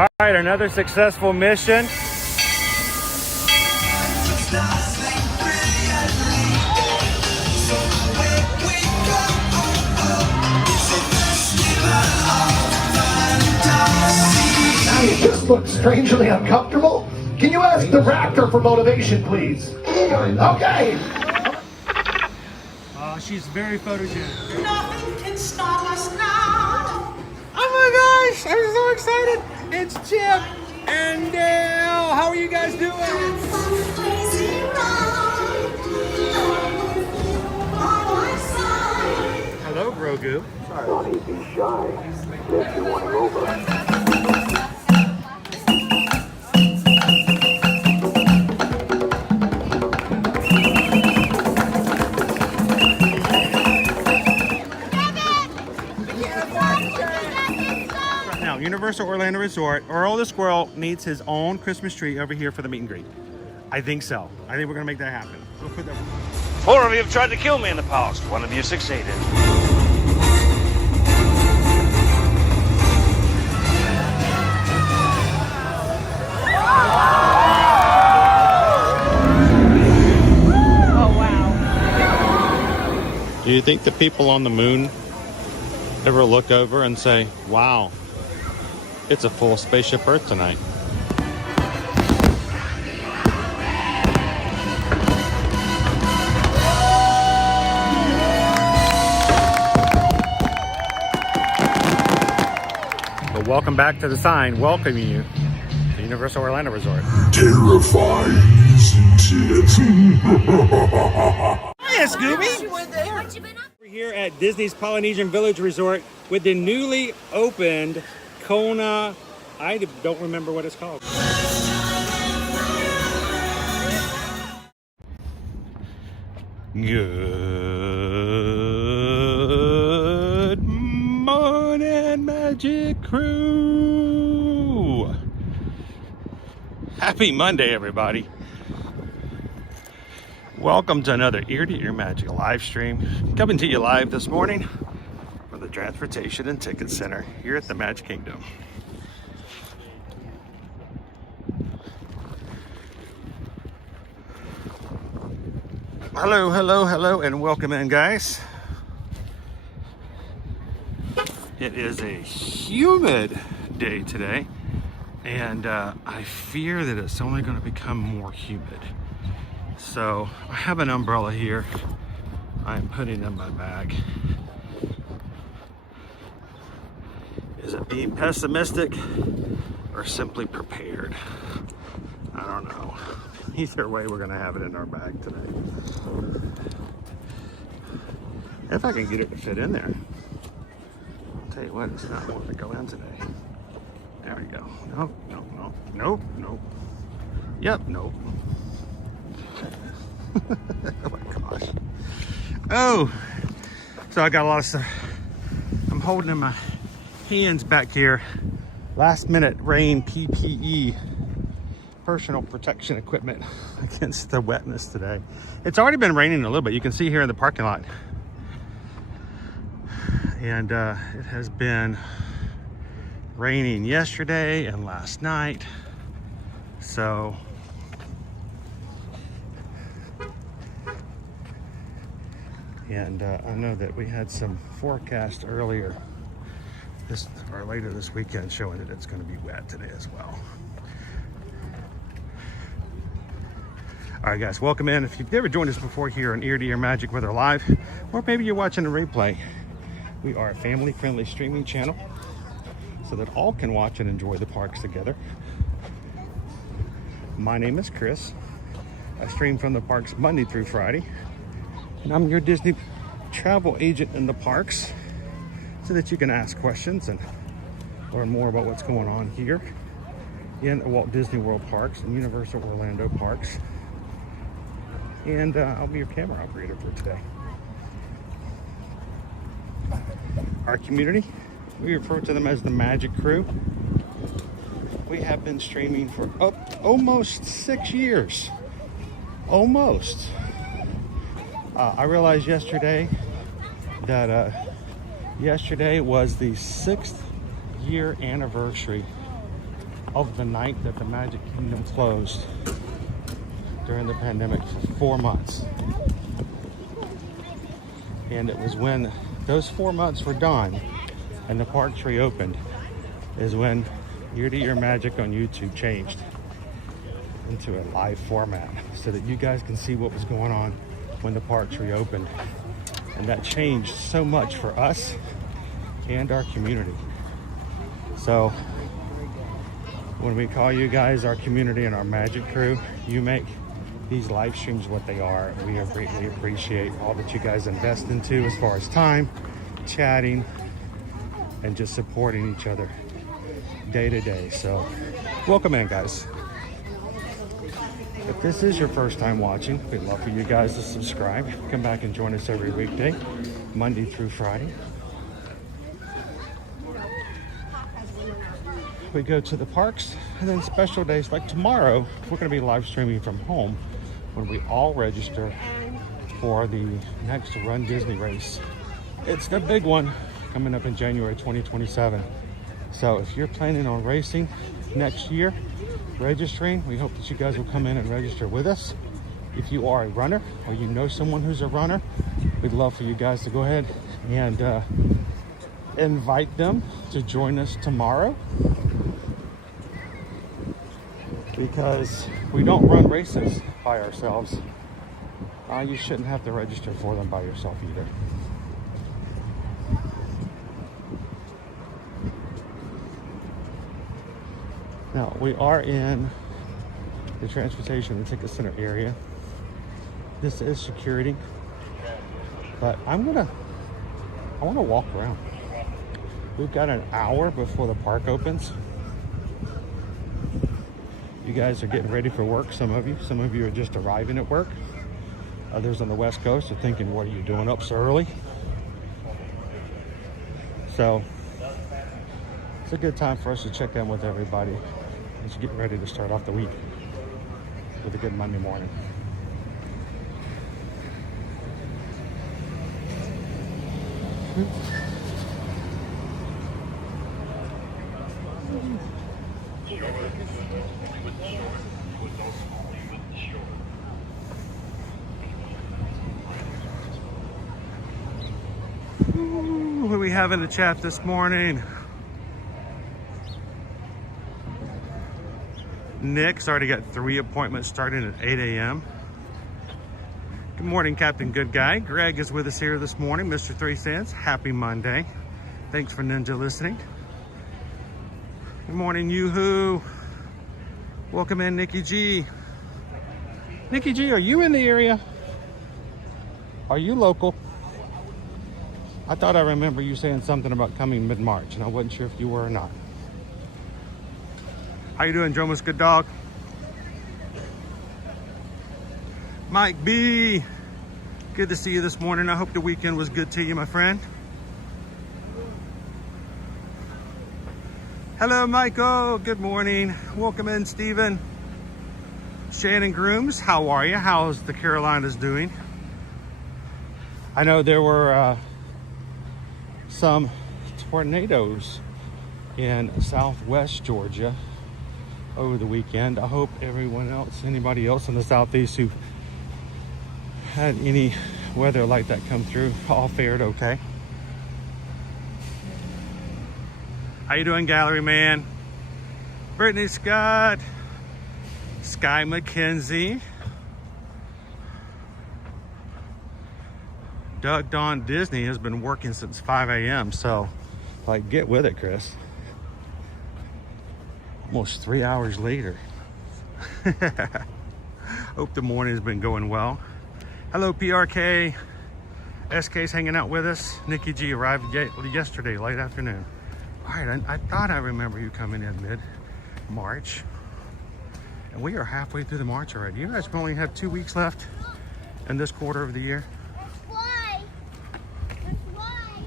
All right, another successful mission. You just look strangely uncomfortable. Can you ask the raptor for motivation, please? Okay. She's very photogenic. Nothing can stop us now. Oh my gosh, I'm so excited. It's Chip and Dale. How are you guys doing? Hello, Grogu. Don't be shy. If you want to over. Universal Orlando Resort, Earl the Squirrel needs his own Christmas tree over here for the meet and greet. I think so. I think we're gonna make that happen. We'll put that. 4 of you have tried to kill me in the past. 1 of you succeeded. Oh, wow. Do you think the people on the moon ever look over and say, wow, it's a full spaceship Earth tonight? But welcome back to the sign welcoming you to Universal Orlando Resort. Terrifying, isn't it? Hiya, Scooby! We're here at Disney's Polynesian Village Resort with the newly opened Kona, I don't remember what it's called. Good morning, Magic Crew! Happy Monday, everybody. Welcome to another Ear to Ear Magic live stream. Coming to you live this morning from the Transportation and Ticket Center here at the Magic Kingdom. Hello, hello, hello, and welcome in, guys. It is a humid day today, and I fear that it's only going to become more humid. So I have an umbrella here. I'm putting in my bag. Is it being pessimistic or simply prepared? I don't know. Either way, we're gonna have it in our bag today. If I can get it to fit in there. I'll tell you what, it's not wanting to go in today. There we go. Nope, nope, nope, nope, nope. Yep, nope. Oh my gosh. Oh, so I got a lot of stuff I'm holding in my hands back here. Last minute rain PPE, personal protection equipment against the wetness today. It's already been raining a little bit. You can see here in the parking lot. And it has been raining yesterday and last night. So and I know that we had some forecast earlier this or later this weekend showing that it's going to be wet today as well. All right, guys, welcome in. If you've never joined us before here on Ear to Ear Magic, whether live or maybe you're watching a replay, we are a family-friendly streaming channel so that all can watch and enjoy the parks together. My name is Chris. I stream from the parks Monday through Friday, and I'm your Disney travel agent in the parks so that you can ask questions and learn more about what's going on here in the Walt Disney World parks and Universal Orlando parks. And I'll be your camera operator for today. Our community, we refer to them as the Magic Crew. We have been streaming for almost 6 years. Almost. I realized yesterday that yesterday was the 6th year anniversary of the night that the Magic Kingdom closed during the pandemic for 4 months. And it was when those 4 months were done and the parks reopened is when year-to-year magic on YouTube changed into a live format so that you guys can see what was going on when the parks reopened. And that changed so much for us and our community. So when we call you guys our community and our magic crew, you make these live streams what they are. We greatly appreciate all that you guys invest into as far as time, chatting, and just supporting each other day to day. So welcome in, guys. If this is your first time watching, we'd love for you guys to subscribe. Come back and join us every weekday, Monday through Friday. We go to the parks, and then special days like tomorrow, we're going to be live streaming from home when we all register for the next Run Disney race. It's the big one coming up in January 2027. So if you're planning on racing next year, registering, we hope that you guys will come in and register with us. If you are a runner or you know someone who's a runner, we'd love for you guys to go ahead and invite them to join us tomorrow, because we don't run races by ourselves. You shouldn't have to register for them by yourself either. Now, we are in the transportation and ticket center area. This is security, but I want to walk around. We've got an hour before the park opens. You guys are getting ready for work, some of you are just arriving at work. Others on the West Coast are thinking, what are you doing up so early? So it's a good time for us to check in with everybody as you're getting ready to start off the week with a good Monday morning. What do we have in the chat this morning? Nick's already got 3 appointments starting at 8 a.m. Good morning, Captain Good Guy. Greg is with us here this morning. Mr. 3 Cents, happy Monday. Thanks for Ninja listening. Good morning, Yoo-hoo. Welcome in, Nikki G. Nikki G, are you in the area? Are you local? I thought I remember you saying something about coming mid-March, and I wasn't sure if you were or not. How you doing, Jomas? Good dog. Mike B, good to see you this morning. I hope the weekend was good to you, my friend. Hello, Michael. Good morning. Welcome in, Stephen. Shannon Grooms, how are you? How's the Carolinas doing? I know there were some tornadoes in southwest Georgia over the weekend. I hope everyone else, anybody else in the southeast who had any weather like that come through, all fared okay. How you doing, Gallery Man? Brittany Scott, Sky McKenzie, Doug Don Disney has been working since 5 a.m. So, like, get with it, Chris. Almost 3 hours later. Hope the morning has been going well. Hello, PRK. SK's hanging out with us. Nikki G arrived yesterday, late afternoon. All right, I thought I remember you coming in mid-March. And we are halfway through the March already. You guys only have 2 weeks left in this quarter of the year. Why? That's why.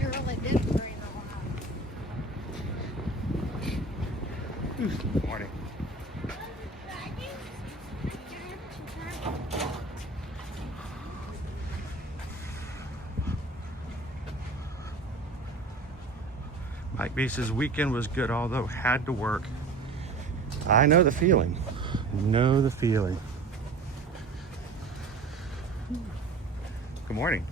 You really did breathe a lot. Good morning. Mike Reese's weekend was good, although had to work. I know the feeling. Know the feeling. Good morning.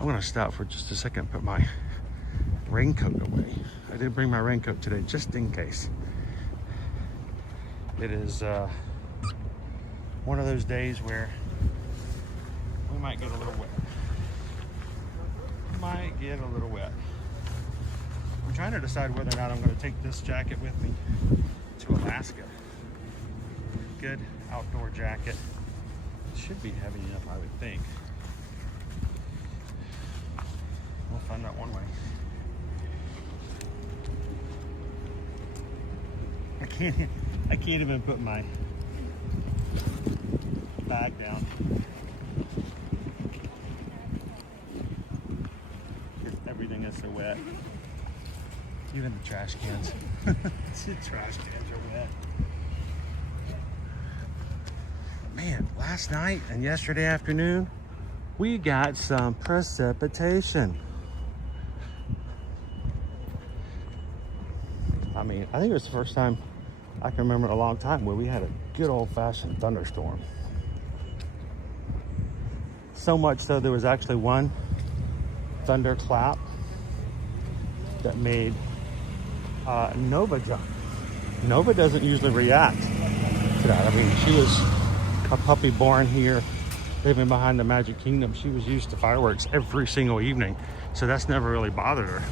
I'm gonna stop for just a second, put my raincoat away. I did bring my raincoat today just in case. It is one of those days where we might get a little wet. Might get a little wet. I'm trying to decide whether or not I'm going to take this jacket with me to Alaska. Good outdoor jacket. It should be heavy enough, I would think. We'll find out one way. I can't even put my bag down. Everything is so wet. Even the trash cans. The trash cans are wet. Man, last night and yesterday afternoon, we got some precipitation. I mean, I think it was the first time I can remember in a long time where we had a good old-fashioned thunderstorm. So much so there was actually one thunderclap that made Nova jump. Nova doesn't usually react to that. I mean, she was a puppy born here, living behind the Magic Kingdom. She was used to fireworks every single evening, so that's never really bothered her.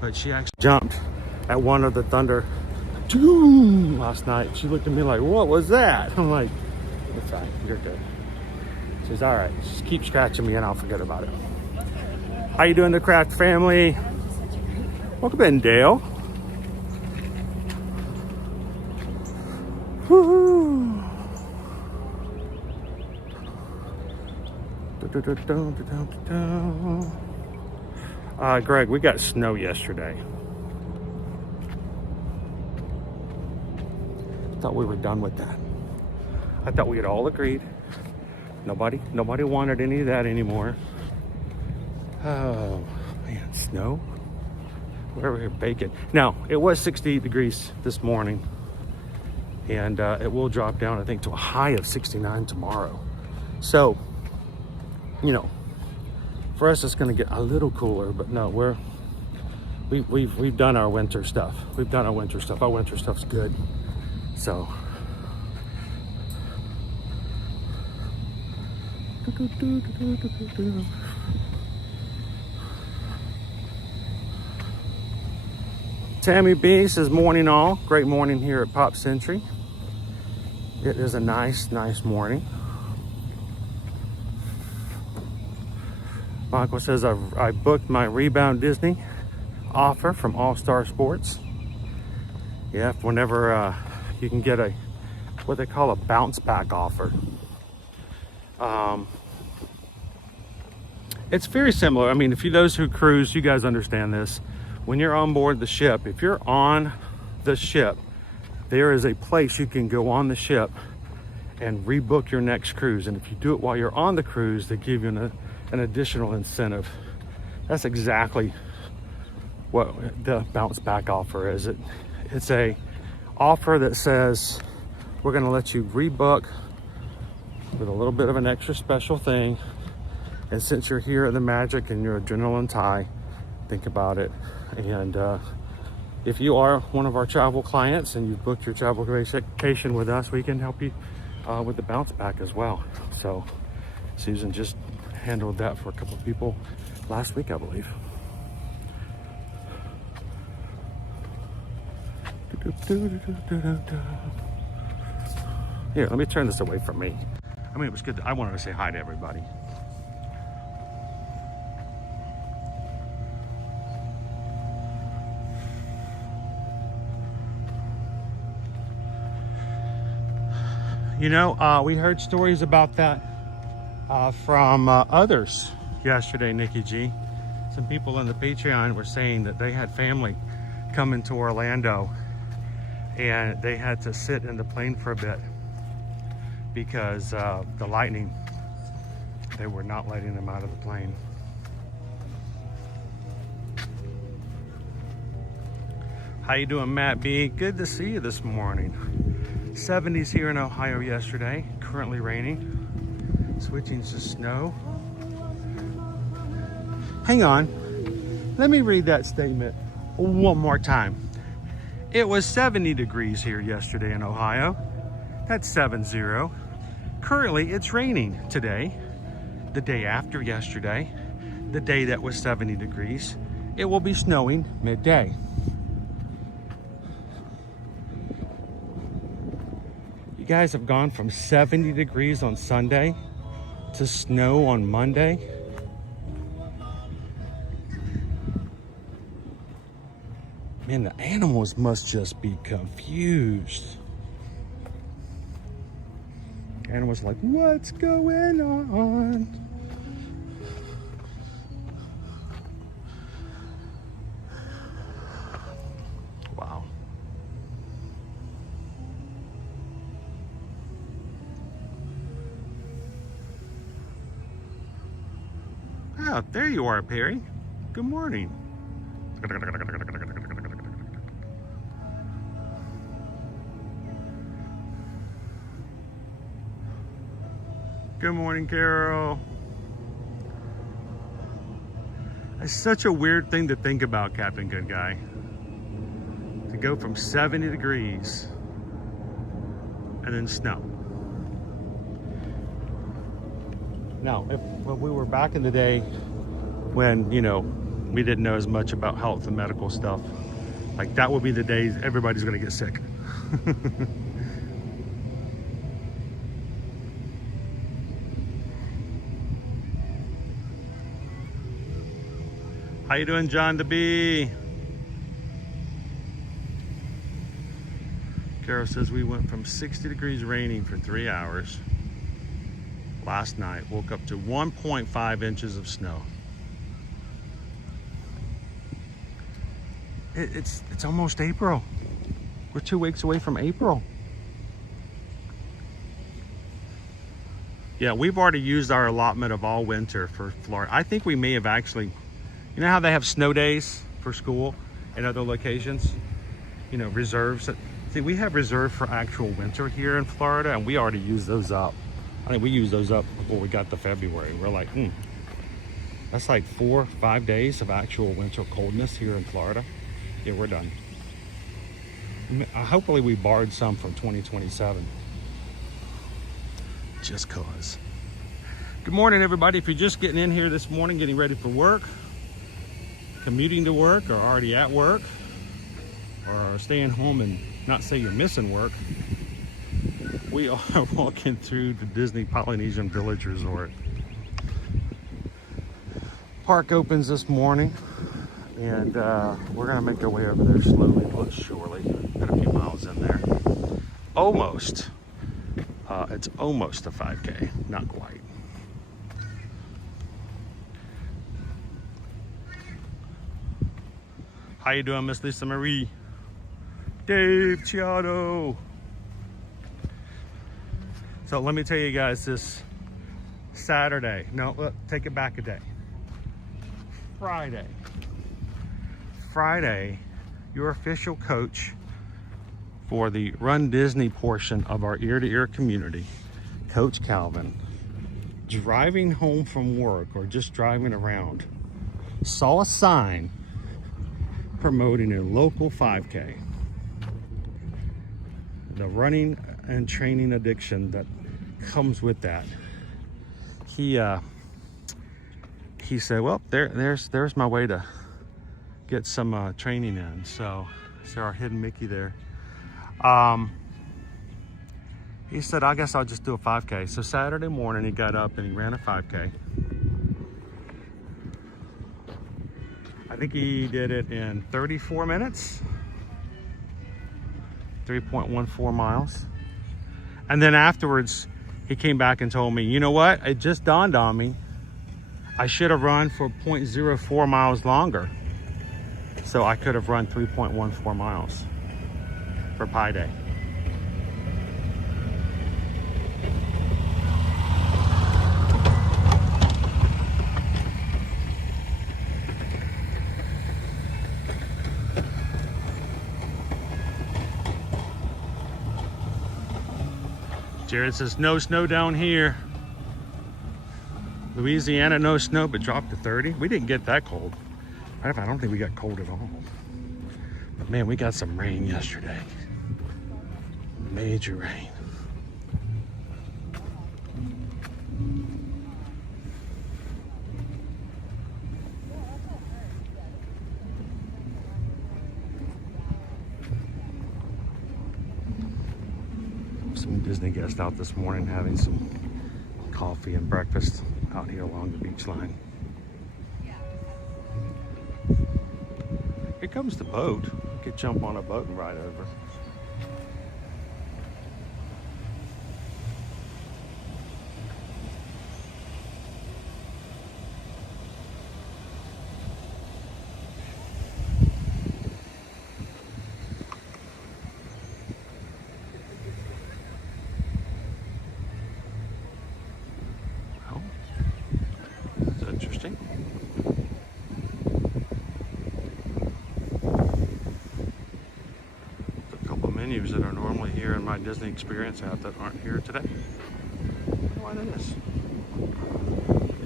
But she actually jumped at one of the thunder last night. She looked at me like, what was that? I'm like, it's fine, you're good. She says, all right, just keep scratching me and I'll forget about it. How you doing, the Craft family? Welcome in, Dale. Woohoo! Greg, we got snow yesterday. Thought we were done with that. I thought we had all agreed. Nobody wanted any of that anymore. Oh man, snow. We're over here baking. Now, it was 68 degrees this morning, and it will drop down, I think, to a high of 69 tomorrow. So, you know, for us, it's going to get a little cooler. But no, we've done our winter stuff. We've done our winter stuff. Our winter stuff's good. So. Tammy B says, morning all. Great morning here at Pop Century. It is a nice morning. Michael says, I booked my Rebound Disney offer from All Star Sports. Yeah, whenever you can get what they call a bounce back offer. It's very similar. I mean, those who cruise, you guys understand this. When you're on board the ship, if you're on the ship, there is a place you can go on the ship and rebook your next cruise. And if you do it while you're on the cruise, they give you an additional incentive. That's exactly what the bounce back offer is. It's a offer that says we're going to let you rebook with a little bit of an extra special thing. And since you're here at the Magic and you're adrenaline high, think about it. And if you are one of our travel clients and you've booked your travel vacation with us, we can help you with the bounce back as well. So Susan just handled that for a couple of people last week, I believe. Here, let me turn this away from me. I mean, it was good. I wanted to say hi to everybody. You know, we heard stories about that from others yesterday, Nikki G. Some people on the Patreon were saying that they had family coming to Orlando and they had to sit in the plane for a bit because the lightning They were not letting them out of the plane. How you doing, Matt B? Good to see you this morning. 70s here in Ohio yesterday. Currently raining. Switching to snow. Hang on. Let me read that statement one more time. It was 70 degrees here yesterday in Ohio. That's 70. Currently, it's raining today. The day after yesterday, the day that was 70 degrees, it will be snowing midday. You guys have gone from 70 degrees on Sunday to snow on Monday. Man, the animals must just be confused. Animals like, what's going on? Wow. Oh, there you are, Perry. Good morning. Good morning, Carol. It's such a weird thing to think about, Captain Good Guy. To go from 70 degrees and then snow. Now, when we were back in the day when, you know, we didn't know as much about health and medical stuff, like that would be the days everybody's gonna get sick. How you doing, John the Bee? Carol says we went from 60 degrees raining for 3 hours last night. Woke up to 1.5 inches of snow. It's almost April. We're 2 weeks away from April. Yeah, we've already used our allotment of all winter for Florida. I think we may have actually, you know how they have snow days for school in other locations? You know, reserves. See, we have reserved for actual winter here in Florida, and we already used those up. I mean, we used those up before we got to February. We're like, that's like 4 or 5 days of actual winter coldness here in Florida. Yeah, we're done. Hopefully we borrowed some from 2027. Just cause. Good morning, everybody. If you're just getting in here this morning, getting ready for work, commuting to work, or already at work, or staying home and not say you're missing work, we are walking through the Disney Polynesian Village Resort. Park opens this morning, and we're gonna make our way over there slowly but surely. Got a few miles in there. Almost. It's almost a 5K, not quite. How you doing, Miss Lisa Marie? Dave Chiato. So let me tell you guys, this Saturday, no, take it back a day. Friday, your official coach for the RunDisney portion of our ear-to-ear community, Coach Calvin, driving home from work or just driving around, saw a sign promoting a local 5K. The running and training addiction that comes with that. He said, well, there's my way to get some training in. So our hidden Mickey there. He said, I guess I'll just do a 5K. So Saturday morning he got up and he ran a 5K. I think he did it in 34 minutes, 3.14 miles. And then afterwards, he came back and told me, you know what? It just dawned on me. I should have run for 0.04 miles longer. So I could have run 3.14 miles for Pi Day. Jared says no snow down here. Louisiana, no snow, but dropped to 30. We didn't get that cold. I don't think we got cold at all. But man, we got some rain yesterday. Major rain. Some Disney guests out this morning having some coffee and breakfast out here along the beach line. Here comes the boat. You could jump on a boat and ride over. Interesting. There's a couple of menus that are normally here in my Disney Experience app that aren't here today. I wonder why that is.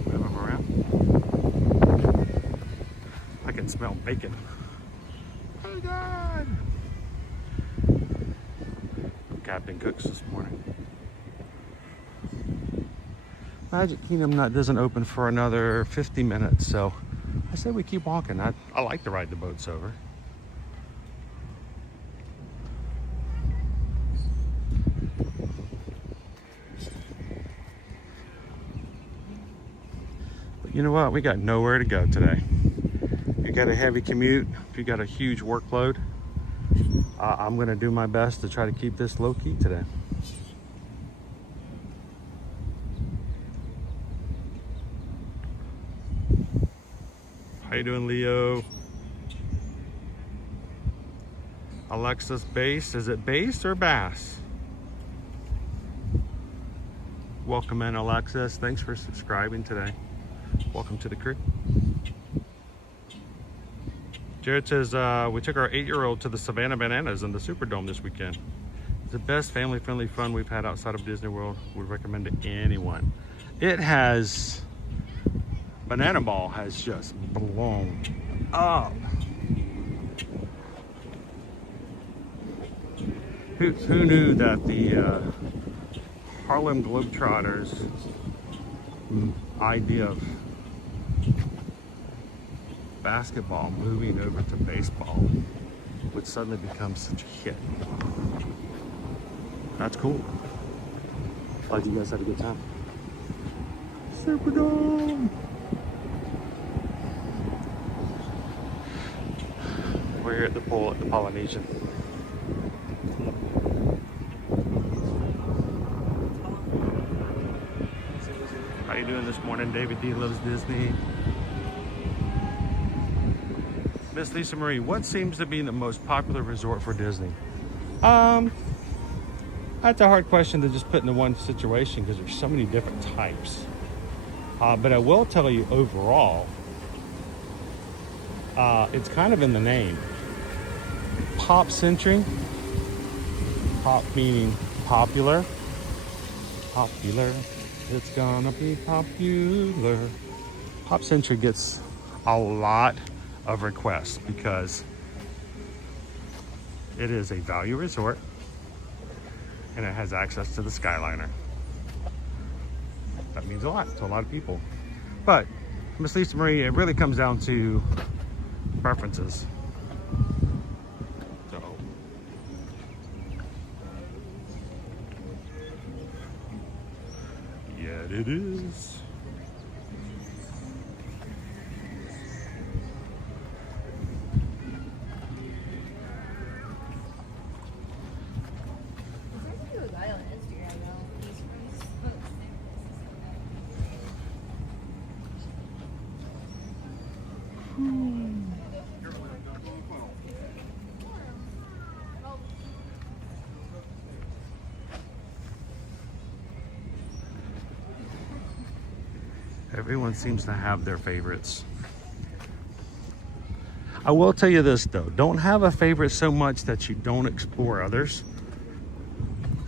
Move them around. I can smell bacon. Oh God! Captain Cook's this morning. Magic Kingdom doesn't open for another 50 minutes, so I say we keep walking. I like to ride the boats over. But you know what? We got nowhere to go today. If you got a heavy commute, if you got a huge workload, I'm going to do my best to try to keep this low key today. How you doing, Leo? Alexis Bass. Is it bass or bass? Welcome in, Alexis. Thanks for subscribing today. Welcome to the crew. Jared says, we took our 8-year-old to the Savannah Bananas in the Superdome this weekend. It's the best family-friendly fun we've had outside of Disney World. Would recommend to anyone. It has... Banana Ball has just blown up. Who knew that the Harlem Globetrotters idea of basketball moving over to baseball would suddenly become such a hit? That's cool. Glad you guys had a good time. Superdome! We're here at the pool at the Polynesian. How you doing this morning? David D loves Disney. Miss Lisa Marie, what seems to be the most popular resort for Disney? That's a hard question to just put into one situation because there's so many different types. But I will tell you overall, it's kind of in the name. Pop Century. Pop meaning popular. Popular. It's gonna be popular. Pop Century gets a lot of requests because it is a value resort and it has access to the Skyliner. That means a lot to a lot of people. But Miss Lisa Marie, it really comes down to preferences. So yeah, it is. Everyone seems to have their favorites. I will tell you this though, don't have a favorite so much that you don't explore others.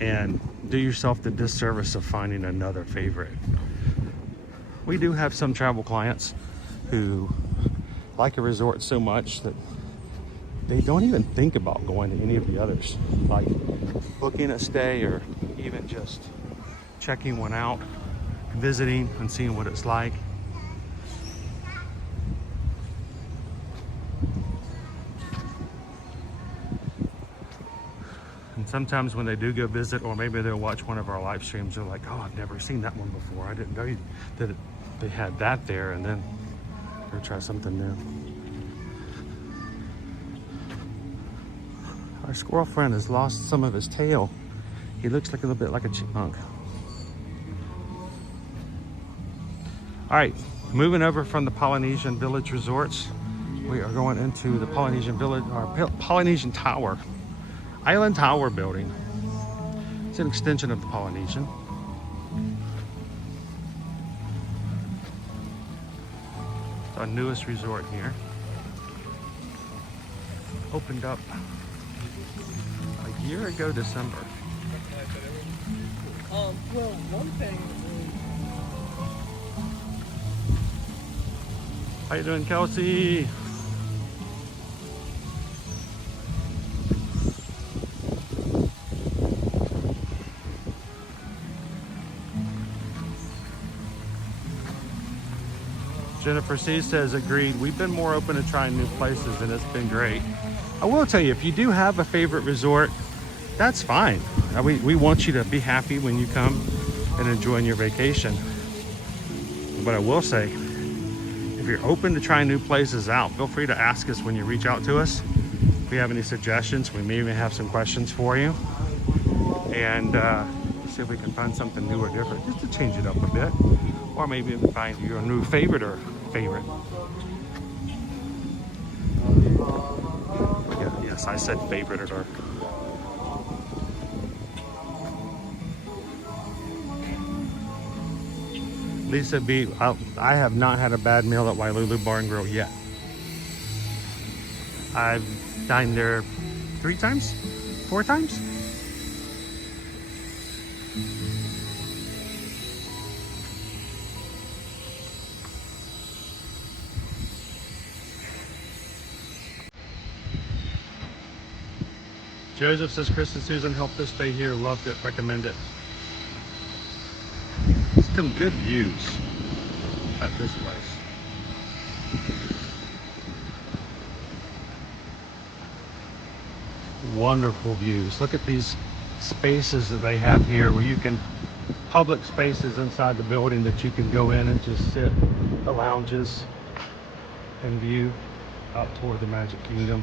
and do yourself the disservice of finding another favorite. We do have some travel clients who like a resort so much that they don't even think about going to any of the others, like booking a stay or even just checking one out, visiting and seeing what it's like. And sometimes when they do go visit, or maybe they'll watch one of our live streams, they're like, oh, I've never seen that one before. I didn't know that they had that there, and then they'll try something new. Our squirrel friend has lost some of his tail. He looks like a little bit like a chipmunk. All right, moving over from the Polynesian Village Resorts, we are going into the Polynesian Village, or Polynesian Tower, Island Tower building. It's an extension of the Polynesian. It's our newest resort here. Opened up a year ago December. Well, one thing. How you doing, Kelsey? Jennifer C says, agreed. We've been more open to trying new places and it's been great. I will tell you, if you do have a favorite resort, that's fine. We want you to be happy when you come and enjoying your vacation. But I will say, if you're open to trying new places out, feel free to ask us when you reach out to us. If you have any suggestions, we may even have some questions for you. And see if we can find something new or different, just to change it up a bit. Or maybe find your new favorite or favorite. Yeah, yes, I said favorite or. Lisa B, I have not had a bad meal at Wailulu Bar and Grill yet. I've dined there 4 times? Joseph says, Chris and Susan helped us stay here. Loved it. Recommend it. Some good views at this place. Wonderful views. Look at these spaces that they have here where you can, public spaces inside the building that you can go in and just sit, the lounges, and view out toward the Magic Kingdom.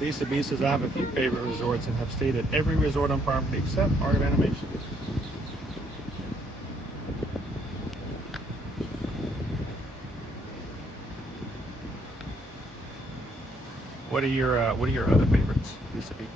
Lisa B says, I have a few favorite resorts and have stayed at every resort on property except Art of Animation. What are your other favorites, Lisa B?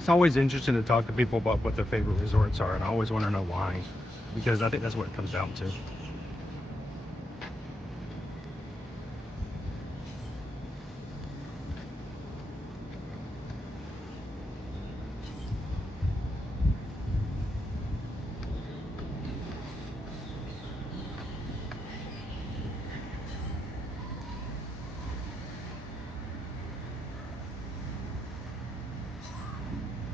It's always interesting to talk to people about what their favorite resorts are, and I always want to know why, because I think that's what it comes down to.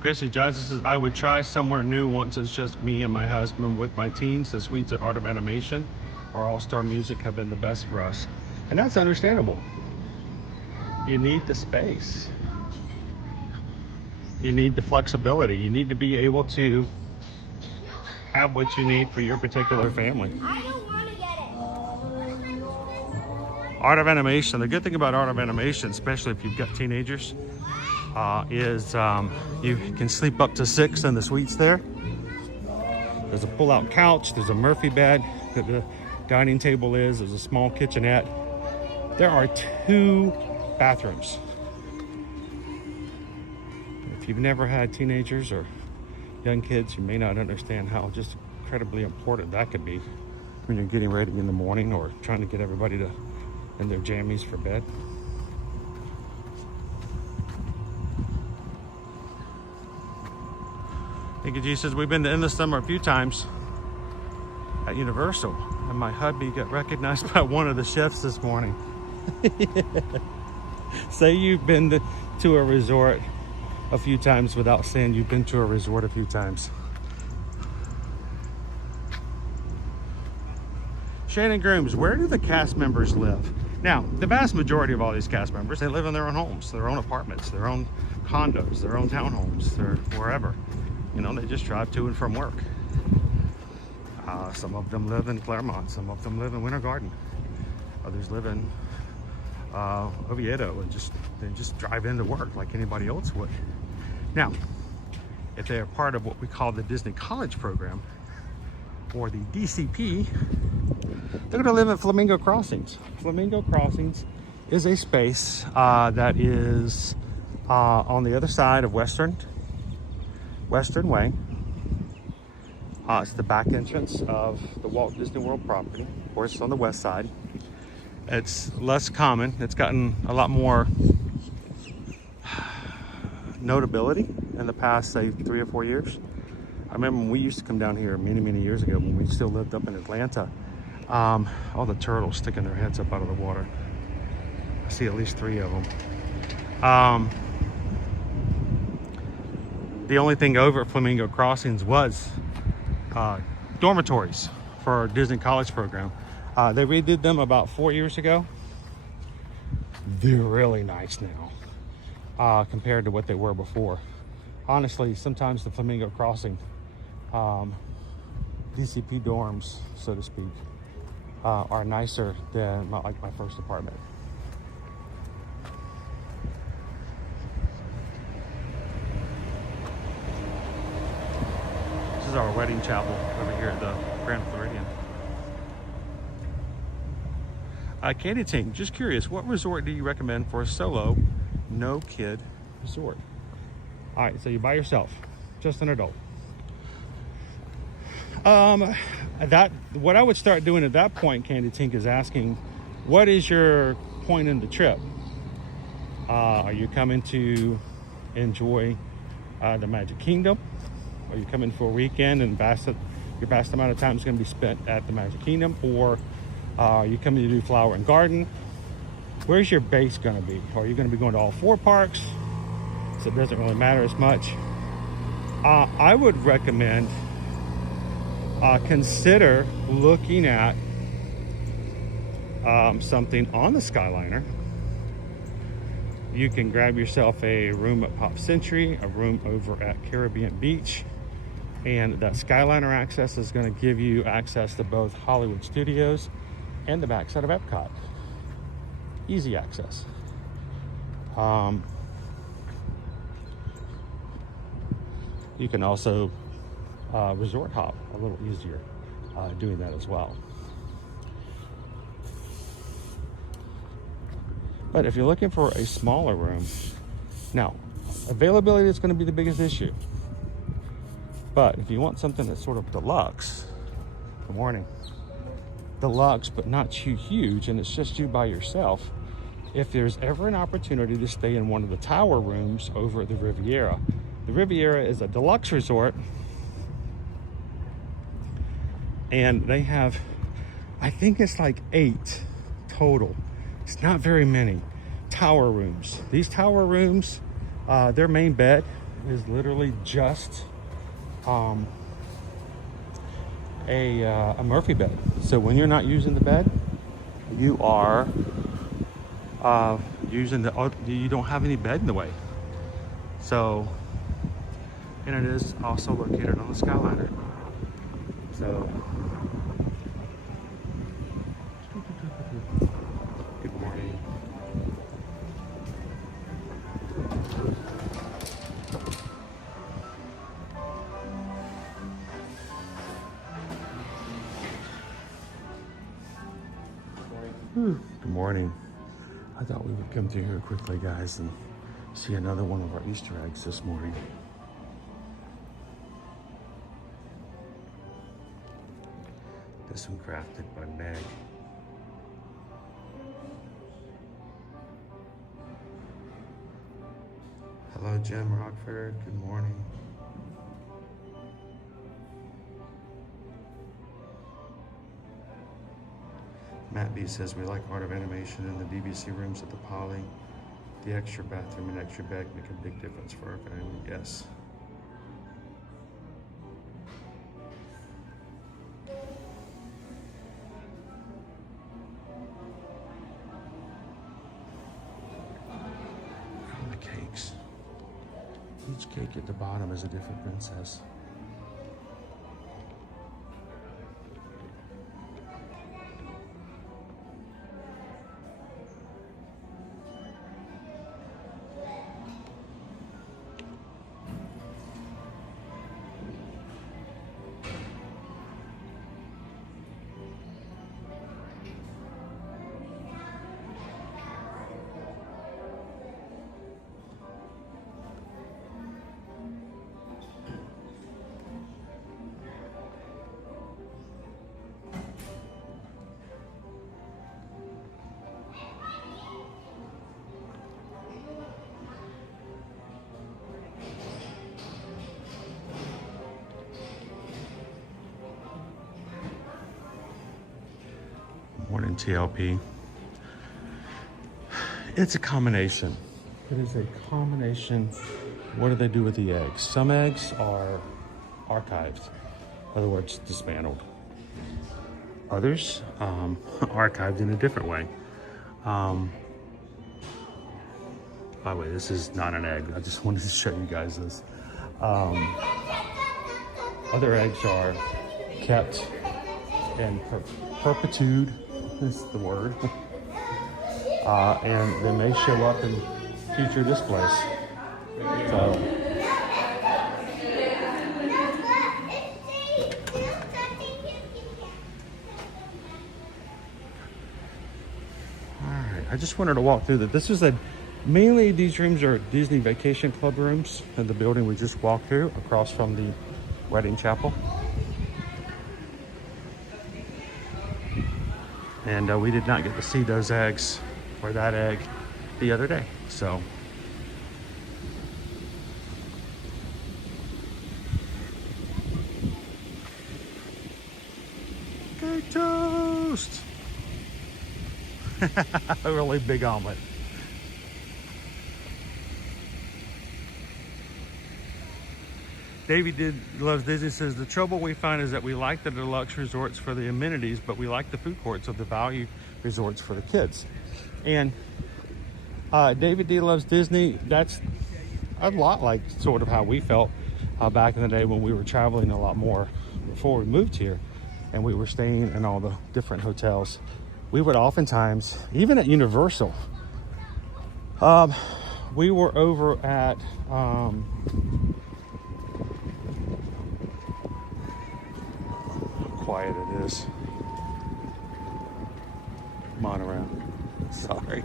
Chrissy Johnson says, I would try somewhere new once it's just me and my husband with my teens. The suites at Art of Animation or All-Star Music have been the best for us. And that's understandable. You need the space. You need the flexibility. You need to be able to have what you need for your particular family. I don't want to get it. Art of Animation, the good thing about Art of Animation, especially if you've got teenagers, you can sleep up to 6 in the suites there. There's a pull-out couch. There's a Murphy bed that the dining table is. There's a small kitchenette. There are 2 bathrooms. If you've never had teenagers or young kids, you may not understand how just incredibly important that could be when you're getting ready in the morning or trying to get everybody to in their jammies for bed. Thank you, Jesus. We've been to Endless Summer a few times at Universal, and my hubby got recognized by one of the chefs this morning. Say you've been to a resort a few times without saying you've been to a resort a few times. Shannon Grooms, where do the cast members live? Now, the vast majority of all these cast members, they live in their own homes, their own apartments, their own condos, their own townhomes, or wherever. You know, they just drive to and from work. Some of them live in Claremont, some of them live in Winter Garden. Others live in Oviedo, and they just drive into work like anybody else would. Now, if they're part of what we call the Disney College Program, or the DCP, they're going to live at Flamingo Crossings. Flamingo Crossings is a space that is on the other side of Western Way. It's the back entrance of the Walt Disney World property. Of course, it's on the west side. It's less common. It's gotten a lot more notability in the past, say, 3 or 4 years. I remember when we used to come down here many years ago when we still lived up in Atlanta. All the turtles sticking their heads up out of the water. I see at least 3 of them. The only thing over at Flamingo Crossings was dormitories for our Disney College Program. They redid them about 4 years ago. They're really nice now compared to what they were before. Honestly, sometimes the Flamingo Crossing DCP dorms, so to speak, are nicer than my first apartment. This is our wedding chapel over here at the Grand Floridian. Candy Tink, just curious, what resort do you recommend for a solo, no kid resort? All right, so you're by yourself, just an adult. What I would start doing at that point, Candy Tink, is asking, what is your point in the trip? Are you coming to enjoy the Magic Kingdom? Are you coming for a weekend and your vast amount of time is going to be spent at the Magic Kingdom? Or are you coming to do Flower and Garden? Where's your base going to be? Are you going to be going to all 4 parks? So it doesn't really matter as much. I would recommend consider looking at something on the Skyliner. You can grab yourself a room at Pop Century, a room over at Caribbean Beach, and that Skyliner access is going to give you access to both Hollywood Studios and the backside of Epcot. Easy access. You can also resort hop a little easier doing that as well. But if you're looking for a smaller room, now availability is going to be the biggest issue. But if you want something that's sort of deluxe, good morning, deluxe but not too huge, and it's just you by yourself, if there's ever an opportunity to stay in one of the tower rooms over at the Riviera. The Riviera is a deluxe resort, and they have, I think it's like 8 total. It's not very many tower rooms. These tower rooms, their main bed is literally just a Murphy bed. So when you're not using the bed, you are you don't have any bed in the way. So, and it is also located on the Skyliner. So, good morning. Good morning. I thought we would come through here quickly, guys, and see another one of our Easter eggs this morning. This one crafted by Meg. Hello, Jim Rockford. Good morning. Matt B says we like art of animation in the BBC rooms at the Poly. The extra bathroom and extra bed make a big difference for our family. Yes. From the cakes. Each cake at the bottom is a different princess. Morning, TLP. It's a combination. It is a combination. What do they do with the eggs? Some eggs are archived, in other words, dismantled. Others archived in a different way. By the way, this is not an egg. I just wanted to show you guys this. Other eggs are kept in perpetuity. Is the word. And they may show up in future displays. So, alright, I just wanted to walk through that. This is mainly these rooms are Disney Vacation Club rooms in the building we just walked through across from the wedding chapel. And we did not get to see those eggs or that egg the other day. So cake toast. A really big omelet. David Loves Disney says, the trouble we find is that we like the deluxe resorts for the amenities, but we like the food courts of the value resorts for the kids. And David D Loves Disney, that's a lot like sort of how we felt back in the day when we were traveling a lot more before we moved here and we were staying in all the different hotels. We would oftentimes, even at Universal, we were over at quiet it is. Come on around. Sorry.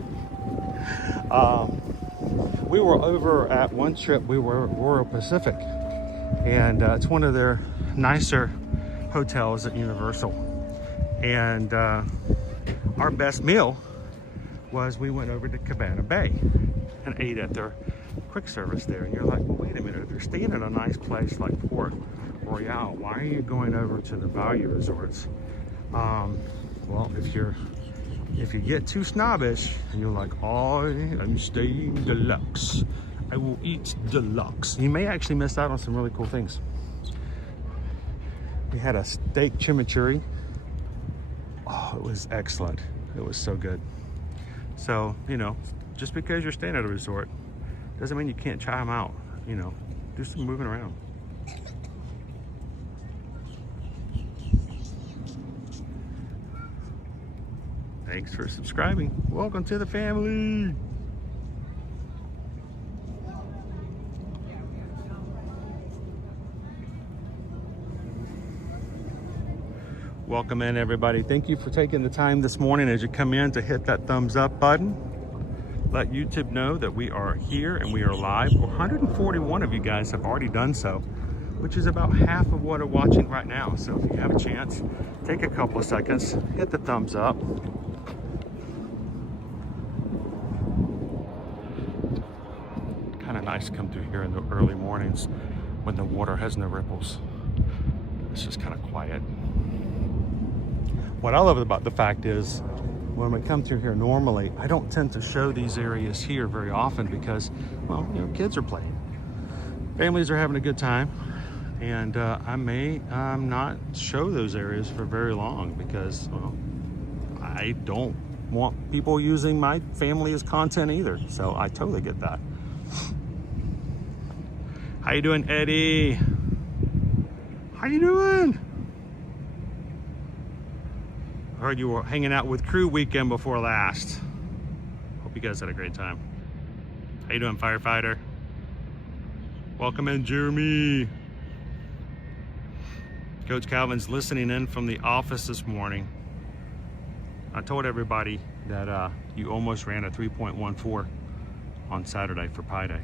We were over at one trip, we were Royal Pacific, and it's one of their nicer hotels at Universal. And our best meal was we went over to Cabana Bay and ate at their quick service there. And you're like, well, wait a minute, if you're staying in a nice place like Port Royale, why are you going over to the value resorts? Well, if you get too snobbish and you're like, oh, I'm staying deluxe, I will eat deluxe, you may actually miss out on some really cool things. We had a steak chimichurri. Oh, it was excellent. It was so good. So, you know, just because you're staying at a resort doesn't mean you can't try them out. You know, do some moving around. Thanks for subscribing. Welcome to the family. Welcome in, everybody. Thank you for taking the time this morning as you come in to hit that thumbs up button. Let YouTube know that we are here and we are live. 141 of you guys have already done so, which is about half of what are watching right now. So if you have a chance, take a couple of seconds, hit the thumbs up. Kind of nice to come through here in the early mornings when the water has no ripples. It's just kind of quiet. What I love about the fact is when we come through here normally, I don't tend to show these areas here very often because, well, you know, kids are playing. Families are having a good time. And I may not show those areas for very long because, well, I don't want people using my family as content either. So I totally get that. How you doing, Eddie? How you doing? I heard you were hanging out with crew weekend before last. Hope you guys had a great time. How you doing, firefighter? Welcome in, Jeremy. Coach Calvin's listening in from the office this morning. I told everybody that you almost ran a 3.14 on Saturday for Pi Day.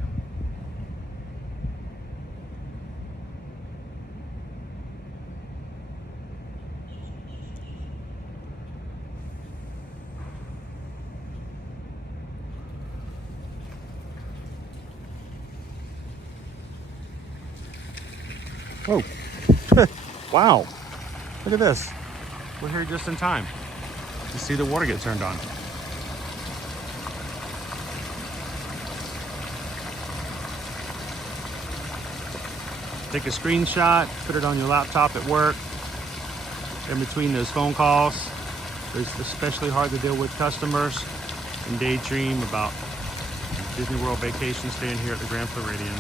Whoa. Wow. Look at this. We're here just in time to see the water get turned on. Take a screenshot, put it on your laptop at work, in between those phone calls. It's especially hard to deal with customers and daydream about Disney World vacation staying here at the Grand Floridian.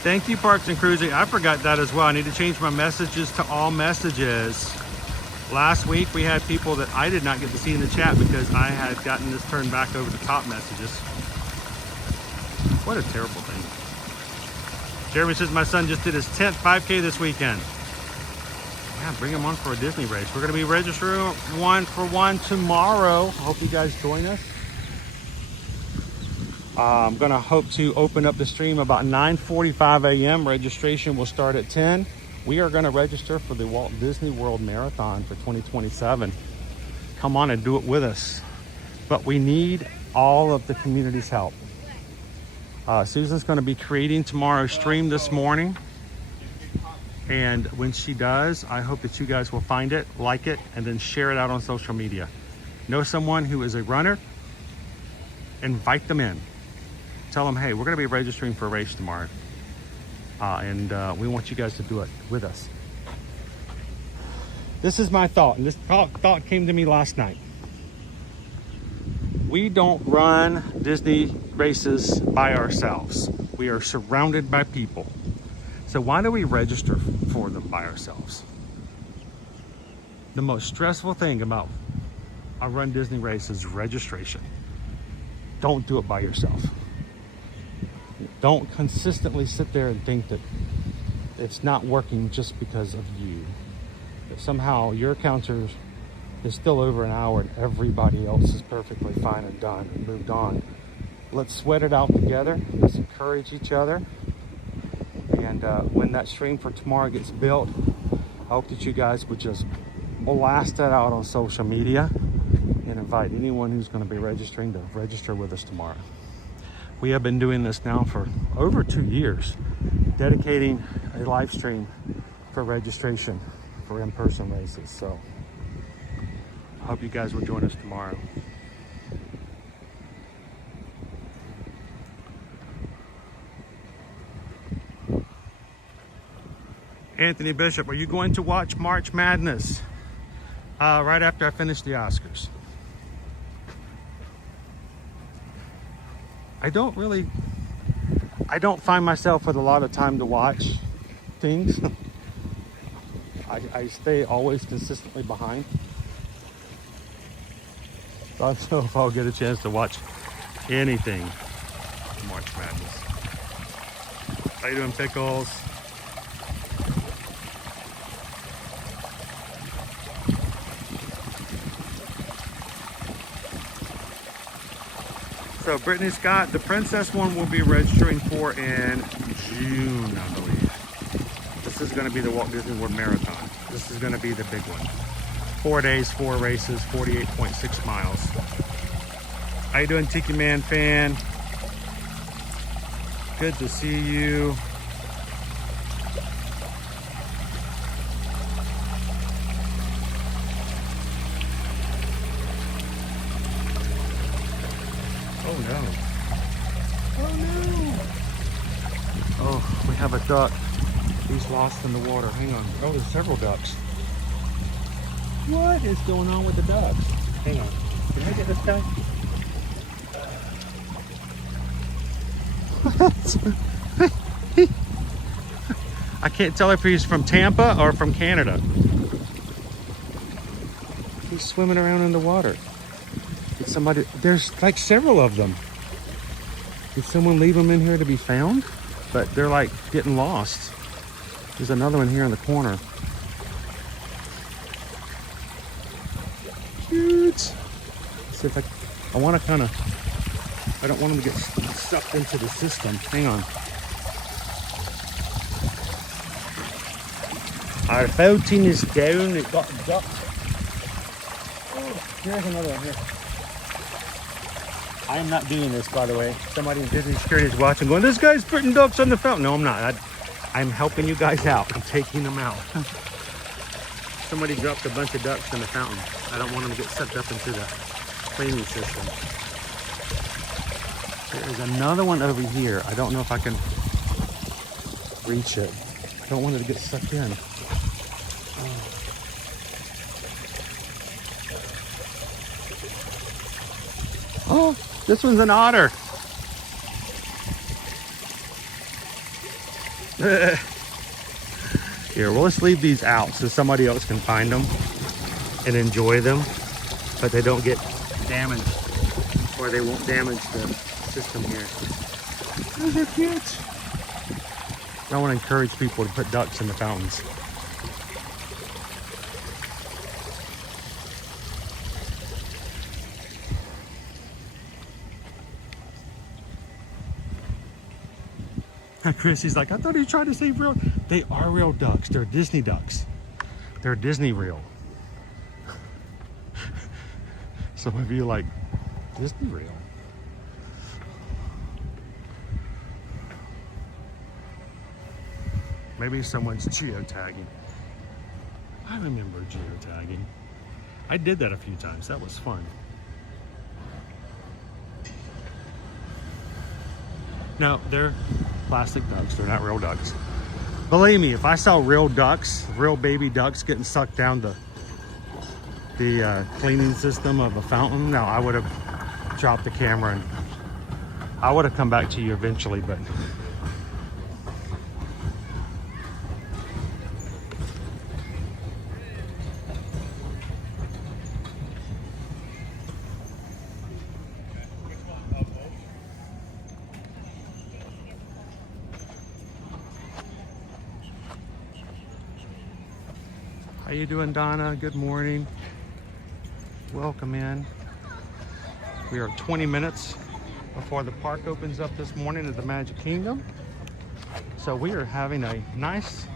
Thank you, Parks and Cruising. I forgot that as well. I need to change my messages to all messages. Last week we had people that I did not get to see in the chat because I had gotten this turned back over to top messages. What a terrible thing. Jeremy says my son just did his 10th 5K this weekend. Yeah, bring him on for a Disney race. We're going to be registering 1-for-1 tomorrow. I hope you guys join us. I'm going to hope to open up the stream about 9:45 a.m. Registration will start at 10. We are going to register for the Walt Disney World Marathon for 2027. Come on and do it with us. But we need all of the community's help. Susan's going to be creating tomorrow's stream this morning. And when she does, I hope that you guys will find it, like it, and then share it out on social media. Know someone who is a runner? Invite them in. Tell them, hey, we're going to be registering for a race tomorrow. And we want you guys to do it with us. This is my thought, and this thought came to me last night. We don't run Disney races by ourselves. We are surrounded by people. So why do we register for them by ourselves? The most stressful thing about a Run Disney race is registration. Don't do it by yourself. Don't consistently sit there and think that it's not working just because of you. That somehow your counter is still over an hour and everybody else is perfectly fine and done and moved on. Let's sweat it out together. Let's encourage each other. And when that stream for tomorrow gets built, I hope that you guys would just blast that out on social media and invite anyone who's going to be registering to register with us tomorrow. We have been doing this now for over 2 years, dedicating a live stream for registration for in-person races. So I hope you guys will join us tomorrow. Anthony Bishop, are you going to watch March Madness right after I finish the Oscars? I don't find myself with a lot of time to watch things. I stay always consistently behind. So I don't know if I'll get a chance to watch anything March Madness. How you doing, Pickles? So Brittany Scott, the Princess one will be registering for in June, I believe. This is going to be the Walt Disney World Marathon. This is going to be the big one. 4 days, 4 races, 48.6 miles. How you doing, Tiki Man fan? Good to see you. Oh no. Oh no. Oh, we have a duck. He's lost in the water. Hang on. Oh, there's several ducks. What is going on with the ducks? Hang on. Can I get this guy? I can't tell if he's from Tampa or from Canada. He's swimming around in the water. Did somebody, there's like several of them. Did someone leave them in here to be found? But they're like getting lost. There's another one here in the corner. Cute. See if I want to kind of, I don't want them to get sucked into the system. Hang on. Our boating is down. It got ducked. Oh, here's another one here. I am not doing this, by the way. Somebody in Disney Security is watching going, this guy's putting ducks on the fountain. No, I'm not. I'm helping you guys out. I'm taking them out. Somebody dropped a bunch of ducks in the fountain. I don't want them to get sucked up into the cleaning system. There's another one over here. I don't know if I can reach it. I don't want it to get sucked in. Oh, this one's an otter. Here, well, let's leave these out so somebody else can find them and enjoy them, but they don't get damaged, or they won't damage the system here. Those are cute. I want to encourage people to put ducks in the fountains. Chrissy's like, I thought he was trying to say real. They are real ducks. They're Disney ducks. They're Disney real. Some of you like, Disney real. Maybe someone's geotagging. I remember geotagging. I did that a few times. That was fun. No, they're plastic ducks. They're not real ducks. Believe me, if I saw real ducks, real baby ducks getting sucked down the cleaning system of a fountain, now I would have dropped the camera and I would have come back to you eventually, but how you doing, Donna? Good morning. Welcome in. We are 20 minutes before the park opens up this morning at the Magic Kingdom. So we are having a nice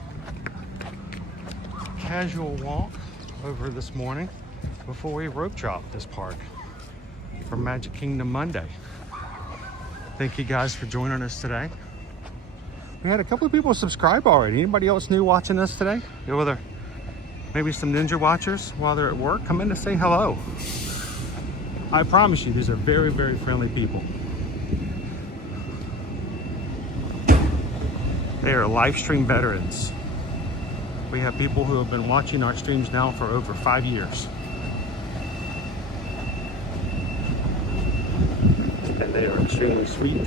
casual walk over this morning before we rope drop this park for Magic Kingdom Monday. Thank you guys for joining us today. We had a couple of people subscribe already. Anybody else new watching us today? Whether maybe some Ninja watchers while they're at work, come in to say hello. I promise you, these are very, very friendly people. They are live stream veterans. We have people who have been watching our streams now for over 5 years. And they are extremely sweet.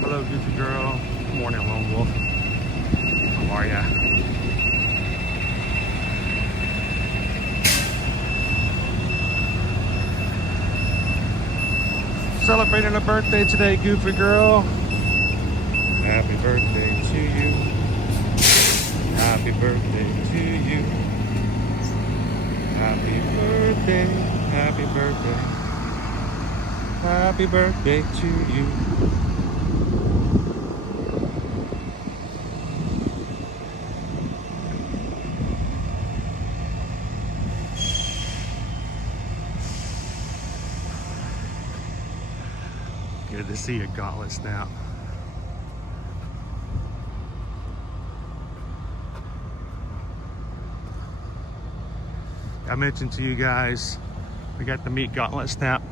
Hello, Goofy Girl. Good morning, Lone Wolf. How are ya? Celebrating a birthday today, Goofy Girl. Happy birthday to you. Happy birthday to you. Happy birthday, happy birthday, happy birthday to you. Good to see a gauntlet snap. I mentioned to you guys, we got to meet Gauntlet Snap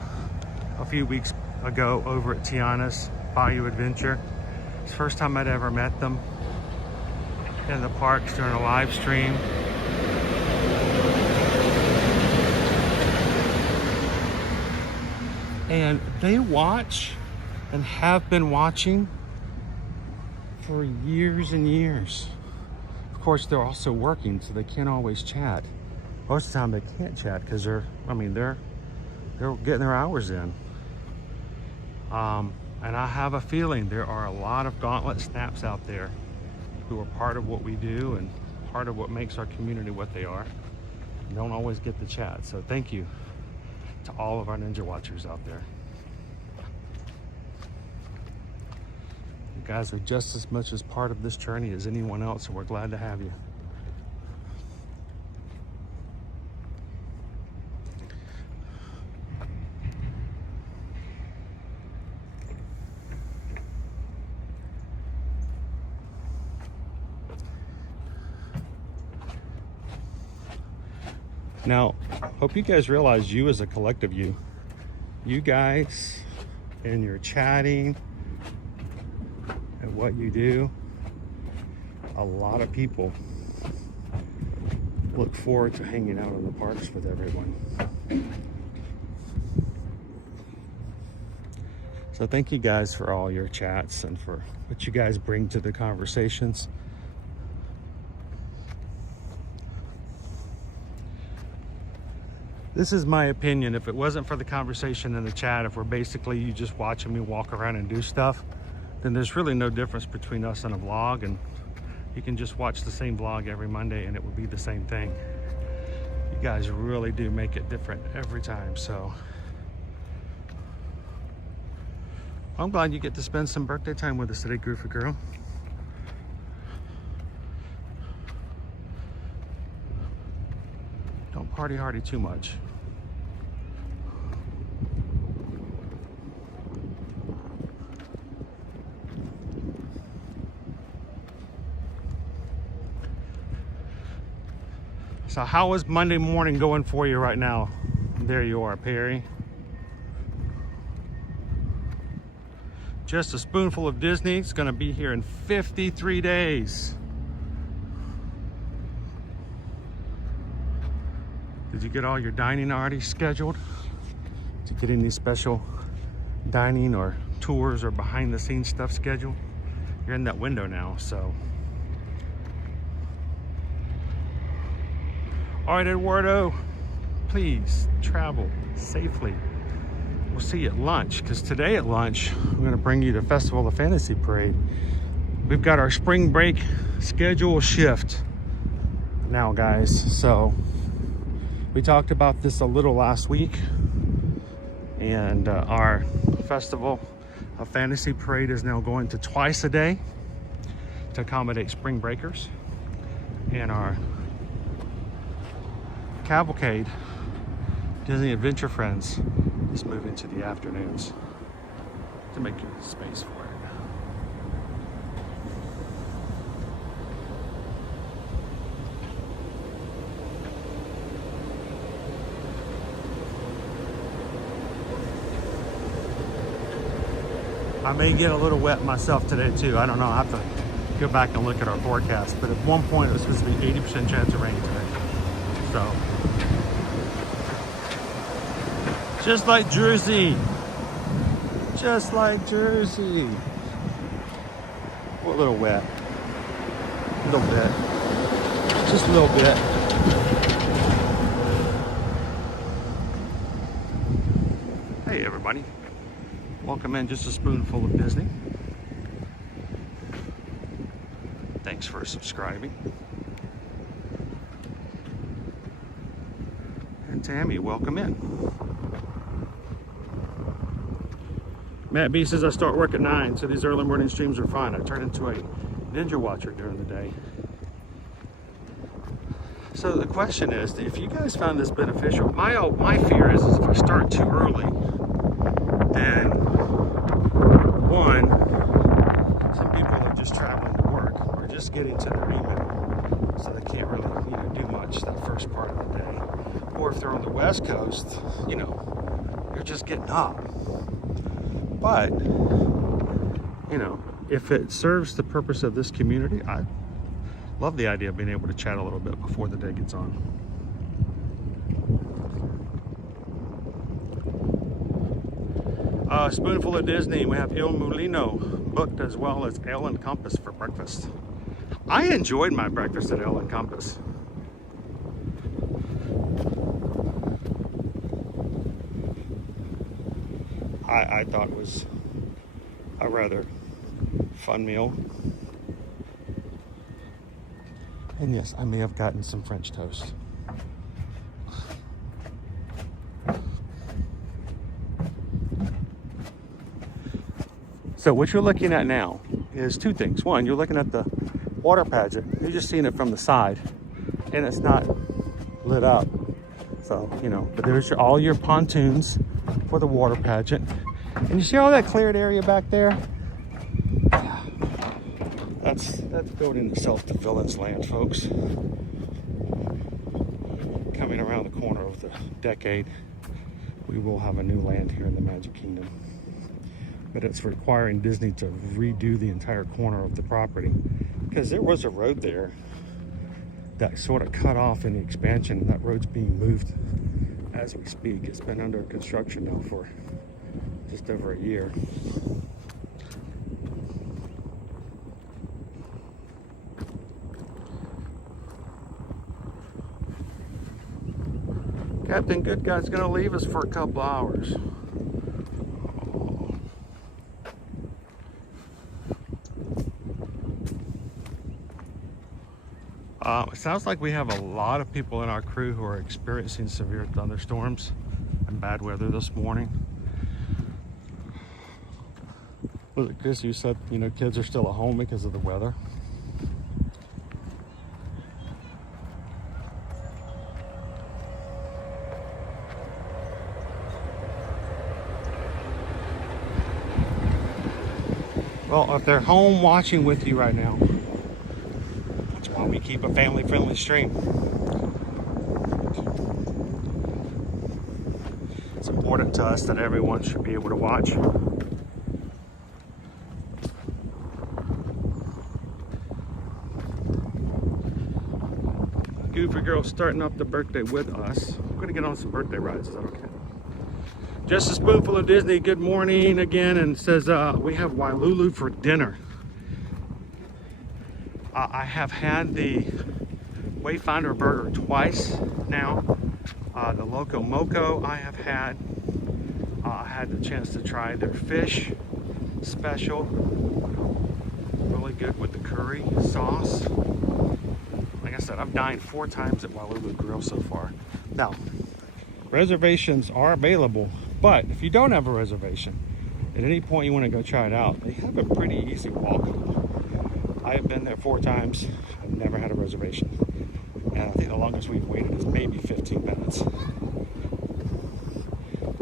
a few weeks ago over at Tiana's Bayou Adventure. It's the first time I'd ever met them in the parks during a live stream. And they watch and have been watching for years and years. Of course, they're also working, so they can't always chat. Most of the time they can't chat because they're getting their hours in. And I have a feeling there are a lot of Gauntlet Snaps out there who are part of what we do and part of what makes our community what they are. Don't always get the chat, so thank you to all of our Ninja Watchers out there. You guys are just as much as part of this journey as anyone else, and we're glad to have you. Now, hope you guys realize you as a collective, you guys and your chatting and what you do, a lot of people look forward to hanging out in the parks with everyone. So thank you guys for all your chats and for what you guys bring to the conversations. This is my opinion. If it wasn't for the conversation in the chat, if we're basically you just watching me walk around and do stuff, then there's really no difference between us and a vlog, and you can just watch the same vlog every Monday and it would be the same thing. You guys really do make it different every time, so I'm glad you get to spend some birthday time with us today, Goofy Girl. Don't party hardy too much. So how is Monday morning going for you right now? There you are, Perry. Just a spoonful of Disney. It's gonna be here in 53 days. Did you get all your dining already scheduled? Did you get any special dining or tours or behind the scenes stuff scheduled? You're in that window now, so. All right, Eduardo, please travel safely. We'll see you at lunch, because today at lunch, we're gonna bring you to Festival of Fantasy Parade. We've got our spring break schedule shift now, guys. So we talked about this a little last week, and our Festival of Fantasy Parade is now going to twice a day to accommodate spring breakers, and our Cavalcade, Disney Adventure Friends, is moving to the afternoons to make space for it. I may get a little wet myself today too. I don't know. I have to go back and look at our forecast. But at one point it was supposed to be 80% chance of rain today. So, just like Jersey. Just like Jersey. We're a little wet. A little bit. Just a little bit. Hey everybody. Welcome in Just a Spoonful of Disney. Thanks for subscribing. Tammy, welcome in. Matt B says I start work at 9, so these early morning streams are fine. I turn into a ninja watcher during the day. So the question is, if you guys found this beneficial, my fear is if I start too early, then one, some people are just traveling to work or just getting to their email, so they can't really, do much that first part of the day. Or if they're on the West Coast, you're just getting up. But, if it serves the purpose of this community, I love the idea of being able to chat a little bit before the day gets on. Spoonful of Disney, we have Il Mulino booked, as well as Ale and Compass for breakfast. I enjoyed my breakfast at Ale and Compass. I thought it was a rather fun meal. And yes, I may have gotten some French toast. So what you're looking at now is two things. One, you're looking at the water pageant. You're just seeing it from the side, and it's not lit up. So, but there's all your pontoons for the water pageant. And you see all that cleared area back there? That's building itself to Villain's Land, folks. Coming around the corner of the decade, we will have a new land here in the Magic Kingdom. But it's requiring Disney to redo the entire corner of the property, because there was a road there that sort of cut off in the expansion, and that road's being moved as we speak. It's been under construction now for just over a year. Captain Good Guy's gonna leave us for a couple hours. It sounds like we have a lot of people in our crew who are experiencing severe thunderstorms and bad weather this morning. Was it Chris, you said, kids are still at home because of the weather? Well, if they're home watching with you right now, that's why we keep a family-friendly stream. It's important to us that everyone should be able to watch. Goofy Girl starting up the birthday with us. We're gonna get on some birthday rides, is that okay? Just a Spoonful of Disney, good morning again, and says we have Wailulu for dinner. I have had the Wayfinder burger twice now. The Loco Moco I have had. I had the chance to try their fish special. Really good with the curry sauce. Like I said, I've dined 4 times at Wailulu Grill so far. Now, reservations are available, but if you don't have a reservation, at any point you want to go try it out, they have a pretty easy walk. I have been there 4 times. I've never had a reservation. And I think the longest we've waited is maybe 15 minutes.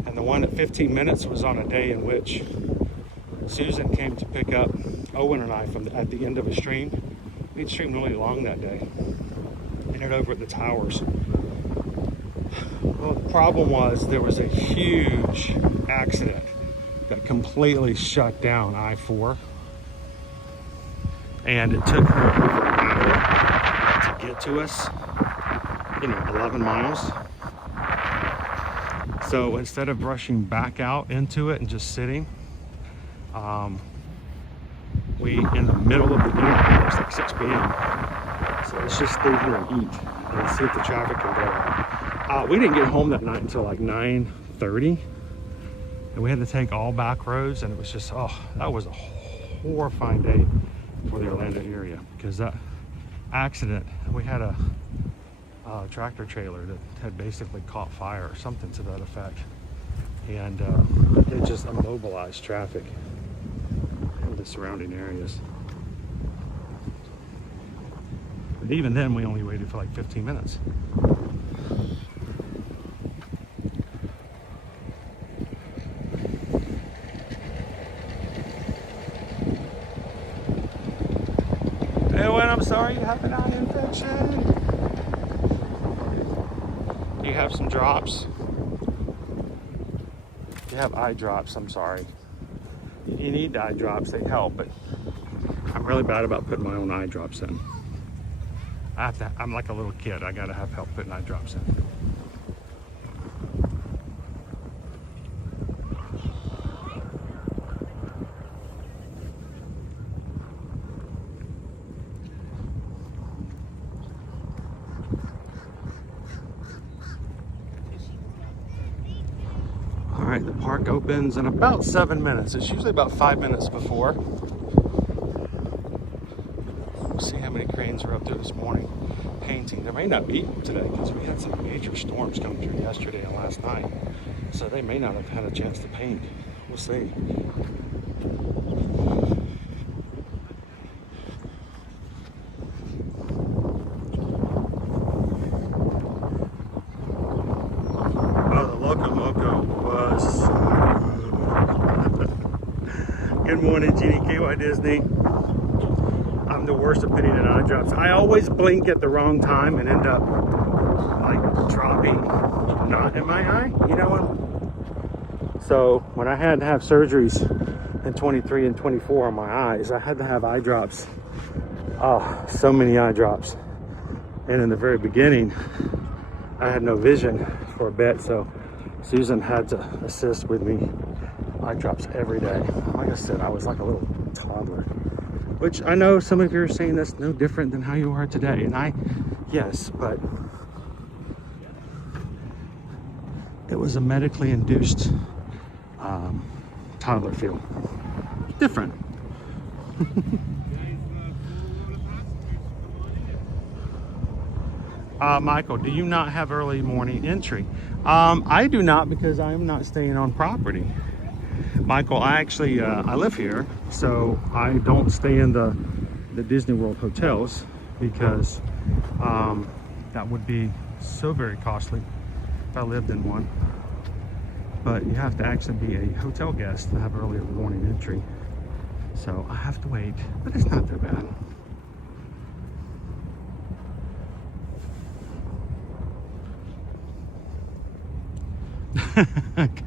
And the one at 15 minutes was on a day in which Susan came to pick up Owen and I at the end of a stream. We'd streamed really long that day. Ended over at the towers. Well, the problem was there was a huge accident that completely shut down I-4. And it took her over an hour to get to us, 11 miles. So instead of rushing back out into it and just sitting, we, in the middle of the dinner, it's like 6 p.m. So let's just stay here and eat and see if the traffic can go. We didn't get home that night until like 9:30. And we had to take all back roads, and it was just, that was a horrifying day for the Orlando area, because that accident, we had a tractor trailer that had basically caught fire or something to that effect. And it just immobilized traffic in the surrounding areas. But even then, we only waited for like 15 minutes. Ewan, I'm sorry you have an eye infection. Do you have some drops? You have eye drops, I'm sorry. You need eye drops, they help, but I'm really bad about putting my own eye drops in. I'm like a little kid, I gotta have help putting eye drops in. All right, the park opens in about 7 minutes. It's usually about 5 minutes before. We'll see how many cranes are up there this morning painting. There may not be today because we had some major storms come through yesterday and last night. So they may not have had a chance to paint. We'll see. Good morning, Jeannie, KY Disney. I'm the worst at putting in eye drops. I always blink at the wrong time and end up like dropping not in my eye, you know what? So when I had to have surgeries in 23 and 24 on my eyes, I had to have eye drops. Oh, so many eye drops. And in the very beginning, I had no vision for a bit, so Susan had to assist with me. Eye drops every day. Like I said, I was like a little toddler, which I know some of you are saying that's no different than how you are today. And yes, but it was a medically induced toddler feel. Different. Michael, do you not have early morning entry? I do not, because I am not staying on property. Michael, I actually, I live here, so I don't stay in the Disney World hotels because that would be so very costly if I lived in one. But you have to actually be a hotel guest to have early morning entry. So I have to wait, but it's not too bad.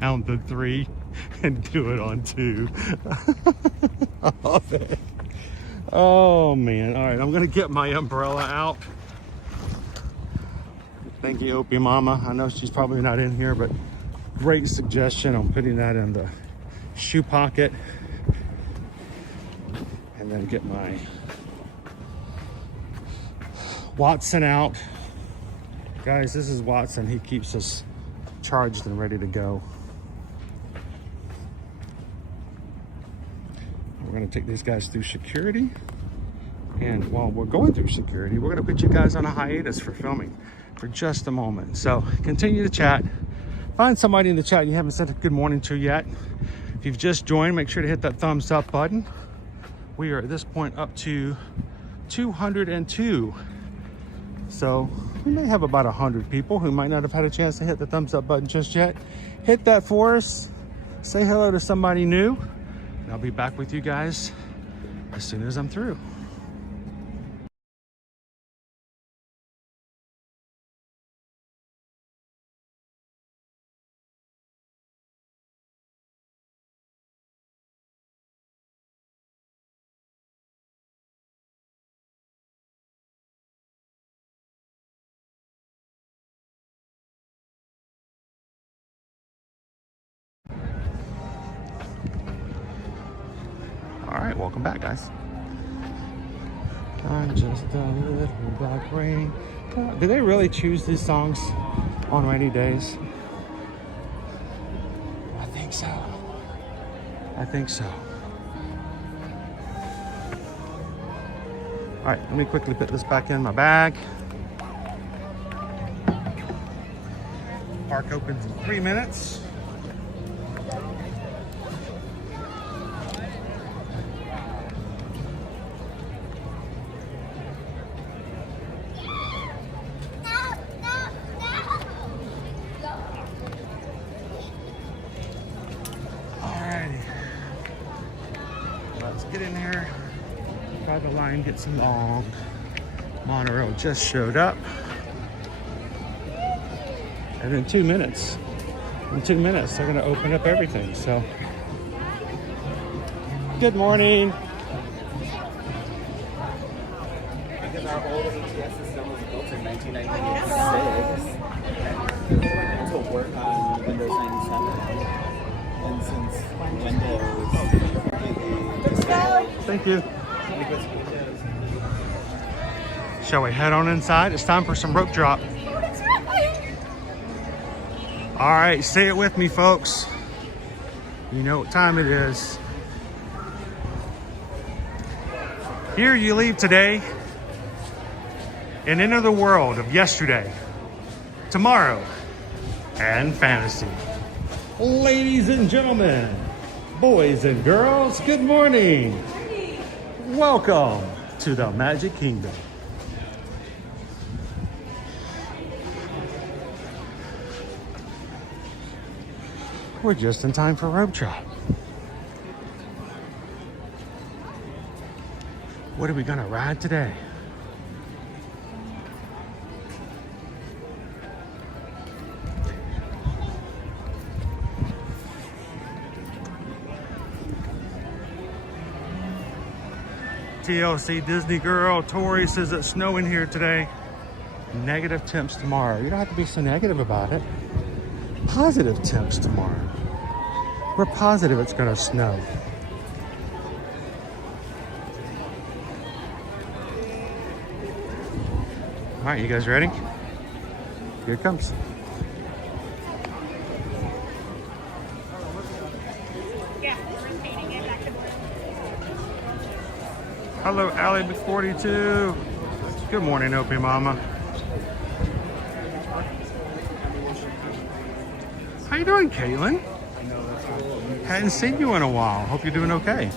Count to 3 and do it on 2. I love it. Oh man. All right, I'm gonna get my umbrella out. Thank you, Opie Mama. I know she's probably not in here, but great suggestion on putting that in the shoe pocket. And then get my Watson out. Guys, this is Watson. He keeps us charged and ready to go. We're going to take these guys through security, and while we're going through security, we're going to put you guys on a hiatus for filming for just a moment. So continue to chat, find somebody in the chat you haven't said a good morning to yet. If you've just joined, make sure to hit that thumbs up button. We are at this point up to 202, so we may have about 100 people who might not have had a chance to hit the thumbs up button just yet. Hit that for us. Say hello to somebody new. And I'll be back with you guys as soon as I'm through. All right, welcome back, guys. I'm just a little black rain. Do they really choose these songs on rainy days? I think so. I think so. All right, let me quickly put this back in my bag. Park opens in 3 minutes. Alrighty. Let's get in there. Try the line gets long. Monorail just showed up. And in 2 minutes, they're gonna open up everything, so. Good morning. Because our old ATS system was built in 1996 to work on Windows 97. And since Windows, Thank you. Shall we head on inside? It's time for some rope drop. All right, say it with me, folks. You know what time it is. Here you leave today and enter the world of yesterday, tomorrow, and fantasy. Ladies and gentlemen, boys and girls, good morning. Welcome to the Magic Kingdom. We're just in time for rope drop. What are we gonna ride today? TLC Disney girl Tori says it's snowing here today. Negative temps tomorrow. You don't have to be so negative about it. Positive temps tomorrow. We're positive it's gonna snow. All right, you guys ready? Here it comes. Hello, Allie B42. Good morning, Opie Mama. How you doing, Caitlin? Hadn't seen you in a while. Hope you're doing okay.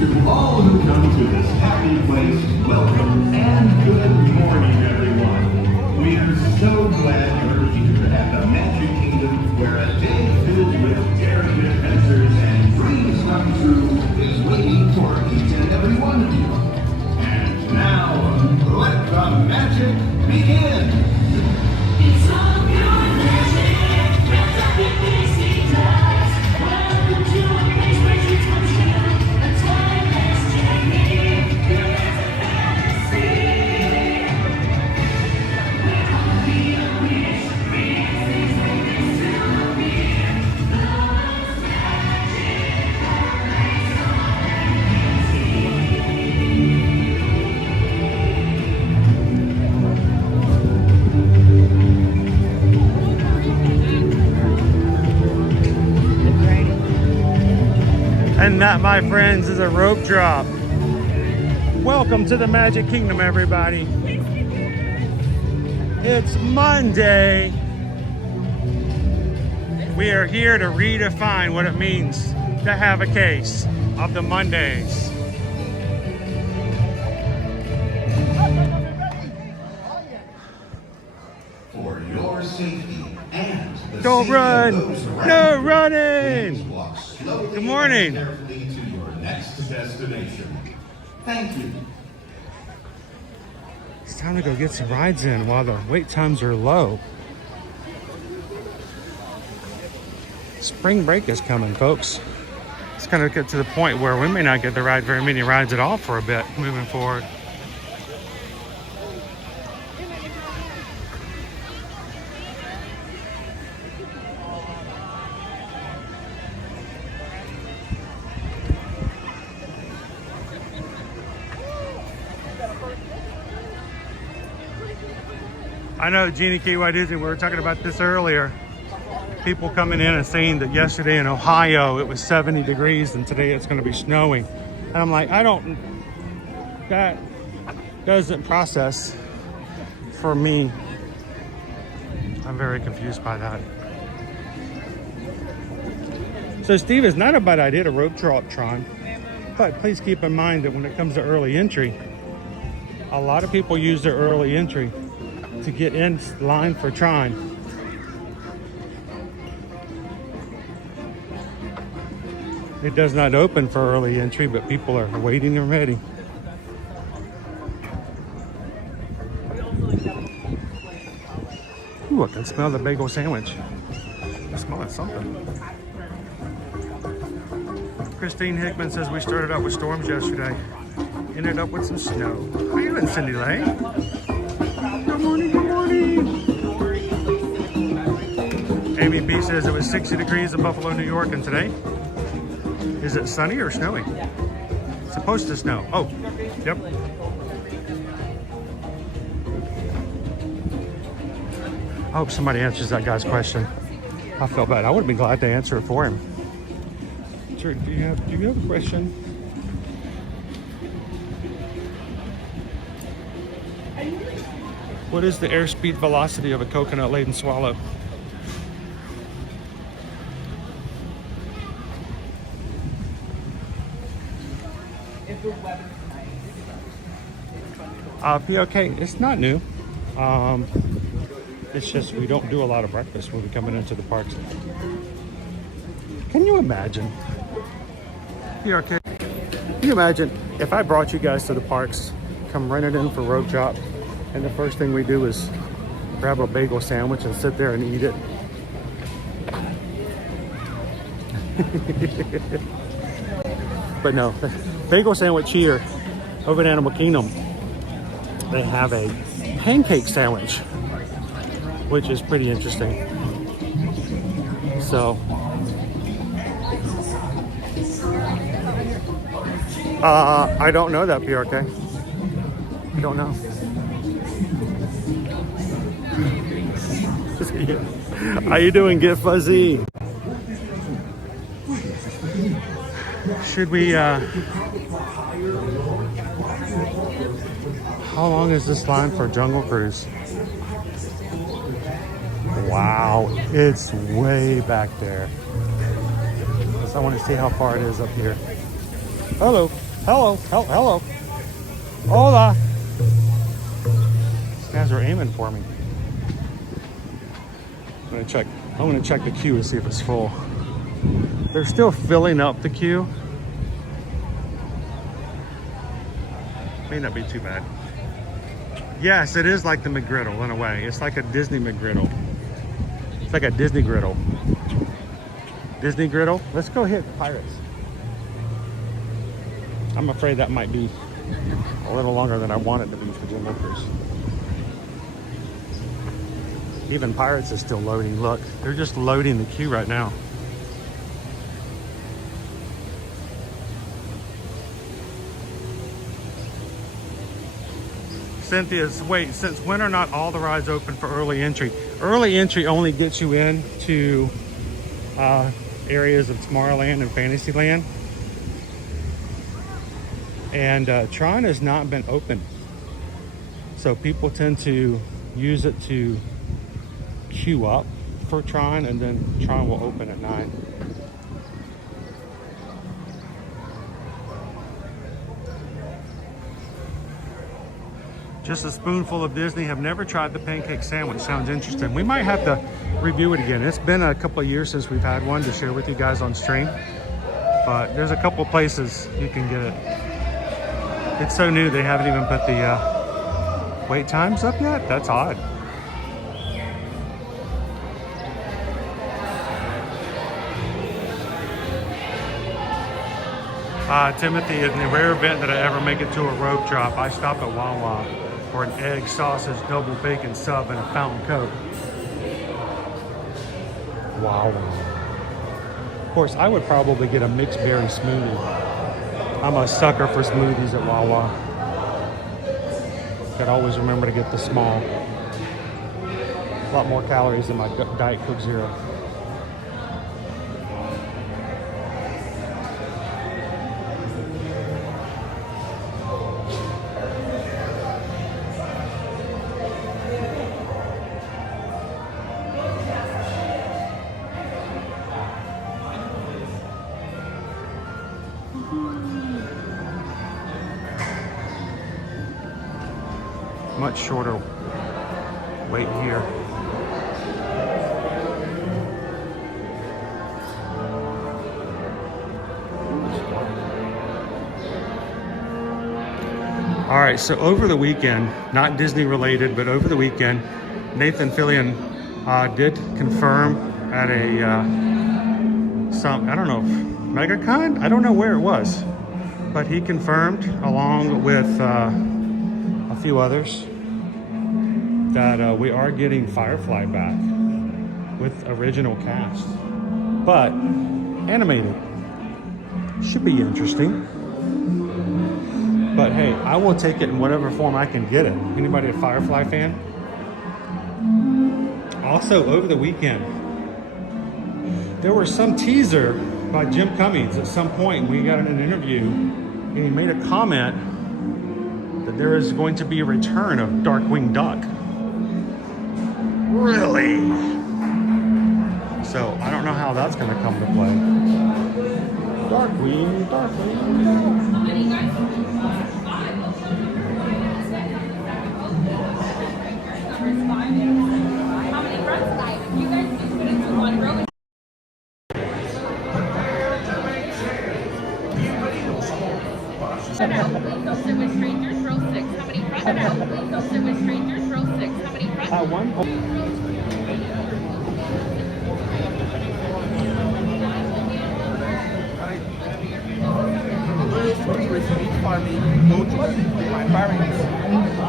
To all who come to this happy place, welcome and good morning, everyone. We are so glad you're here at the Magic Kingdom, where a day filled with daring adventures and dreams come true is waiting for each and every one of you. And now, let the magic begin. It's all your magic, wrapped up in Disney dust. Welcome to a place where dreams come true, a timeless journey, filled with fantasy. Where only a wish brings these moments to be. Love's magic, lights on And that, my friends, is a rope drop. Welcome to the Magic Kingdom, everybody. It's Monday. We are here to redefine what it means to have a case of the Mondays. For your safety and the Don't safety run. of those around No you, running. please walk slowly Good morning. and carefully to your next destination. Thank you. It's time to go get some rides in while the wait times are low. Spring break is coming, folks. It's going to get to the point where we may not get to ride very many rides at all for a bit moving forward. I know, Jeannie KY Disney, we were talking about this earlier. People coming in and saying that yesterday in Ohio it was 70 degrees and today it's going to be snowing. And I'm like, that doesn't process for me. I'm very confused by that. So Steve, it's not a bad idea to rope drop Tron, but please keep in mind that when it comes to early entry, a lot of people use their early entry to get in line for Tron. It does not open for early entry, but people are waiting and ready. Ooh, I can smell the bagel sandwich. I smell something. Christine Hickman says we started out with storms yesterday. Ended up with some snow. How you doing, Cindy Lane? Good morning, good morning. Amy B says it was 60 degrees in Buffalo, New York, and today? Is it sunny or snowy? It's supposed to snow. Oh, yep. I hope somebody answers that guy's question. I felt bad. I would have been glad to answer it for him. Sir, do you have a question? What is the airspeed velocity of a coconut-laden swallow? POK, it's not new. It's just we don't do a lot of breakfast when we're coming into the parks. Can you imagine? PRK, can you imagine if I brought you guys to the parks, come rent it in for road drop, and the first thing we do is grab a bagel sandwich and sit there and eat it? But no, bagel sandwich here over at Animal Kingdom, they have a pancake sandwich, which is pretty interesting. So, I don't know that, PRK. I don't know. How you doing, Get Fuzzy? Should we, how long is this line for Jungle Cruise? Wow, it's way back there. I want to see how far it is up here. Hello, hello, hello. Hola. These guys are aiming for me. I'm gonna check the queue and see if it's full. They're still filling up the queue. May not be too bad. Yes, it is like the McGriddle in a way. It's like a Disney McGriddle. It's like a Disney griddle. Disney griddle. Let's go hit Pirates. I'm afraid that might be a little longer than I want it to be for Jungle Cruise. Even Pirates is still loading. Look, they're just loading the queue right now. Cynthia's, wait, since when are not all the rides open for early entry? Early entry only gets you into areas of Tomorrowland and Fantasyland. And Tron has not been open. So people tend to use it to queue up for Tron, and then Tron will open at 9. Just a spoonful of Disney. Have never tried the pancake sandwich. Sounds interesting. We might have to review it again. It's been a couple of years since we've had one to share with you guys on stream. But there's a couple places you can get it. It's so new they haven't even put the wait times up yet. That's odd. Timothy, in the rare event that I ever make it to a rope drop, I stop at Wawa for an egg, sausage, double bacon sub, and a fountain coke. Wow. Of course, I would probably get a mixed berry smoothie. I'm a sucker for smoothies at Wawa. Gotta always remember to get the small. A lot more calories than my Diet Coke Zero. Much shorter wait here. All right, so over the weekend, not Disney related, but over the weekend, Nathan Fillion did confirm at a I don't know, MegaCon? I don't know where it was, but he confirmed along with a few others that we are getting Firefly back with original cast, but animated. Should be interesting. But hey, I will take it in whatever form I can get it. Anybody a Firefly fan? Also, over the weekend, there was some teaser by Jim Cummings at some point. We got in an interview, and he made a comment that there is going to be a return of Darkwing Duck. Really? So I don't know how that's going to come to play. Darkwing, Darkwing. One.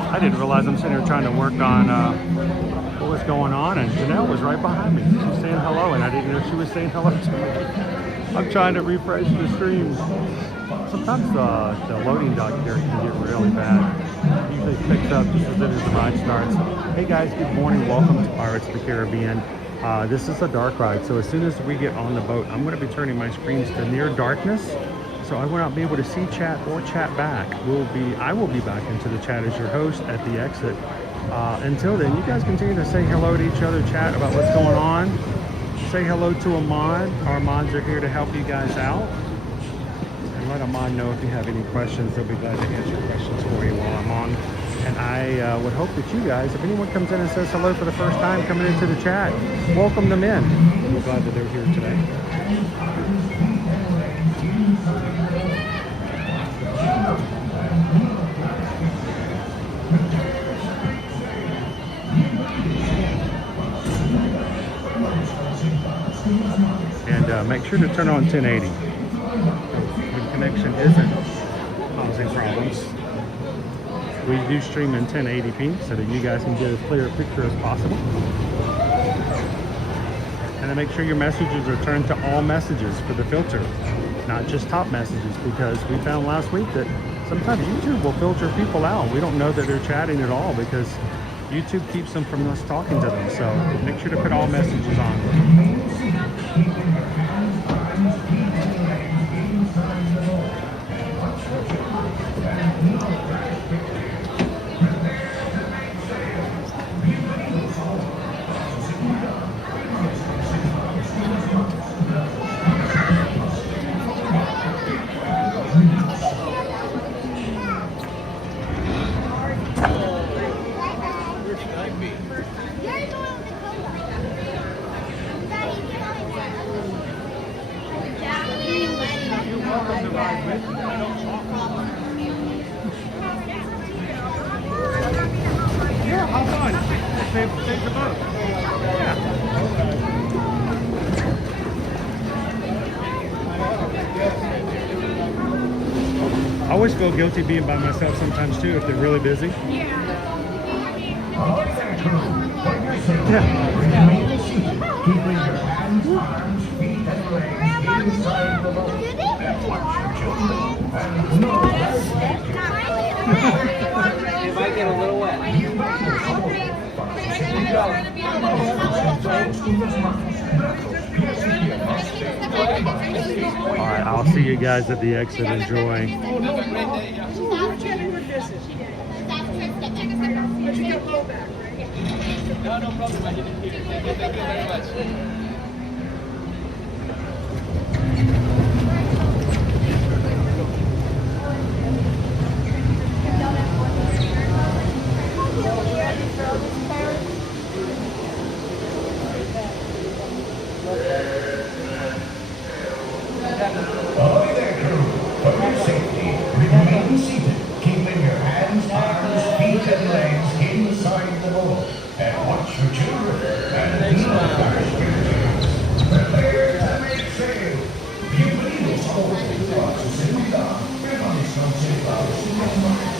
I didn't realize I'm sitting here trying to work on what was going on, and Janelle was right behind me. She was saying hello, and I didn't know she was saying hello to me. I'm trying to refresh the stream. Sometimes the loading dock here can get really bad. It usually picks up just as the ride starts. Hey guys, good morning. Welcome to Pirates of the Caribbean. This is a dark ride, so as soon as we get on the boat, I'm going to be turning my screens to near darkness, so I will not be able to see chat or chat back. I will be back into the chat as your host at the exit. Until then, you guys continue to say hello to each other, chat about what's going on. Say hello to a mod. Our mods are here to help you guys out. And let a mod know if you have any questions. They'll be glad to answer questions for you while I'm on. And I would hope that you guys, if anyone comes in and says hello for the first time coming into the chat, welcome them in. We're glad that they're here today. And make sure to turn on 1080. The connection isn't causing problems. We do stream in 1080p so that you guys can get as clear a picture as possible. And then make sure your messages are turned to all messages for the filter, not just top messages, because we found last week that sometimes YouTube will filter people out. We don't know that they're chatting at all because YouTube keeps them from us talking to them. So make sure to put all messages on. Yeah, how fun. Take the boat. Yeah. I always feel guilty being by myself sometimes too if they're really busy. It might get a little wet. All right, I'll see you guys at the exit. Enjoy. No problem. I didn't hear. Thank you very much. Ahoy there, crew. For your safety, remain seated, keeping your hands, arms, feet, and legs inside the boat. And watch your children, and do not dash your children. Prepare to make sail. Bienvenidos a bordo de su seguridad. Permanezcan sentados en los mares.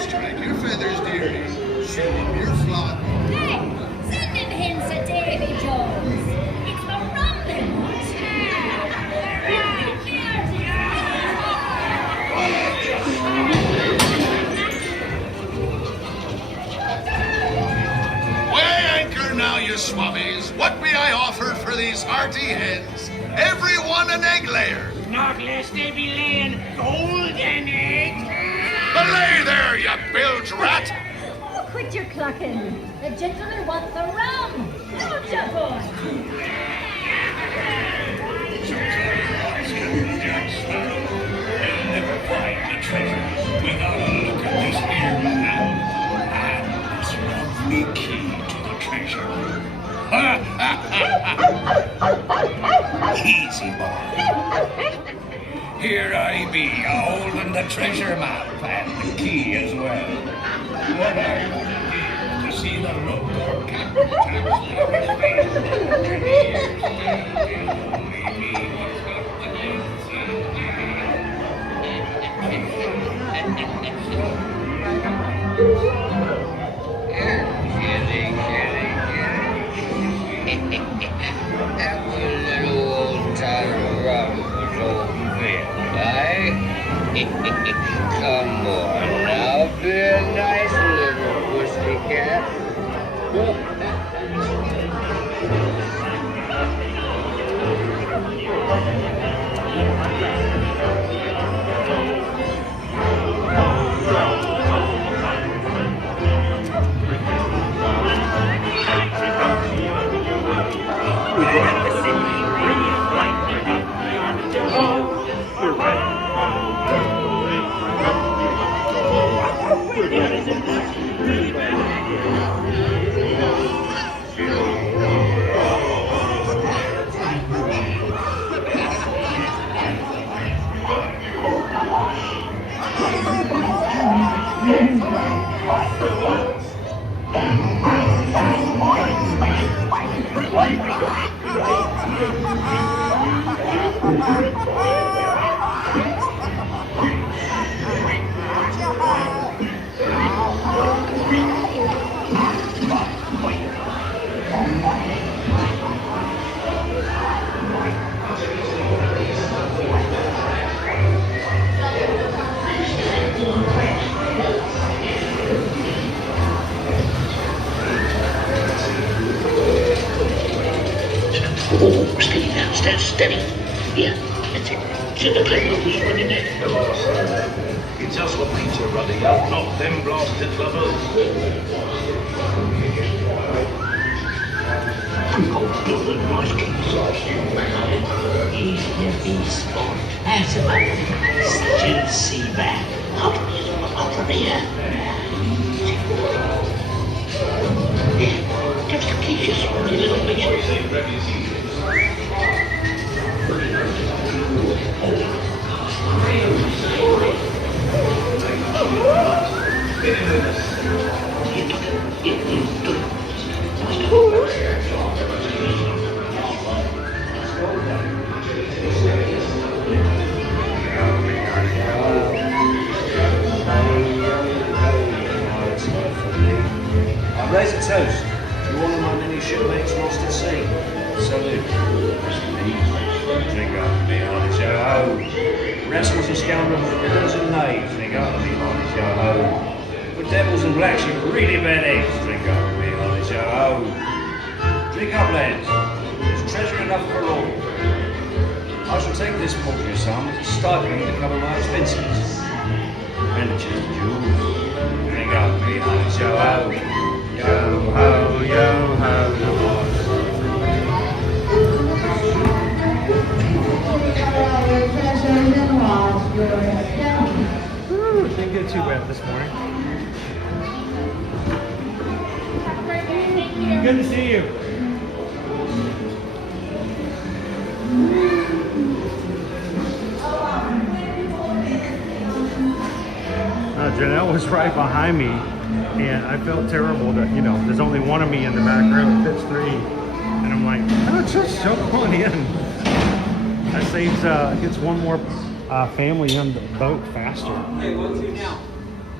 Strike your feathers, dearie. Show 'em your flock. Hey, send in hints at Davy Jones. It's the rum they want. Weigh anchor now, you swabbies. What may I offer for these hearty heads? Every one an egg layer. Not lest they be laying golden eggs. Belay there, you bilge rat. Oh, quit your clucking. The gentlemen want the rum. Don't you, boy? They'll never find the treasure without a look at this here map. And this lovely key to the treasure. Easy, boy. Here I be, a-holding the treasure map and the key as well. What I want is to see the look our Captain Jack's face. Come on now, be a nice little pussycat. Oh, steady now, steady. Yeah, that's it. Should the play movies running it? It's us what needs a ruddy up, not them blasted lovers. Oh, good, nice kids. He's the beast spot. That's about still see back. Up from here. Yeah, just to keep you slowly, little bit. Raise a toast to one of my many shipmates lost at sea. Salute. Drink up, me honest, yo ho. Rascals and scoundrels, villains and knaves. Drink up, me honest, yo ho. With devils and blacks, you really bad eggs. Drink up, me honest, yo ho. Drink up, lads. There's treasure enough for all. I shall take this paltry sum as a stipend to cover my expenses. And a chest of jewels. Drink up, me honest, yo ho. Yo ho, yo ho, Ooh, it didn't get too bad this morning. Good to see you. Janelle was right behind me, and I felt terrible that, you know, there's only one of me in the back row. It fits three. And I'm like, oh, just jump on in. That saves, gets one more family on the boat faster. Hey, what's your now?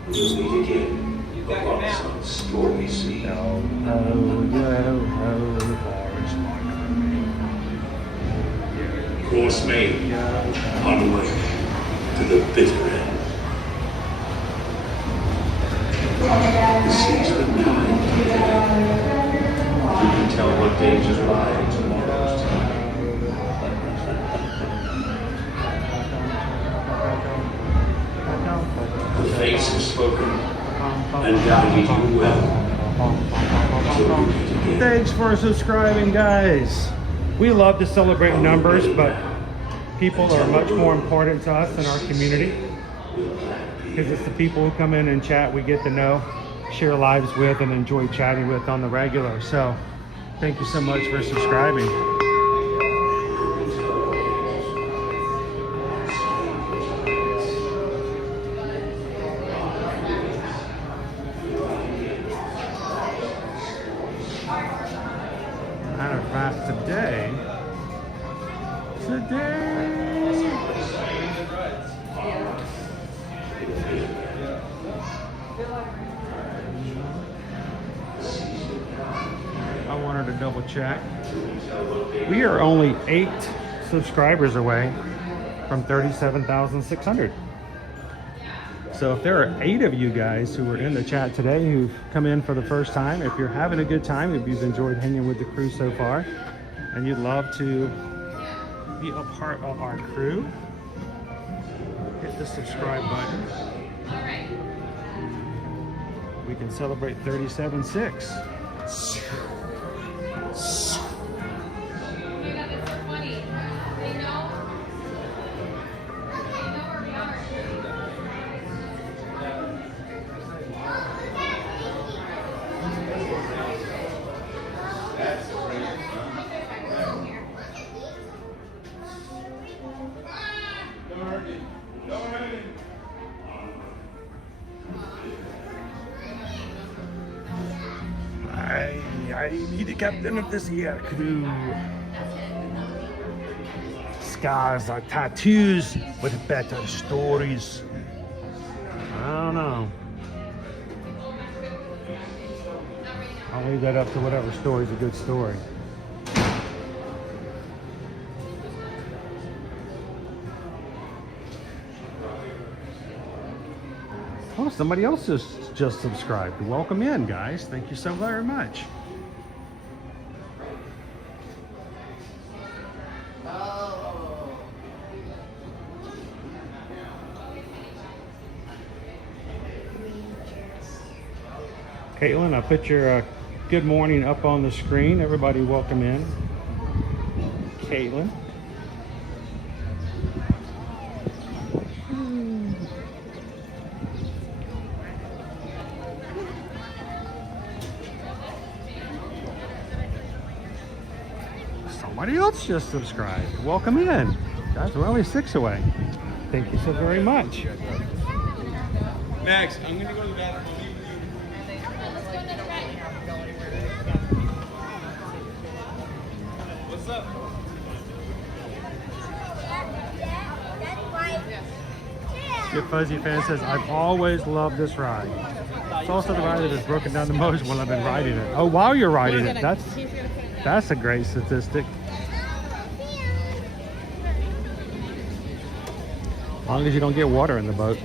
You got your now. Stormy sea. Ho, ho, ho, Course made on the way to the bitter end. The sea's been kind. You can tell what dangers lie in tomorrow's time. The fates have spoken and guided you well. So we meet again. Thanks for subscribing, guys. We love to celebrate numbers, but people are much more important to us in our community, because it's the people who come in and chat we get to know, share lives with, and enjoy chatting with on the regular. So thank you so much for subscribing. Matter of fact, today. I wanted to double check. We are only 8 subscribers away from 37,600. So if there are 8 of you guys who are in the chat today who've come in for the first time, if you're having a good time, if you've enjoyed hanging with the crew so far, and you'd love to be a part of our crew, hit the subscribe button. We can celebrate 37.6. I need the captain of this here crew. Scars are tattoos with better stories. I don't know. I'll leave that up to whatever story's a good story. Oh, somebody else just subscribed. Welcome in, guys. Thank you so very much. Caitlin, I put your good morning up on the screen. Everybody welcome in. Caitlin. Somebody else just subscribed. Welcome in. Guys, we're only 6 away. Thank you so very much. Max, I'm gonna go to the bathroom. What's up? Good Fuzzy Fan says, I've always loved this ride. It's also the ride that has broken down the most while I've been riding it. Oh, while you're riding it. That's a great statistic. As long as you don't get water in the boat.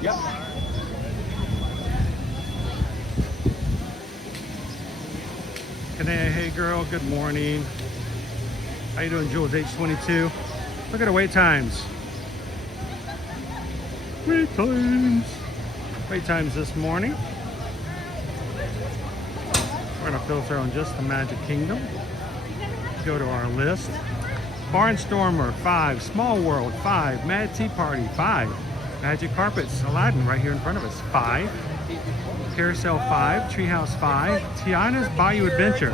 Yep. Hey girl, good morning. How you doing, Jules? H22. Look at the wait times. Wait times this morning. We're gonna filter on just the Magic Kingdom. Go to our list. Barnstormer, 5. Small World, 5. Mad Tea Party, 5. Magic Carpets, Aladdin, right here in front of us, 5. Carousel, 5. Treehouse, 5. Tiana's Bayou Adventure,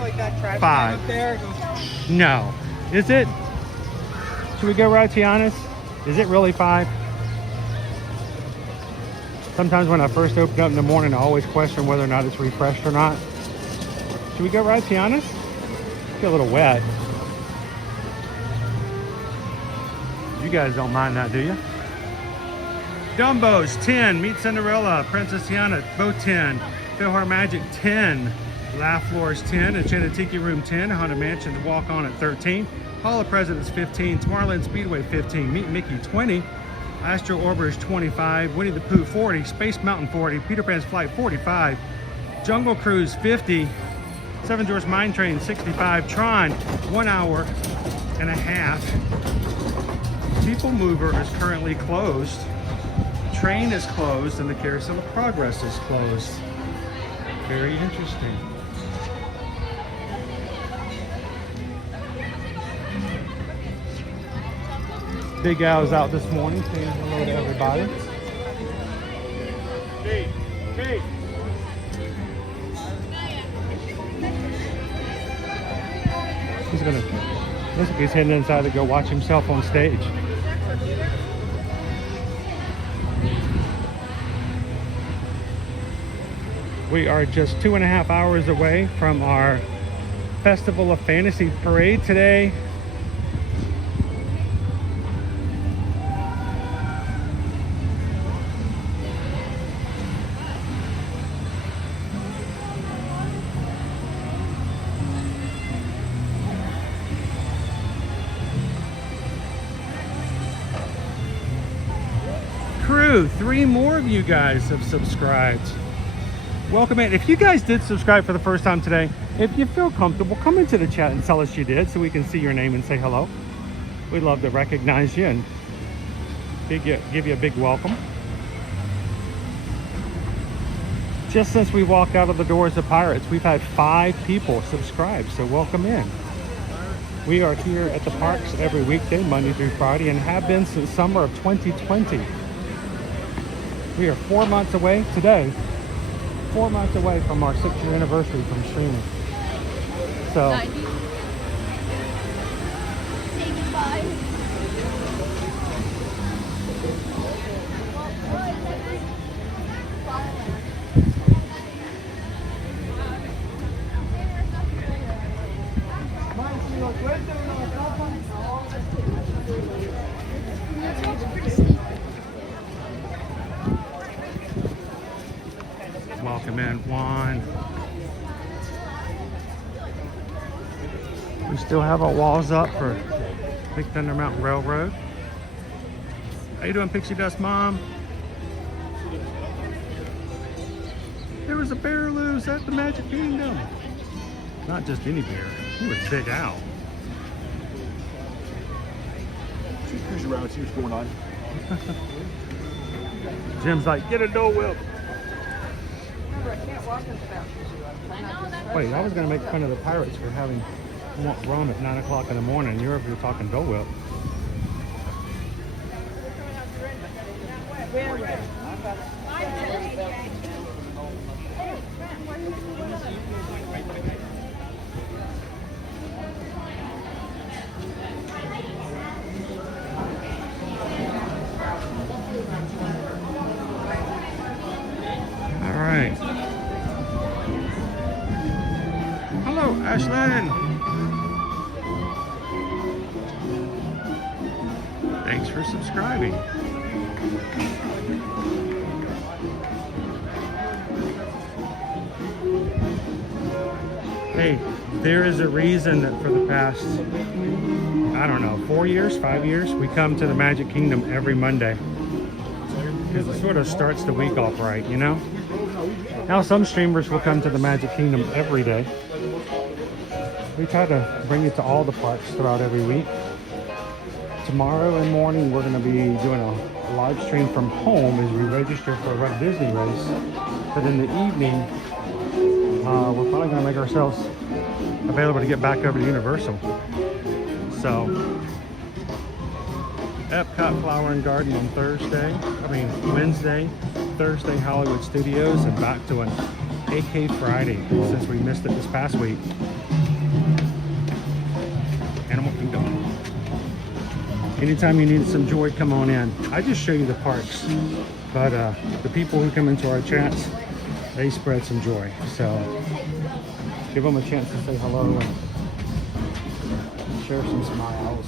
5. No. Is it? Should we go ride Tiana's? Is it really 5? Sometimes when I first open up in the morning, I always question whether or not it's refreshed or not. Should we go ride Tiana's? Get a little wet. You guys don't mind that, do you? Dumbo's 10, Meet Cinderella, Princess Tiana, both 10. Philhar Magic 10, Laugh Floors 10, Enchanted Tiki Room 10, Haunted Mansion to Walk On at 13, Hall of Presidents 15, Tomorrowland Speedway 15, Meet Mickey 20, Astro Orbiters 25, Winnie the Pooh 40, Space Mountain 40, Peter Pan's Flight 45, Jungle Cruise 50, Seven Dwarfs Mine Train 65, Tron 1 hour and a half. People Mover is currently closed. Train is closed and the Carousel of Progress is closed. Very interesting. Big Al's out this morning saying hello to everybody. Hey, hey. He's gonna, looks like he's heading inside to go watch himself on stage. We are just 2.5 hours away from our Festival of Fantasy parade today. through. 3 more of you guys have subscribed. Welcome in. If you guys did subscribe for the first time today, if you feel comfortable, come into the chat and tell us you did so we can see your name and say hello. We'd love to recognize you and give you a big welcome. Just since we walked out of the doors of Pirates, we've had 5 people subscribe, so welcome in. We are here at the parks every weekday, Monday through Friday, and have been since summer of 2020. We are 4 months away today, 4 months away from our 6-year anniversary from streaming. So, welcome in, Juan. We still have our walls up for Big Thunder Mountain Railroad. How you doing, Pixie Dust Mom? There was a bear loose at the Magic Kingdom. Not just any bear, he was Big Al. Here's around, see what's going on. Jim's like, get a Dole Whip. Wait, I was going to make fun of the Pirates for having rum at 9 o'clock in the morning. You're over here talking Dole Whip. All right. Hello, Ashlyn. Thanks for subscribing. Hey, there is a reason that for the past, I don't know, 4 years, 5 years, we come to the Magic Kingdom every Monday. Because it sort of starts the week off right, you know? Now some streamers will come to the Magic Kingdom every day. We try to bring it to all the parks throughout every week. Tomorrow in the morning, we're going to be doing a live stream from home as we register for a RunDisney race. But in the evening, we're probably going to make ourselves available to get back over to Universal. So, Epcot Flower and Garden on Wednesday, Thursday Hollywood Studios, and back to an AK Friday since we missed it this past week. Animal Kingdom. Anytime you need some joy, come on in. I just show you the parks, but the people who come into our chats, they spread some joy. So give them a chance to say hello and share some smiles.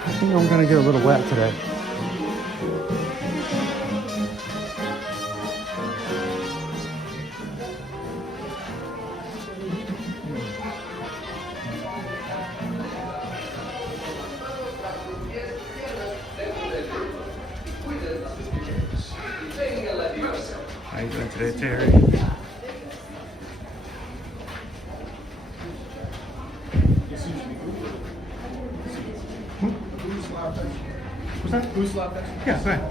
I think I'm gonna get a little wet today. How you doing today, Terry? What's that? Yeah, go ahead.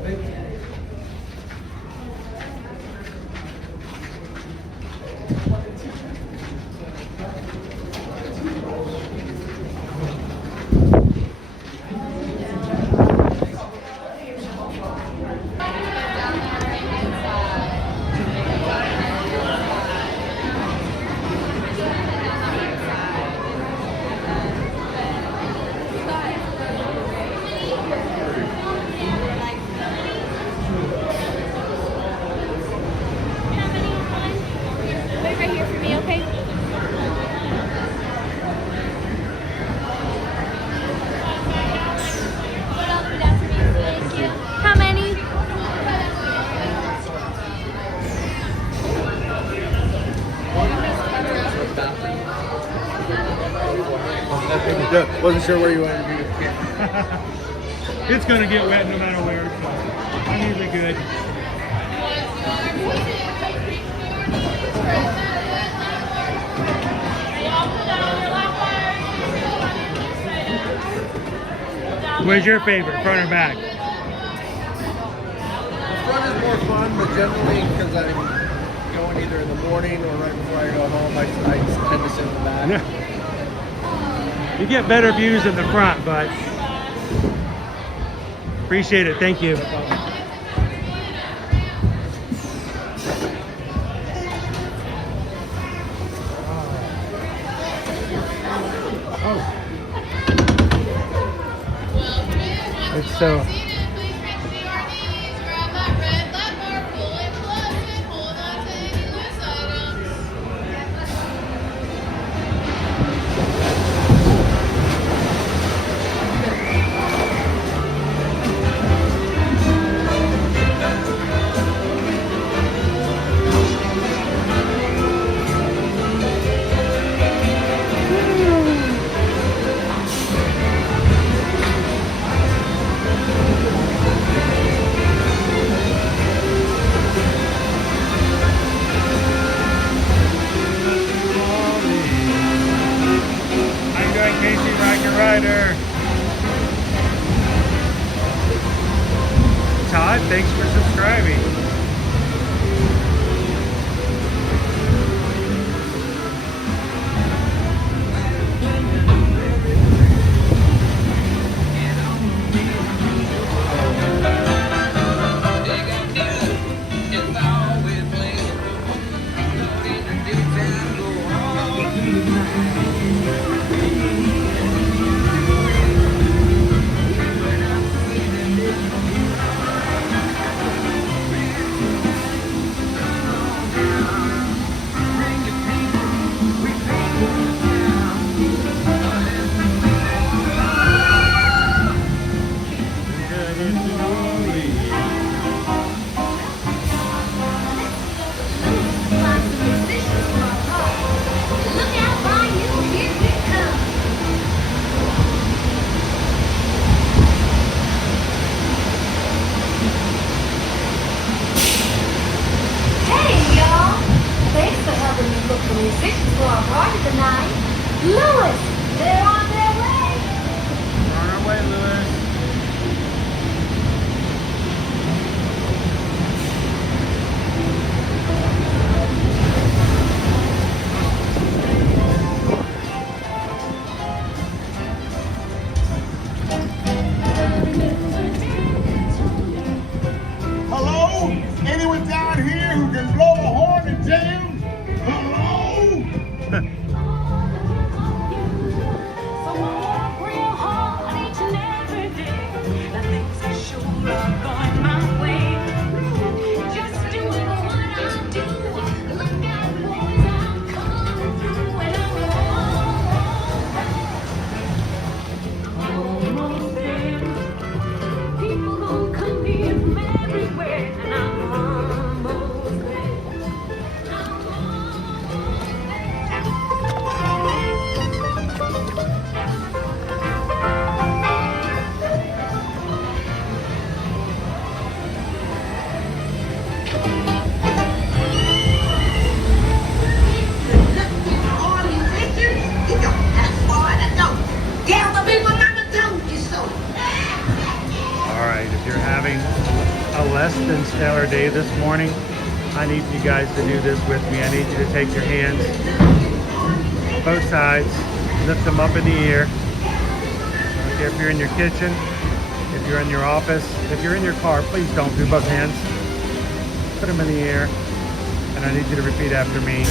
Wasn't sure where you wanted to be. It's going to get wet no matter where, so I'm usually good. Where's your favorite, front or back? The front is more fun, but generally, because I'm going either in the morning or right before I go home, I tend to sit in the back. Yeah. You get better views in the front, but appreciate it. Thank you. It's so. Todd, thanks for subscribing. Than stellar day this morning. I need you guys to do this with me. I need you to take your hands, both sides, lift them up in the air. I don't care if you're in your kitchen, if you're in your office, if you're in your car, please don't do both hands. Put them in the air, and I need you to repeat after me.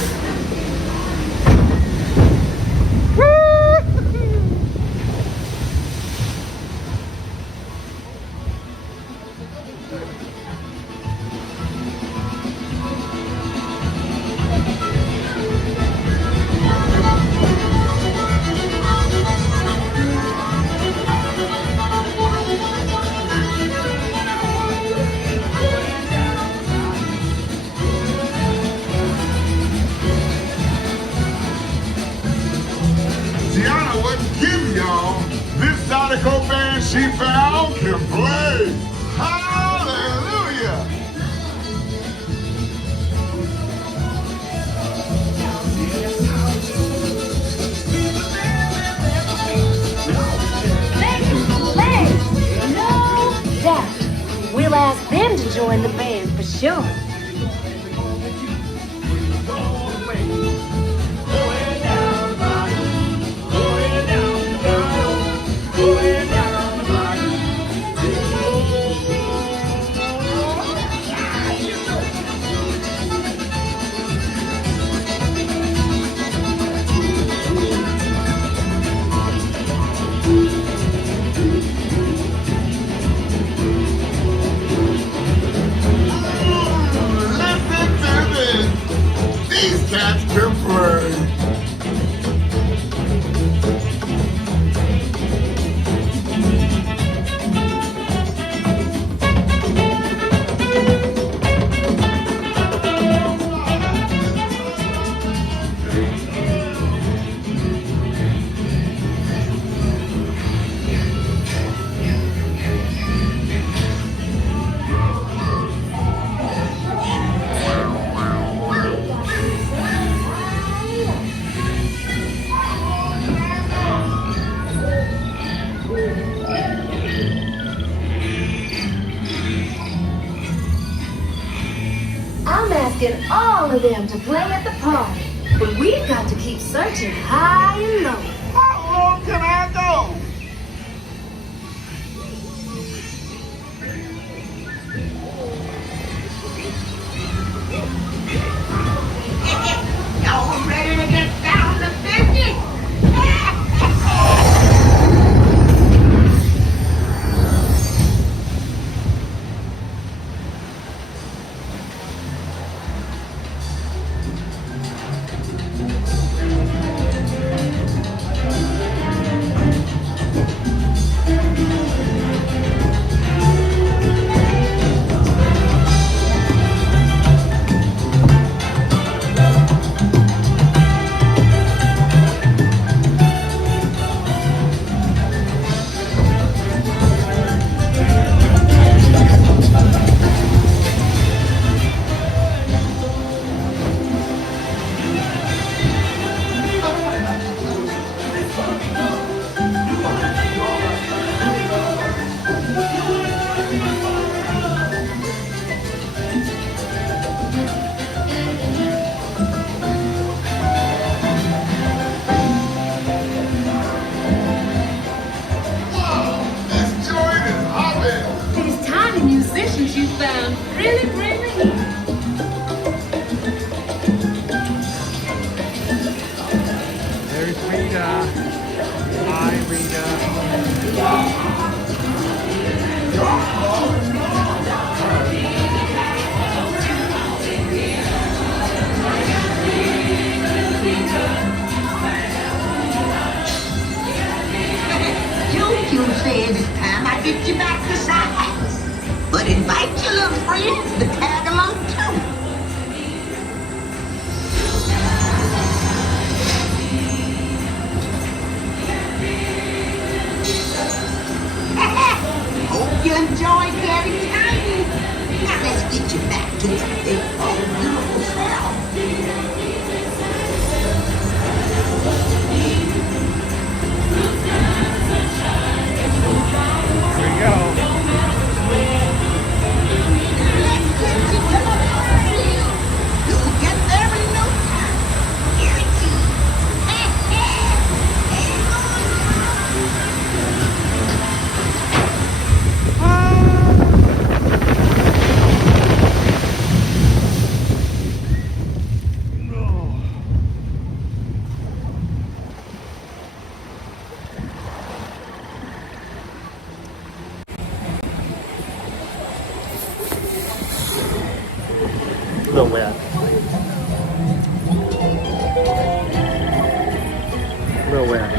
she found can play. Hallelujah. They can play, no doubt. We'll ask them to join the band for sure. These cats can play. I'm asking all of them to play at the party, but we've got to keep searching high and low. How long can I go? Y'all ready to get down to business? get you back to size. But invite your little friends to tag along too. Hope you enjoyed Gary Tiny. Now let's get you back to your big old beautiful self. Here we go. You'll get there in no time. Guaranteed. A little wet. A little wet.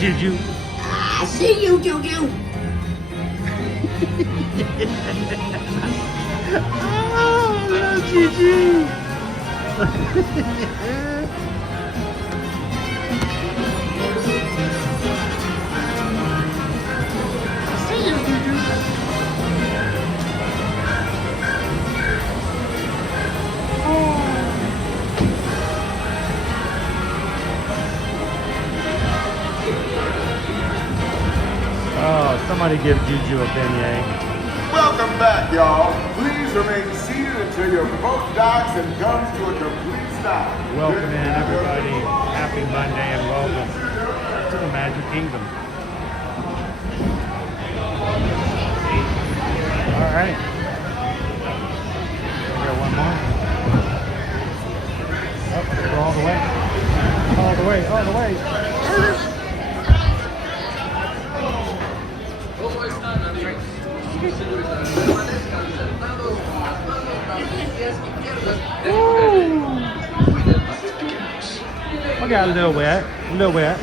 Juju. I see you, Juju. Oh, hello, Juju. See you, Juju. Oh, somebody give Juju a beignet. Welcome back, y'all. Please remain seated until your boat docks and comes to a complete stop. Welcome in, everybody. Happy Monday and welcome to the Magic Kingdom. All right. We got one more. Oh, we're all the way. All the way, all the way. I got a little wet, a little bit.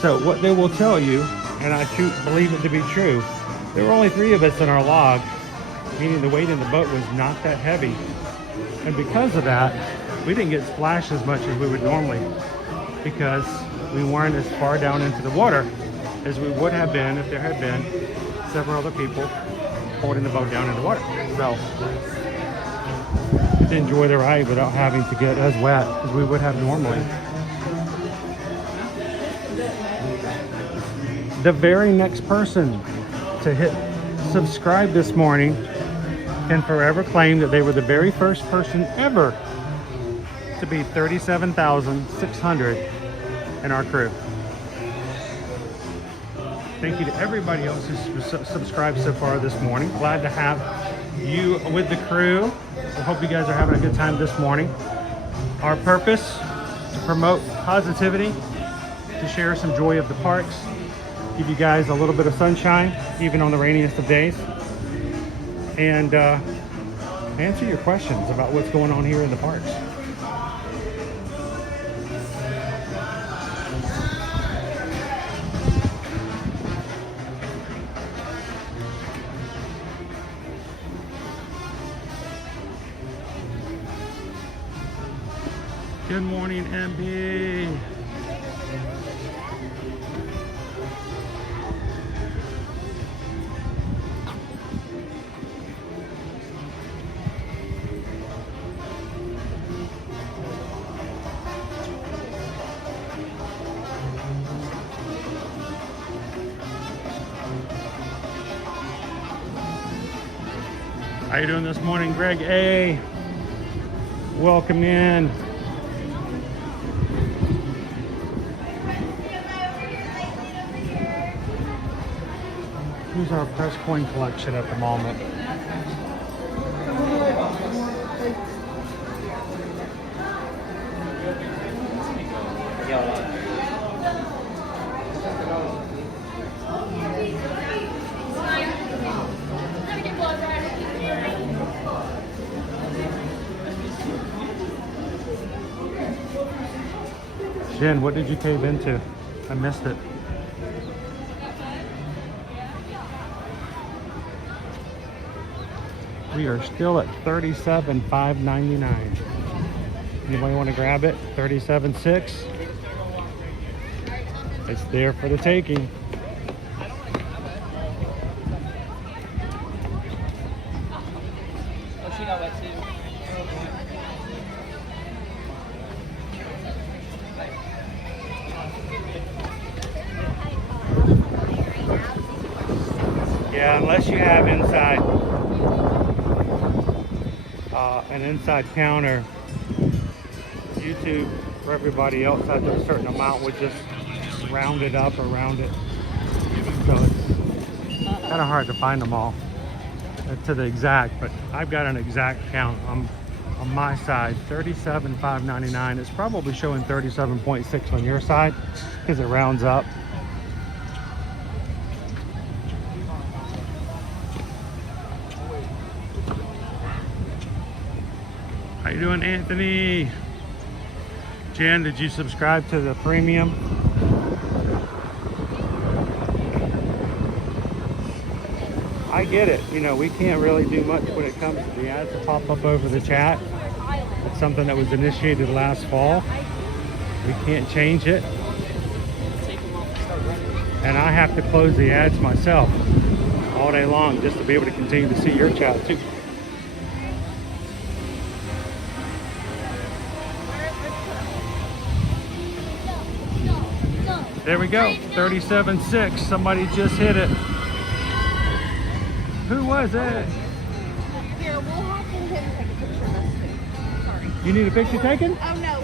So what they will tell you, and I believe it to be true, there were only 3 of us in our log, meaning the weight in the boat was not that heavy. And because of that, we didn't get splashed as much as we would normally, because we weren't as far down into the water as we would have been if there had been several other people holding the boat down in the water. So we could enjoy the ride without having to get as wet as we would have normally. The very next person to hit subscribe this morning can forever claim that they were the very first person ever to be 37,600 in our crew. Thank you to everybody else who's subscribed so far this morning. Glad to have you with the crew. I hope you guys are having a good time this morning. Our purpose, to promote positivity, to share some joy of the parks, give you guys a little bit of sunshine, even on the rainiest of days, and answer your questions about what's going on here in the parks. Good morning, MB. How you doing this morning, Greg A? Welcome in. Here's our press coin collection at the moment. Jen, what did you cave into? I missed it. We are still at $37,599. Anybody want to grab it? $37,600. It's there for the taking. Oh, she got wet too. Yeah, unless you have inside an inside counter, YouTube for everybody else after a certain amount would just round it up or round it. So it's kind of hard to find them all to the exact, but I've got an exact count on my side. $37,599. It's probably showing 37.6 on your side because it rounds up. How you doing, Anthony? Jen, did you subscribe to the premium? I get it. You know, we can't really do much when it comes to the ads that pop up over the chat. It's something that was initiated last fall. We can't change it. And I have to close the ads myself all day long just to be able to continue to see your chat too. There we go, 37.6. Somebody just hit it. Who was it? Here, we'll have to take a picture of us too. Sorry. You need a picture taken? Oh no,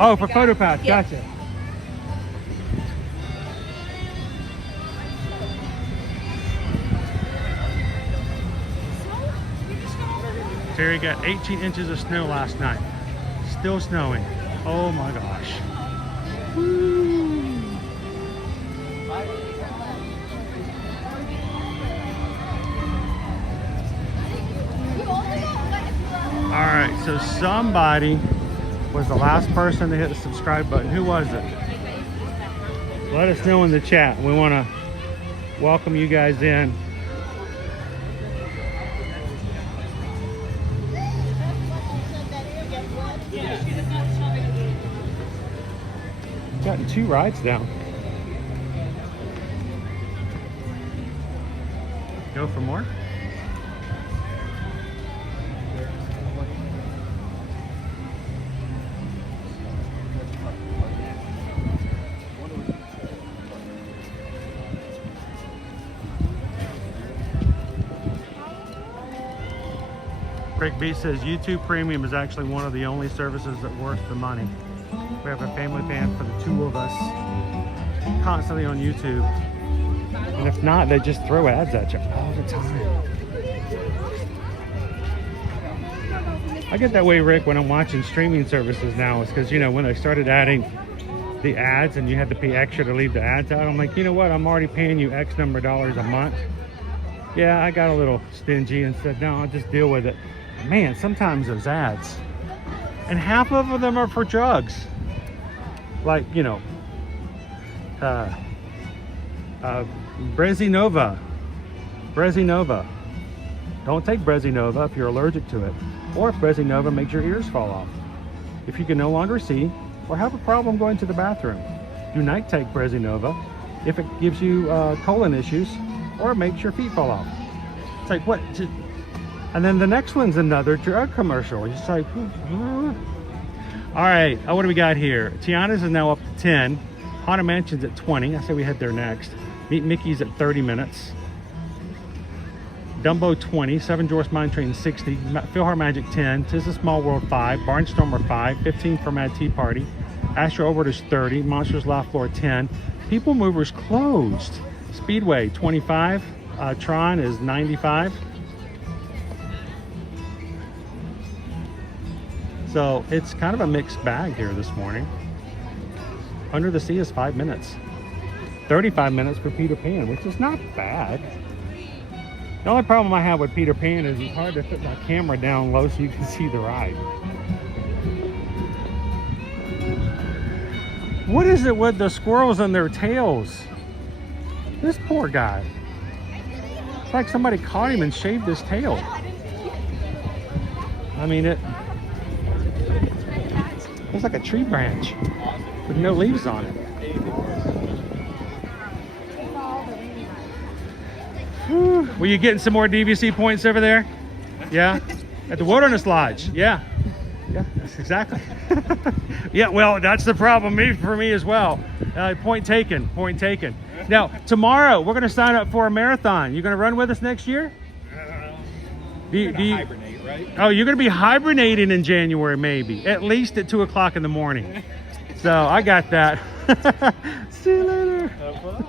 Oh, for PhotoPass, Yeah. gotcha. Terry got 18 inches of snow last night. Still snowing. Oh my gosh. All right, so somebody was the last person to hit the subscribe button. Who was it? Let us know in the chat. We want to welcome you guys in. Gotten 2 rides down. Go for more? Craig B says YouTube Premium is actually one of the only services that worth the money. We have a family plan for the 2 of us constantly on YouTube. And if not, they just throw ads at you all the time. I get that way, Rick, when I'm watching streaming services now. It's because, you know, when they started adding the ads and you had to pay extra to leave the ads out, I'm like, you know what? I'm already paying you X number of dollars a month. Yeah, I got a little stingy and said, no, I'll just deal with it. Man, sometimes those ads, and half of them are for drugs. Like, you know, Brezinova. Don't take Brezinova if you're allergic to it, or if Brezinova makes your ears fall off. If you can no longer see or have a problem going to the bathroom, do not take Brezinova if it gives you colon issues or it makes your feet fall off. It's like, what? And then the next one's another drug commercial. It's like, all right, what do we got here? Tiana's is now up to 10. Haunted Mansion's at 20. I say we head there next. Meet Mickey's at 30 minutes. Dumbo 20. Seven Dwarfs Mine Train 60. Philhar Magic 10. Tis a Small World 5. Barnstormer 5. 15 for Mad Tea Party. Astro Overdose 30. Monsters Laugh Floor 10. People Movers closed. Speedway 25. Tron is 95. So it's kind of a mixed bag here this morning. Under the Sea is 5 minutes. 35 minutes for Peter Pan, which is not bad. The only problem I have with Peter Pan is it's hard to put my camera down low so you can see the ride. What is it with the squirrels and their tails? This poor guy. It's like somebody caught him and shaved his tail. I mean, it looks like a tree branch with no leaves on it. Whew. Were you getting some more DVC points over there? Yeah? At the Wilderness Lodge? Yeah. Yeah, that's exactly. Yeah, well, that's the problem for me as well. Point taken, point taken. Now, tomorrow, we're going to sign up for a marathon. You going to run with us next year? Do you hibernate, right? Oh, you're going to be hibernating in January, maybe. At least at 2 o'clock in the morning. So, I got that. See you later. Have fun.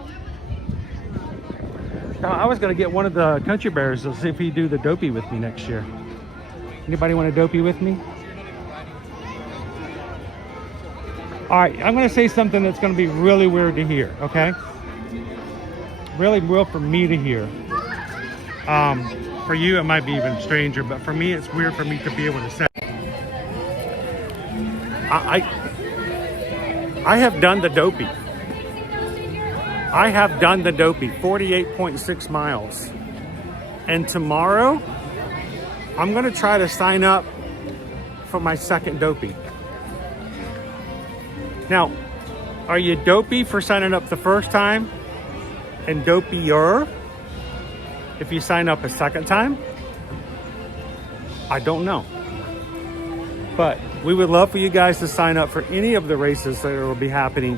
I was going to get one of the country bears to see if he'd do the dopey with me next year. Anybody want to dopey with me? All right, I'm going to say something that's going to be really weird to hear, okay? Really weird for me to hear. For you, it might be even stranger, but for me, it's weird for me to be able to say. I have done the dopey. I have done the dopey, 48.6 miles. And tomorrow, I'm going to try to sign up for my second dopey. Now, are you dopey for signing up the first time and dopier if you sign up a second time? I don't know. But we would love for you guys to sign up for any of the races that will be happening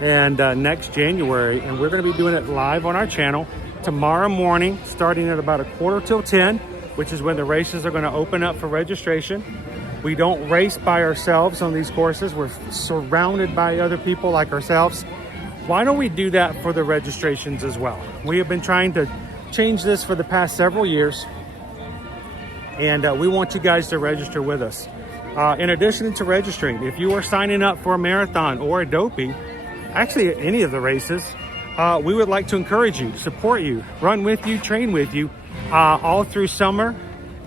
next January. And we're going to be doing it live on our channel tomorrow morning, starting at about 9:45, which is when the races are going to open up for registration. We don't race by ourselves on these courses. We're surrounded by other people like ourselves. Why don't we do that for the registrations as well? We have been trying to change this for the past several years, and we want you guys to register with us. In addition to registering, if you are signing up for a marathon or a dopey, actually any of the races, we would like to encourage you, support you, run with you, train with you all through summer,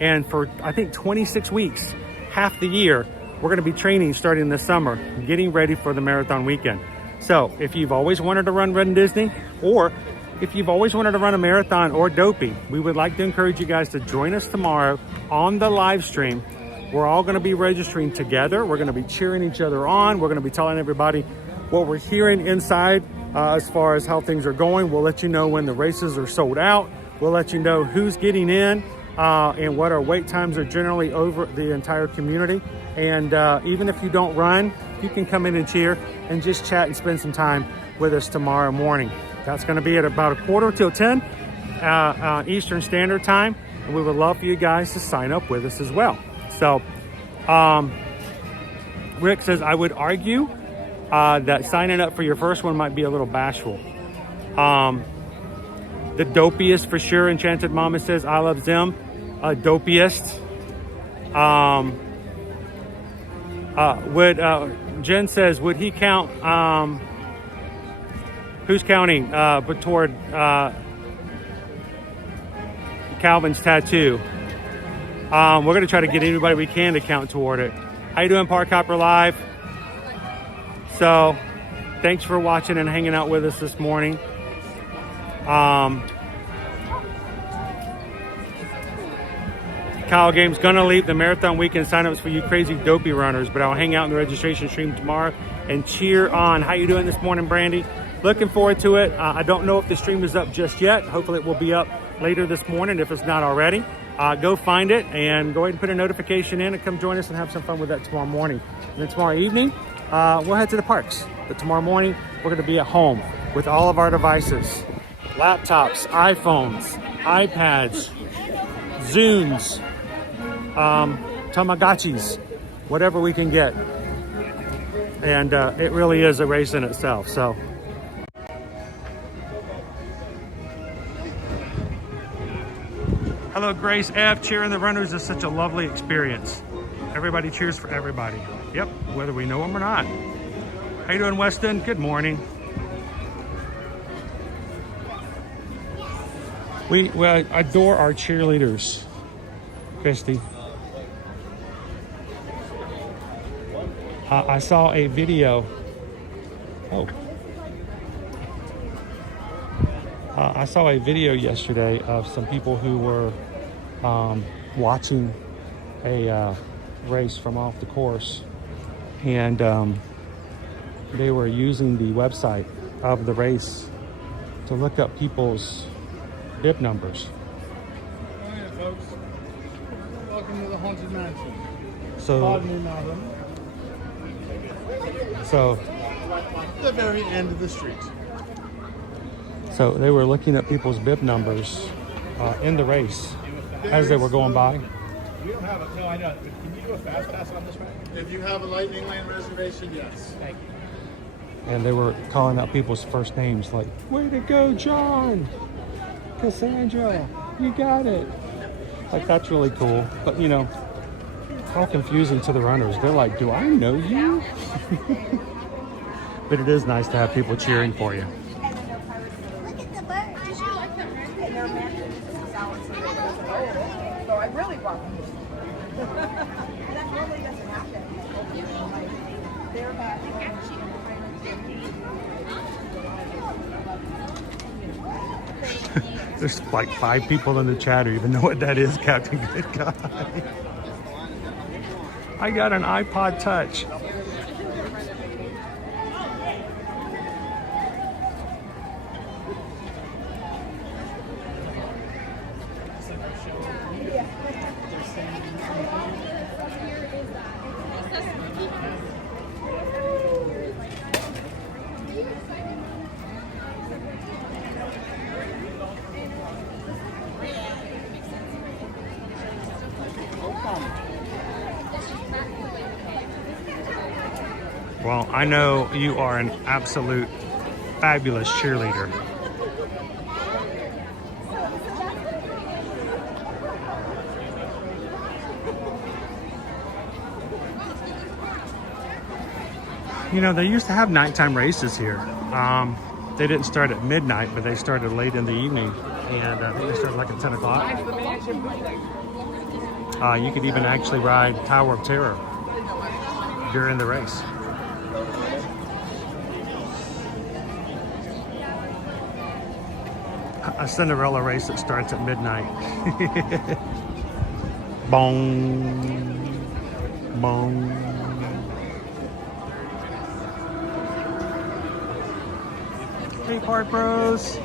and for I think 26 weeks. Half the year, we're going to be training starting this summer, getting ready for the marathon weekend. So if you've always wanted to run RunDisney, or if you've always wanted to run a marathon or dopey, we would like to encourage you guys to join us tomorrow on the live stream. We're all going to be registering together. We're going to be cheering each other on. We're going to be telling everybody what we're hearing inside as far as how things are going. We'll let you know when the races are sold out. We'll let you know who's getting in. And what our wait times are generally over the entire community. And even if you don't run, you can come in and cheer and just chat and spend some time with us tomorrow morning. That's going to be at about 9:45 Eastern Standard Time. And we would love for you guys to sign up with us as well. So Rick says, I would argue that signing up for your first one might be a little bashful. The dopiest for sure, Enchanted Mama says, I love Zim. Dopiest. Jen says, would he count, who's counting, but toward Calvin's tattoo? We're going to try to get anybody we can to count toward it. How you doing, Park Hopper Live? So, thanks for watching and hanging out with us this morning. Kyle Game's gonna leave the marathon weekend signups for you crazy dopey runners, but I'll hang out in the registration stream tomorrow and cheer on. How you doing this morning, Brandy? Looking forward to it. I don't know if the stream is up just yet. Hopefully it will be up later this morning if it's not already. Go find it and go ahead and put a notification in and come join us and have some fun with that tomorrow morning. And then tomorrow evening, we'll head to the parks. But tomorrow morning, we're gonna be at home with all of our devices. Laptops, iPhones, iPads, Zunes, Tamagotchis, whatever we can get. And it really is a race in itself. So hello, Grace F. Cheering the runners is such a lovely experience. Everybody cheers for everybody. Yep, whether we know them or not. How you doing, Weston? Good morning. We adore our cheerleaders, Christy. I saw a video Oh. I saw a video yesterday of some people who were watching a race from off the course, and they were using the website of the race to look up people's bib numbers. Hi, folks. Welcome to the Haunted Mansion. So, Pardon me, madam. So, The very end of the street. so they were looking at people's bib numbers in the race as they were going by. We don't have no, I know. Can you do a fast pass on this one? If you have a lightning lane reservation, yes. Thank you. And they were calling out people's first names, like, way to go, John, Cassandra, you got it. Like, that's really cool. But, you know, all confusing to the runners. They're like, do I know you? But it is nice to have people cheering for you. So I really want them. That really doesn't happen. They're bad. There's like 5 people in the chat who even know what that is, Captain Good Guy. I got an iPod Touch. Well, I know you are an absolute fabulous cheerleader. You know, they used to have nighttime races here. They didn't start at midnight, but they started late in the evening. And I think they started like at 10 o'clock. You could even actually ride Tower of Terror during the race. A Cinderella race that starts at midnight. Bong, bong. Hey, Park Bros.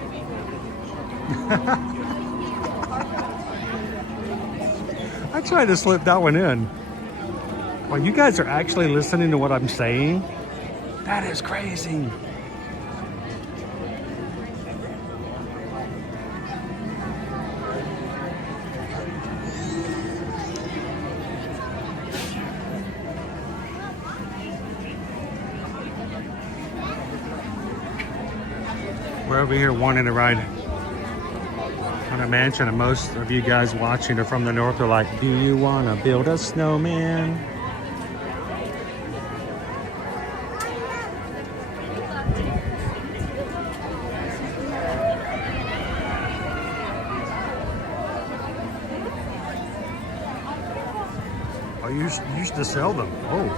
I tried to slip that one in. Well, you guys are actually listening to what I'm saying? That is crazy. We're over here wanting to ride on a mansion, and most of you guys watching are from the north are like, do you want to build a snowman? Oh, you used to sell them. Oh.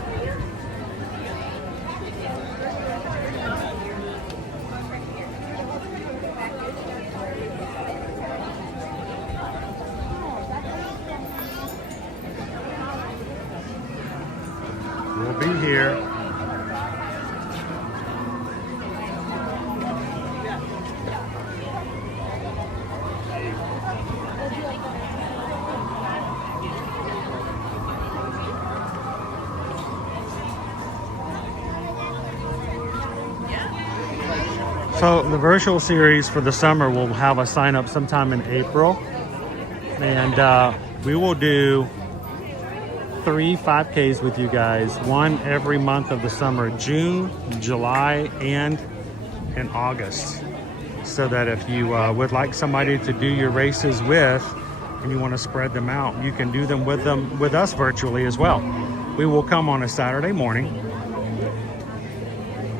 We'll be here. So the virtual series for the summer will have a sign up sometime in April, and we will do 3 5Ks with you guys, one every month of the summer, June, July, and in August. So that if you would like somebody to do your races with and you want to spread them out, you can do them with us virtually as well. We will come on a Saturday morning.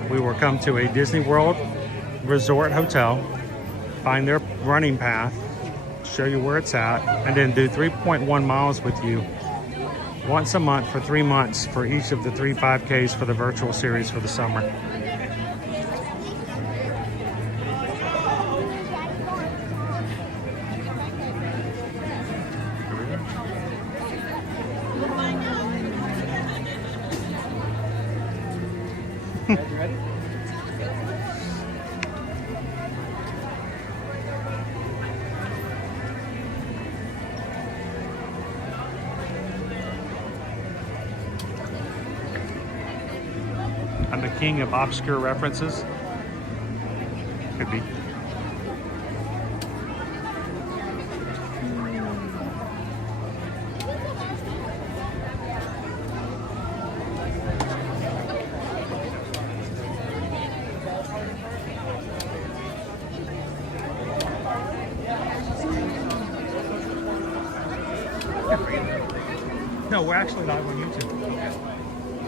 We will come to a Disney World Resort hotel, find their running path, show you where it's at, and then do 3.1 miles with you once a month for 3 months for each of the 3 5Ks for the virtual series for the summer. king of obscure references. Could be. No, we're actually live on YouTube.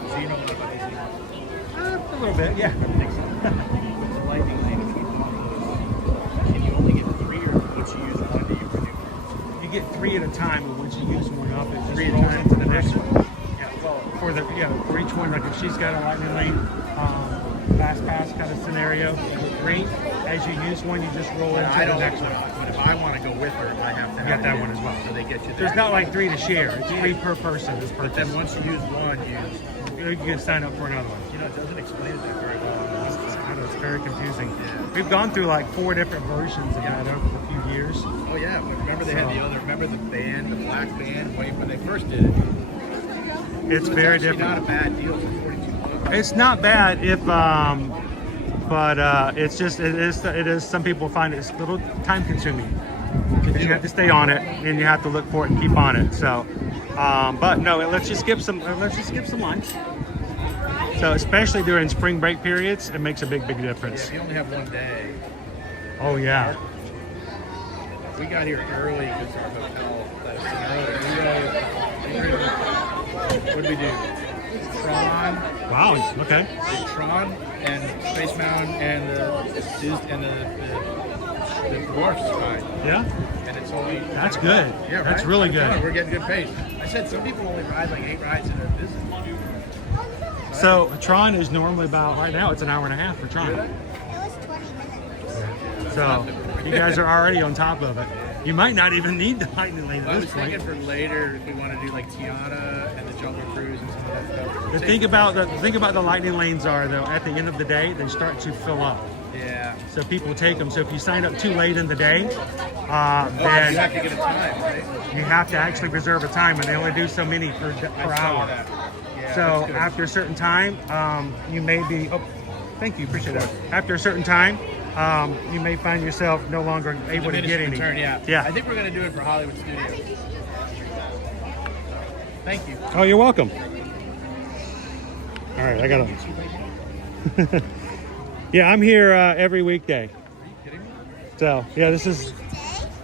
So you know what about Disney? A little bit, yeah. It's a lightning lane. Can you only get 3, or once you use one, do you renew? You get 3 at a time, and once you use one up, it just 3 at a rolls time into the next one. Yeah, well, For each one, like if she's got a lightning lane, fast pass kind of scenario, 3. As you use one, you just roll into the next one. But if I want to go with her, I have to You get that one as well. So they get you there. There's not like 3 to share. It's 3 per person. But then once you use one, you can sign up for another one. you know, it doesn't explain it that very well. I know, it's very confusing. We've gone through like 4 different versions of that over a few years. Oh yeah, but remember they had the other. Remember the band, the black band, when they first did it. It's So very actually different. Not a bad deal for $42. It's not bad if, but it's just it is. Some people find it's a little time consuming because you have to stay on it and you have to look for it and keep on it. So, but no, it lets you skip some. It lets you skip some lunch. So especially during spring break periods, it makes a big difference. Yeah, if you only have one day. Oh yeah. We got here early because our hotel let us in early. What did we do? Tron. Wow. Okay. Tron and Space Mountain and the Dwarfs ride. Yeah. And it's only. That's good. Yeah, That's right? really I'm telling good. you, we're getting good pace. I said some people only ride like 8 rides in a visit. So Tron is normally about right now. It's an hour and a half for Tron. It was 20 minutes. So you guys are already on top of it. You might not even need the lightning lane I at was this point. thinking for later if we want to do like Tiana and the Jungle Cruise and some of that stuff. The thing about the lightning lanes are though, at the end of the day, they start to fill up. Yeah. So people take them. So if you sign up too late in the day, You then have to get a time, right? you have to actually reserve a time, and they only do so many per I saw hour. that. Yeah, So that's good. after a certain time, you may be. Oh, thank you, appreciate that. After a certain time, you may find yourself no longer able to get any. Return, yeah. Yeah. I think we're going to do it for Hollywood Studios. Thank you. Oh, you're welcome. All right, I gotta. Yeah, I'm here every weekday. Are you kidding me? So yeah, this is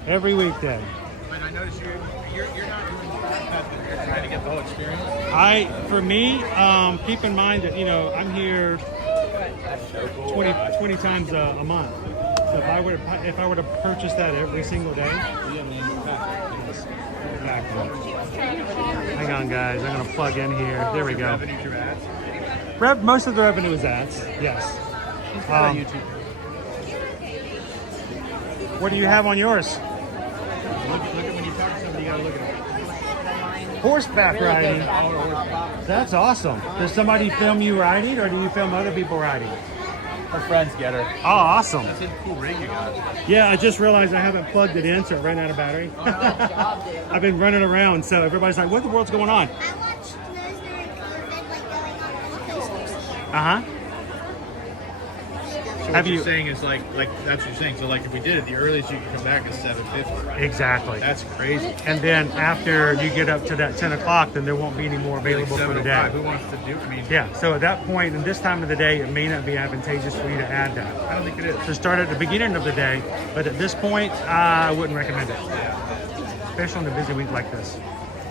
every weekday. But I noticed you're not doing that. You're trying to get the whole experience. For me, keep in mind that I'm here 20 times a month. So if I were to purchase that every single day, hang on, guys, I'm gonna plug in here. There we go. Revenue through ads. Most of the revenue is ads. Yes. YouTube. What do you have on yours? Look at when you talk to somebody, you gotta look at it. Horseback riding. That's awesome. Does somebody film you riding, or do you film other people riding? Her friends get her. Oh, awesome. That's a cool rig you got. Yeah, I just realized I haven't plugged it in, so it ran out of battery. I've been running around, so everybody's like, what the world's going on? I watched Lesnar and Corbin like going on roller coasters here. Uh-huh. So what you're saying is like that's what you're saying. So like if we did it, the earliest you can come back is 7:50. Exactly. That's crazy. And then after you get up to that 10 o'clock, then there won't be any more available for the day. 7:05. Who wants to do? I mean, Yeah, so at that point, in this time of the day, it may not be advantageous for you to add that. I don't think it is. So start at the beginning of the day, but at this point, I wouldn't recommend it. Especially on a busy week like this,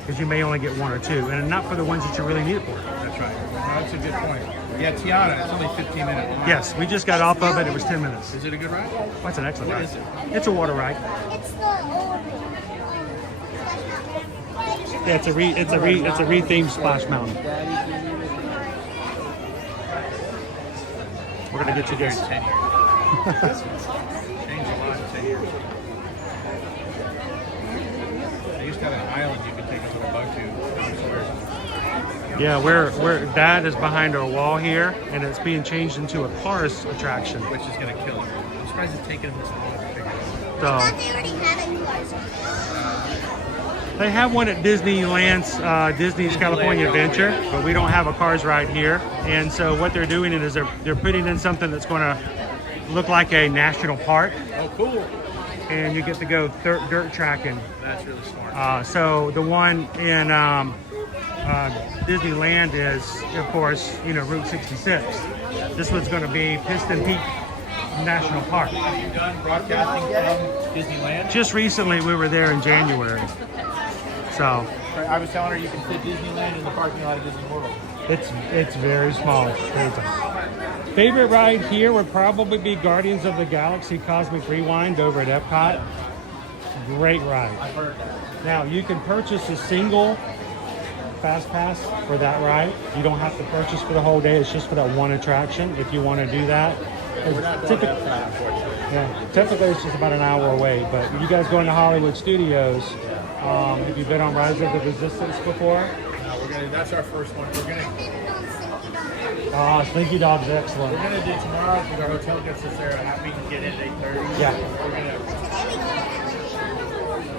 because you may only get 1 or 2, and not for the ones that you really need it for. That's right. That's a good point. Yeah, Tiana, it's only 15 minutes long. Yes, we just got off of it. It was 10 minutes. Is it a good ride? That's an excellent What ride. is it? It's a water ride. It's the old Yeah, it's a re-themed Splash Mountain. We're gonna get you this. 10 years. Changed a lot in 10 years. They used to have an island you could take us on a boat to. Yeah, we're that is behind our wall here, and it's being changed into a Cars attraction. Which is gonna kill it. I'm surprised it's taken them this long to figure it out. So They already have it. They have one at Disneyland's Disney's California Adventure, but we don't have a Cars ride here. And so what they're doing is they're putting in something that's going to look like a national park. Oh, cool. And you get to go dirt tracking. That's really smart. So the one in Disneyland is, of course, Route 66. This one's going to be Piston Peak National Park. Have you done broadcasting from Disneyland? Just recently, we were there in January. So I was telling her you can fit Disneyland in the parking lot of Disney World. it's very small. Favorite ride here would probably be Guardians of the Galaxy Cosmic Rewind over at Epcot. Great ride. I've heard that. Now you can purchase a single fast pass for that ride. You don't have to purchase for the whole day. It's just for that one attraction if you want to do that. We're not going to Epcot, unfortunately. Yeah, typically it's just about an hour away. But you guys going to Hollywood Studios, have you been on Rise of the Resistance before? No, that's our first one. We're gonna. Slinky Dog's excellent. We're gonna do tomorrow because our hotel gets us there. We can get in at 8:30. Yeah. We're gonna.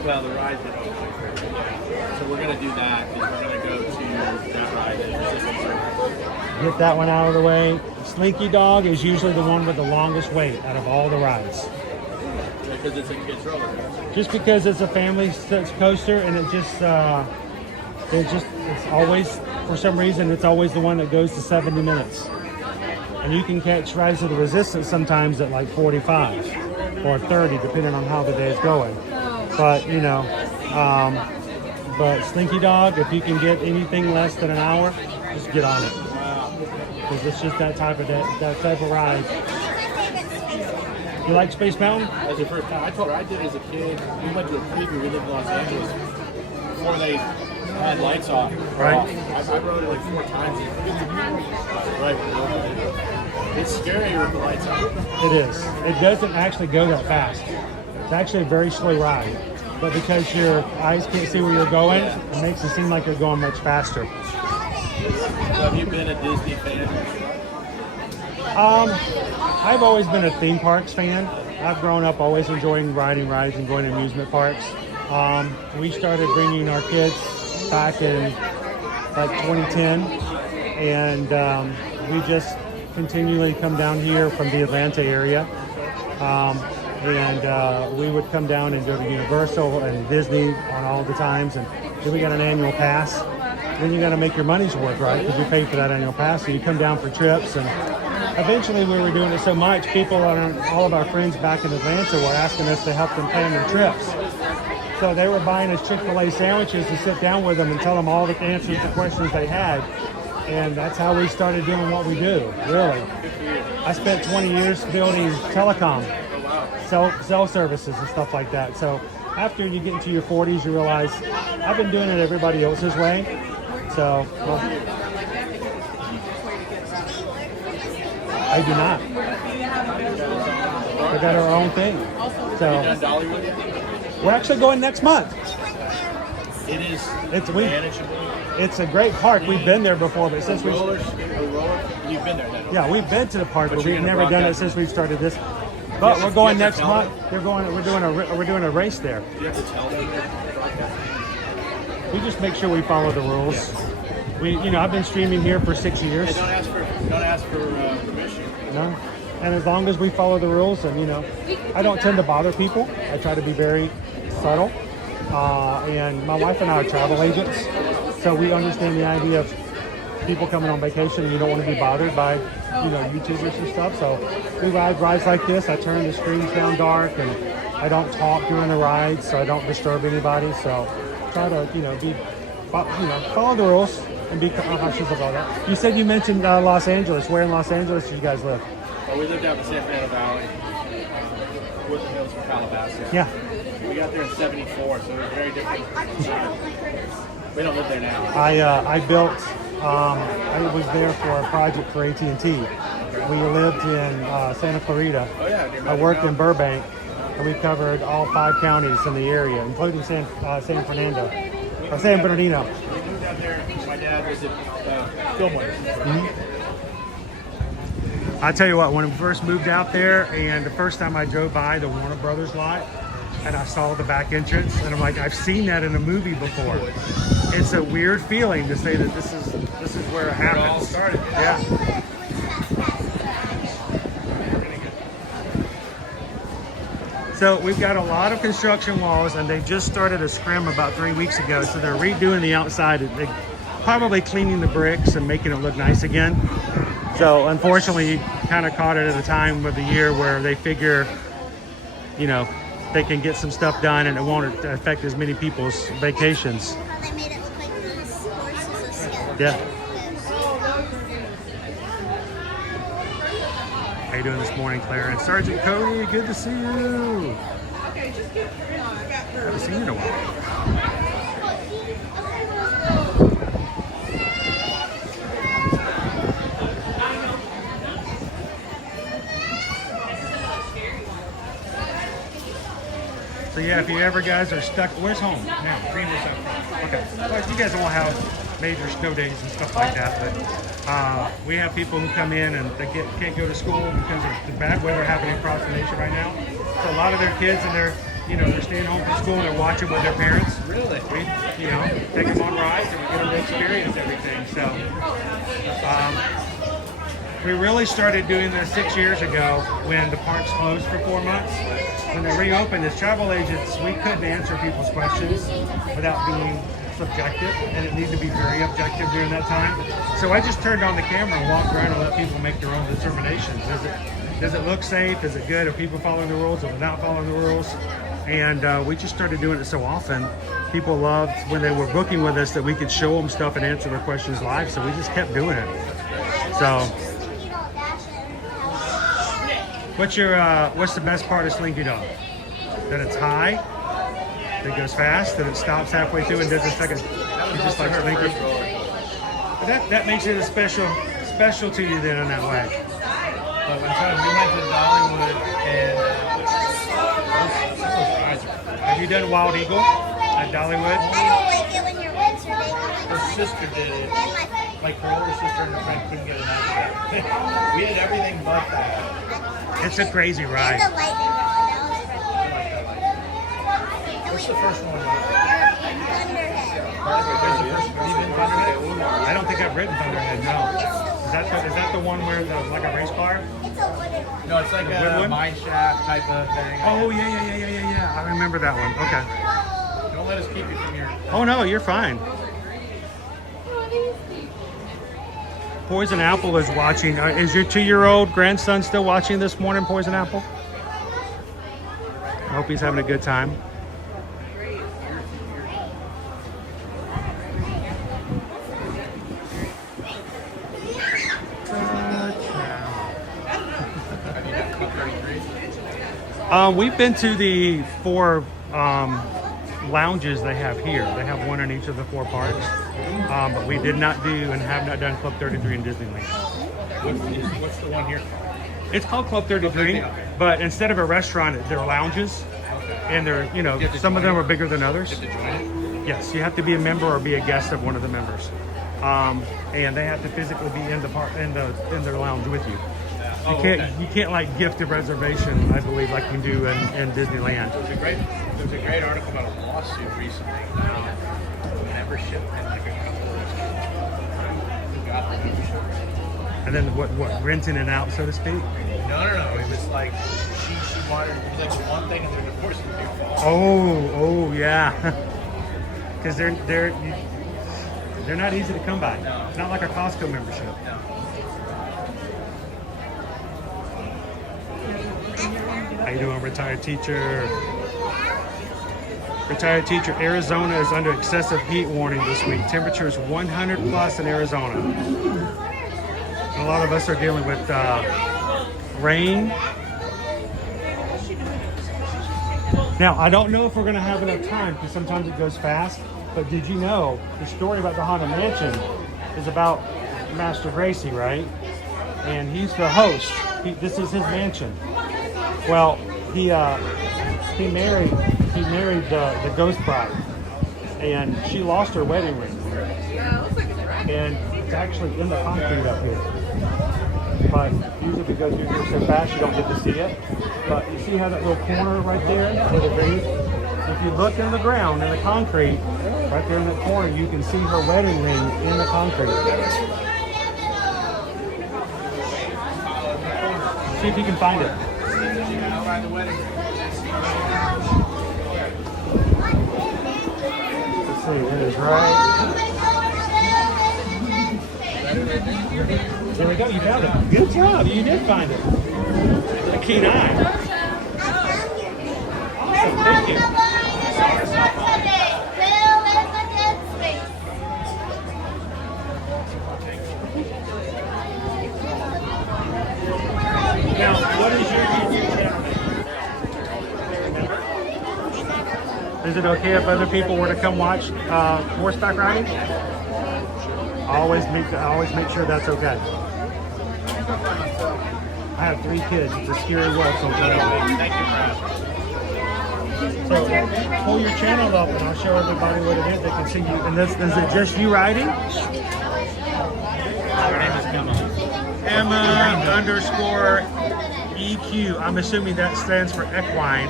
Well, the ride's at 6:30. So we're gonna do that because we're gonna go to that ride at Resistance. Get that one out of the way. Slinky Dog is usually the one with the longest wait out of all the rides. Because it's a kid's roller coaster. Just because it's a family coaster and it's always, for some reason, it's always the one that goes to 70 minutes. And you can catch Rise of the Resistance sometimes at like 45 or 30, depending on how the day is going. But, but Slinky Dog, if you can get anything less than an hour, just get on it. Because it's just that type of ride. You like Space Mountain? That's the first time. I told her I did it as a kid. We went to a preview. We lived in Los Angeles before they had lights off. Right. I rode it like 4 times. Right. It's scary with the lights off. It is. It doesn't actually go that fast. It's actually a very slow ride. But because your eyes can't see where you're going, it makes it seem like you're going much faster. Have you been a Disney fan? I've always been a theme parks fan. I've grown up always enjoying riding rides and going to amusement parks. We started bringing our kids back in like 2010, and we just continually come down here from the Atlanta area. And we would come down and go to Universal and Disney on all the times, and then we got an annual pass. Then you got to make your money's worth, right? Because you pay for that annual pass, so you come down for trips. And eventually, we were doing it so much, all of our friends back in Atlanta were asking us to help them plan their trips. So they were buying us Chick-fil-A sandwiches to sit down with them and tell them all the answers to questions they had. And that's how we started doing what we do, really. I spent 20 years building telecom, cell services and stuff like that. So after you get into your 40s, you realize I've been doing it everybody else's way. So, well, I do not. We got our own thing. So we're actually going next month. It is manageable. It's a great park. We've been there before, but since you've been there now. Yeah, we've been to the park, but we've never done it since we've started this. But we're going next month. We're doing a race there. Do you have to tell them? We just make sure we follow the rules. I've been streaming here for 6 years. Don't ask for permission. No, and as long as we follow the rules, and I don't tend to bother people. I try to be very subtle. And my wife and I are travel agents, so we understand the idea of people coming on vacation and you don't want to be bothered by YouTubers and stuff. So we ride rides like this. I turn the screens down dark, and I don't talk during the ride, so I don't disturb anybody. So try to follow the rules and be cautious about that. You said you mentioned Los Angeles. Where in Los Angeles do you guys live? Well, we lived out in the San Fernando Valley, Woodland Hills from Calabasas. Yeah. We got there in '74, so it was very different. We don't live there now. I was there for a project for AT&T. We lived in Santa Clarita. Oh, yeah. I worked in Burbank, and we covered all 5 counties in the area, including San Fernando, or San Bernardino. We moved out there. My dad was at Fillmore. Mm-hmm. I tell you what, when we first moved out there, and the first time I drove by the Warner Brothers lot, and I saw the back entrance, and I'm like, I've seen that in a movie before. It's a weird feeling to say that this is where it happens. It all started. Yeah. So we've got a lot of construction walls, and they just started a scrim about 3 weeks ago. So they're redoing the outside. They probably cleaning the bricks and making it look nice again. So unfortunately, you kind of caught it at a time of the year where they figure, you know, they can get some stuff done and it won't affect as many people's vacations. They made it look like these horses of skeleton. Yeah. How you doing this morning, Claire? And Sergeant Cody, good to see you. Haven't seen you in a while. So yeah, if you ever guys are stuck, where's home now? Greenwood's up. Okay. Well, you guys won't have major snow days and stuff like that, but we have people who come in and they can't go to school because of the bad weather happening across the nation right now. So a lot of their kids and they're staying home from school and they're watching with their parents. Really? We, take them on rides and we get them to experience everything. So we really started doing this 6 years ago when the parks closed for 4 months. When they reopened as travel agents, we couldn't answer people's questions without being subjective, and it needed to be very objective during that time. So I just turned on the camera and walked around and let people make their own determinations. Does it look safe? Is it good? Are people following the rules or not following the rules? And we just started doing it so often. People loved when they were booking with us that we could show them stuff and answer their questions live. So we just kept doing it. So, what's the best part of Slinky Dog? That it's high, that it goes fast, that it stops halfway through and does a second. You just like Slinky. But that makes it a special to you then in that way. But one time we went to Dollywood and have you done Wild Eagle at Dollywood? I don't like it when your legs are big. her sister did it. Like her older sister and her friend couldn't get enough of that. We did everything but that. It's a crazy ride. And the lightning rod, that was What's the first one? I don't think I've ridden Thunderhead, no. Is that the one where like a race car? No, it's like a mine shaft type of thing. Oh, yeah. I remember that one. Okay. Don't let us keep you from your... Oh, no, you're fine. Poison Apple is watching. Is your 2-year-old grandson still watching this morning, Poison Apple? I hope he's having a good time. We've been to the 4 lounges they have here. They have one in each of the 4 parks. But we did not do and have not done Club 33 in Disneyland. What's the one here? It's called Club 33, but instead of a restaurant, they're lounges. And they're, some of them are bigger than others. Yes, you have to be a member or be a guest of one of the members. And they have to physically be in the park, in their lounge with you. You can't like gift a reservation, I believe, like you do in Disneyland. There was a great article about a lawsuit recently about membership and like a couple who got the membership. And then what renting it out, so to speak? No. It was like she wanted like one thing and they're divorcing you. Oh yeah. Because they're not easy to come by. No. Not like a Costco membership. No. How you doing, retired teacher? Retired teacher, Arizona is under excessive heat warning this week. Temperatures 100 plus in Arizona. And a lot of us are dealing with rain. Now, I don't know if we're going to have enough time because sometimes it goes fast, but did you know the story about the Haunted Mansion is about Master Gracie, right? And he's the host. This is his mansion. Well, he married the Ghost Bride, and she lost her wedding ring. And it's actually in the concrete up here. but usually because you're here so fast, you don't get to see it. But you see how that little corner right there, where the raised, if you look in the ground, in the concrete, right there in that corner, you can see her wedding ring in the concrete. See if you can find it. Let's see, it is right. There we go, you found it. Good job, you did find it. A keen eye. Awesome, thank you. Now, what is your YouTube channel? Is it okay if other people were to come watch horseback riding? Always make sure that's okay. I have 3 kids. It's a scary world sometimes. So pull your channel up and I'll show everybody what it is. They can see you. And this, is it just you riding? Her name is Emma _EQ. I'm assuming that stands for equine.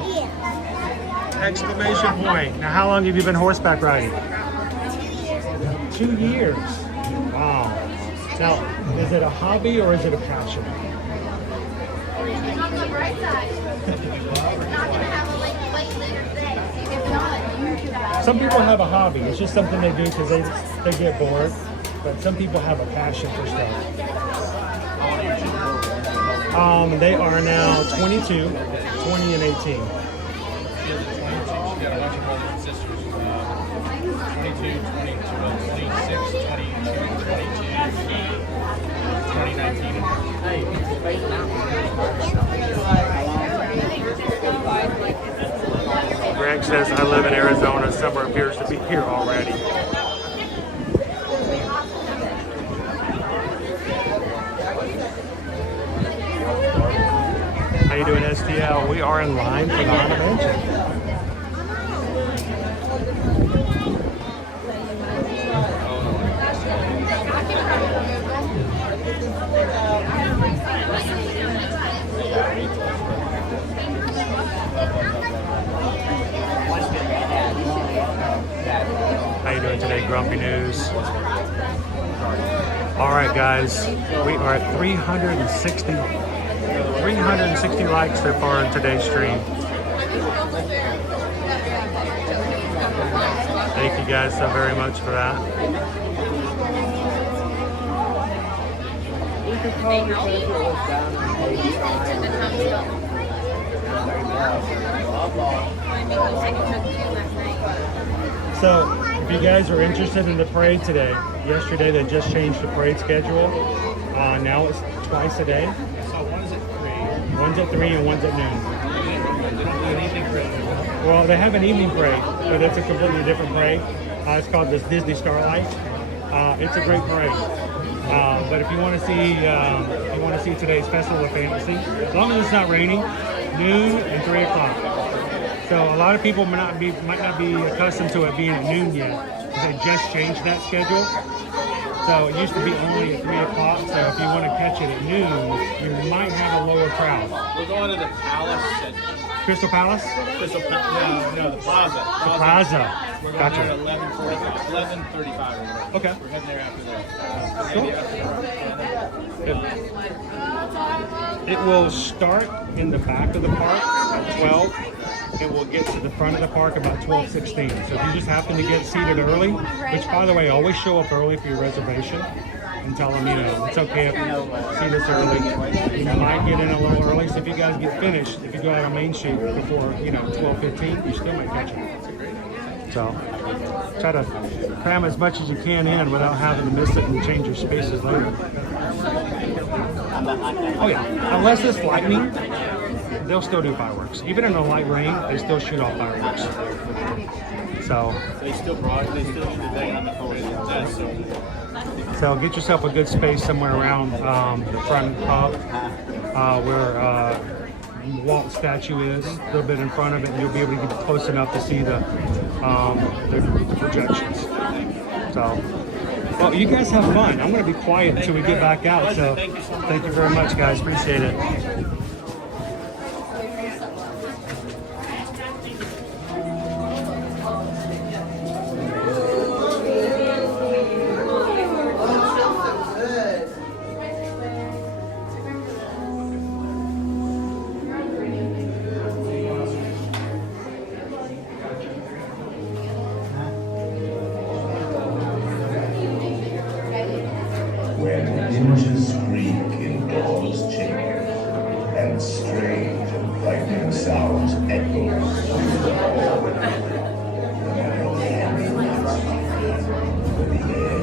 Exclamation point. Now, how long have you been horseback riding? 2 years. Wow. Now, is it a hobby or is it a passion? On the bright side, we're not going to have a late later today. If not, you could have. Some people have a hobby. It's just something they do because they get bored. But some people have a passion for stuff. They are now 22, 20, and 18. Greg says, I live in Arizona. Summer appears to be here already. How you doing, STL? We are in line for the Haunted Mansion. How you doing today, Grumpy News? All right, guys, we are at 360 likes so far in today's stream. Thank you guys so very much for that. So, if you guys are interested in the parade today, yesterday they just changed the parade schedule. Now it's twice a day. One's at 3 and one's at noon. Well, they have an evening parade, but it's a completely different parade. It's called the Disney Starlight. It's a great parade. But if you want to see, today's Festival of Fantasy, as long as it's not raining, noon and 3 o'clock. So a lot of people might not be accustomed to it being at noon yet, because they just changed that schedule. So it used to be only at 3 o'clock, so if you want to catch it at noon, you might have a lower crowd. We're going to the Palace. Crystal Palace? No, the Plaza. The Plaza. We're going Gotcha. there at 11:35. Okay. We're heading there after that. It will start in the back of the park at 12. It will get to the front of the park about 12:16. So if you just happen to get seated early, which by the way, always show up early for your reservation and tell them, it's okay if you see this early. You might get in a little early, so if you guys get finished, if you go out on Main Street before, 12:15, you still might catch it. So try to cram as much as you can in without having to miss it and change your spaces later. Oh yeah, unless it's lightning, they'll still do fireworks. Even in a light rain, they still shoot off fireworks. So They still do the thing on the forward. So get yourself a good space somewhere around the front hub where Walt statue is, a little bit in front of it, and you'll be able to get close enough to see the projections. So Well, you guys have fun. I'm going to be quiet until we get back out. So thank you very much, guys. Appreciate it. When hinges creak in doors chain, and strange and frightening sounds echo through the hall. But the air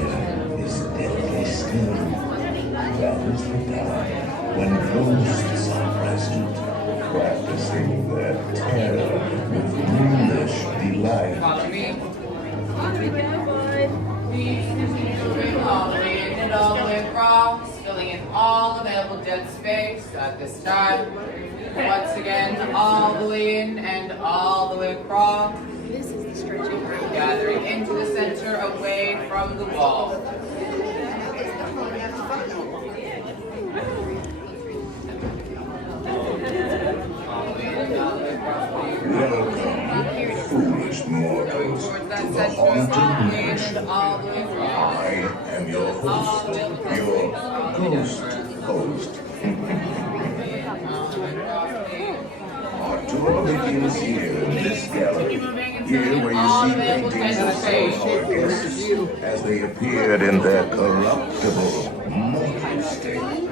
is deadly still. That is the time when ghosts are present, practicing their terror with ghoulish delight. Follow me. Moving all the way in and all the way across, filling in all available dead space at this time. Once again, all the way in and all the way across. This is the stretching room. Gathering into the center away from the wall. Welcome, foolish mortals, to the haunted mansion. I am your host, your ghost host. Our tour begins here in this gallery, here where you see paintings of our guests as they appeared in their corruptible, mortal state.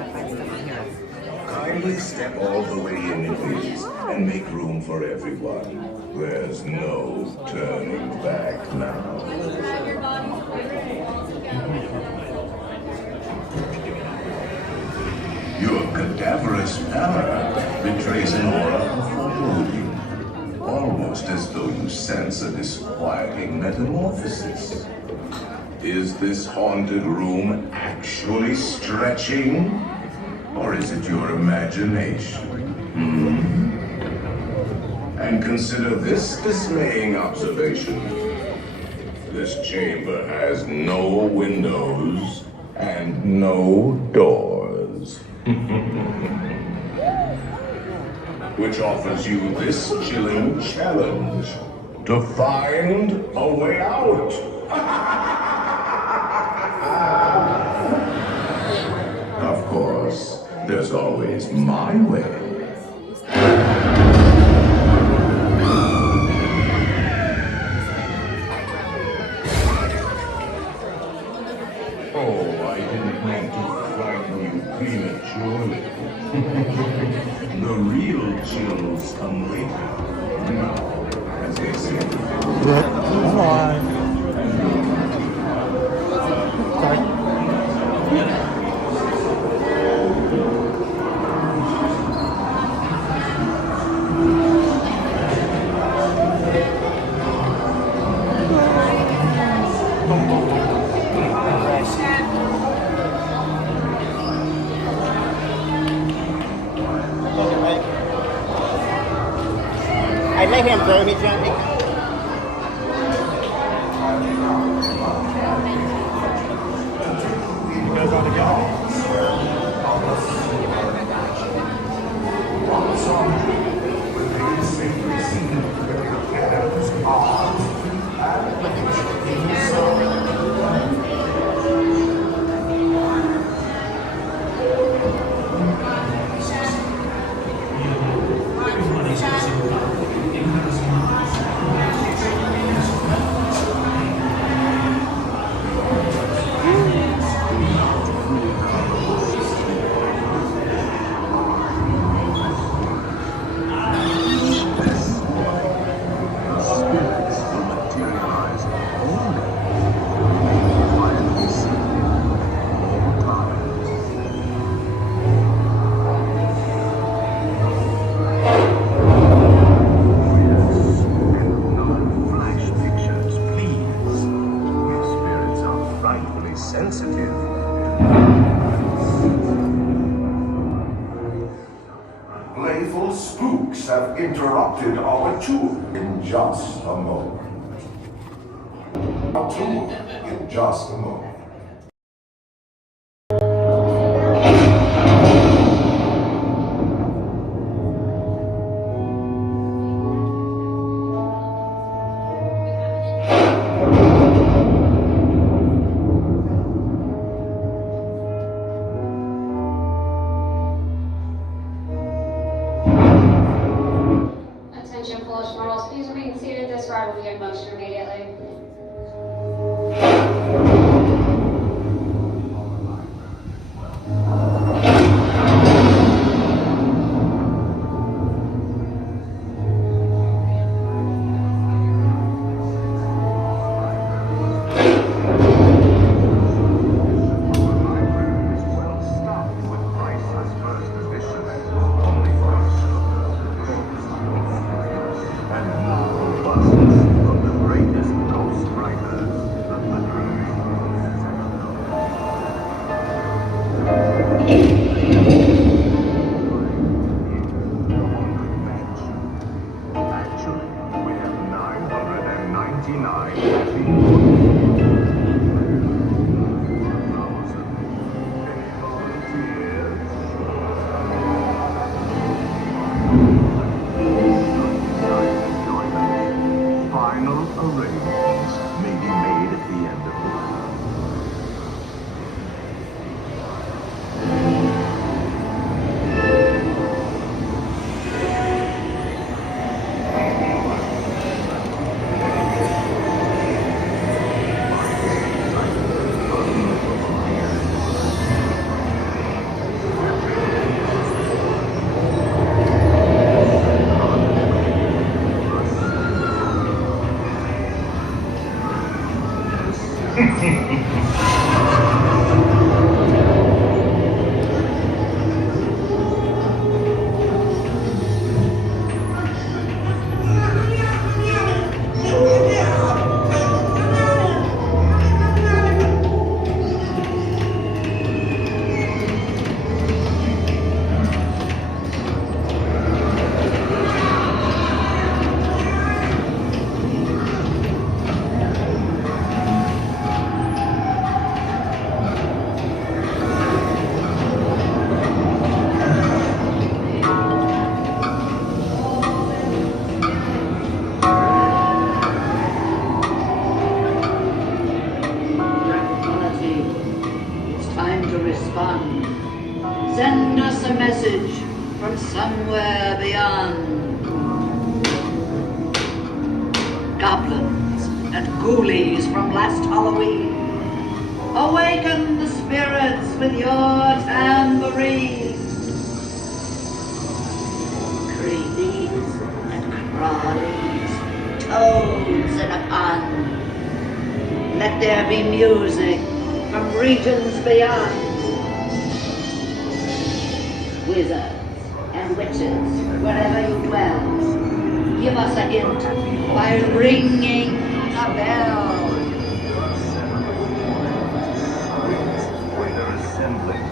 Kindly step all the way in, please, and make room for everyone. There's no turning back now. Your cadaverous pallor betrays an aura of foreboding, almost as though you sense a disquieting metamorphosis. Is this haunted room actually stretching? Or is it your imagination? And consider this dismaying observation. This chamber has no windows and no doors. Which offers you this chilling challenge to find a way out. Of course, there's always my way. Oh, I didn't mean to frighten you prematurely. The real chills come later. Now, as they say. Come on. I let him go, he jumped. You guys want to go? Playful spooks have interrupted our tour in just a moment. Our tour in just a moment. probably get motion immediately. Send us a message from somewhere beyond. Goblins and ghoulies from last Halloween, awaken the spirits with your tambourine. Creepies and crawlies, toads in a pond, let there be music from regions beyond. Wizards and witches, wherever you dwell, give us a hint by ringing a bell. We're assembling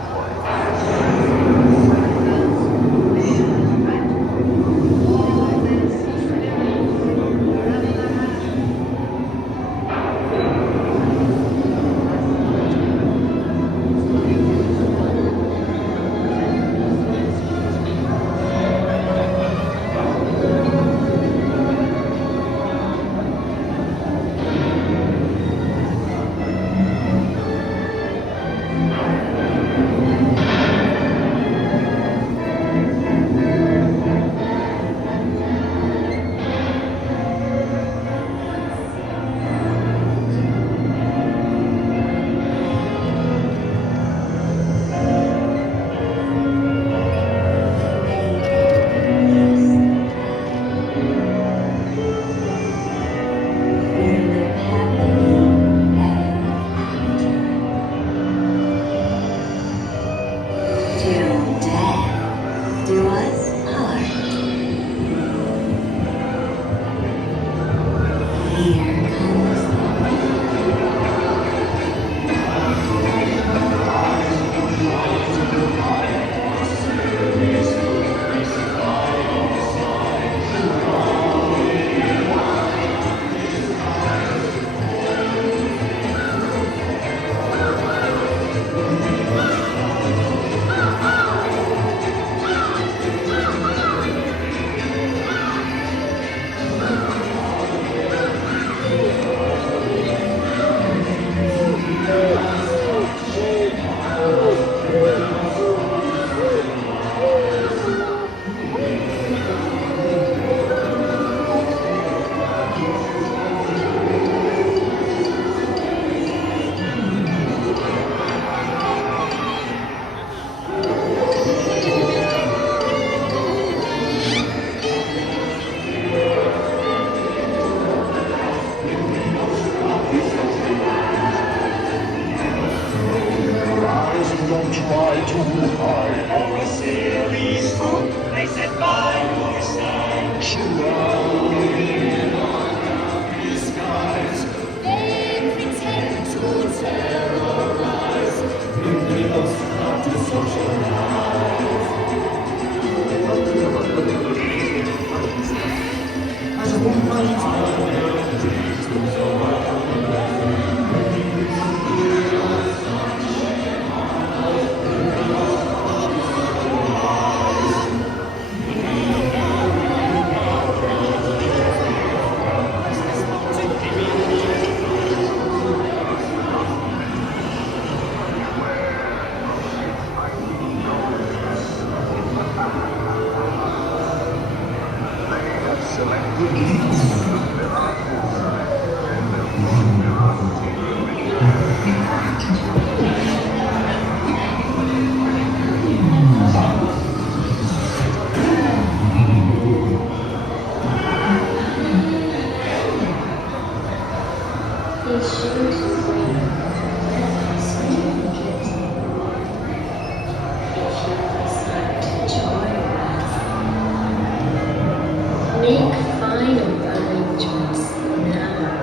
Make final arrangements now.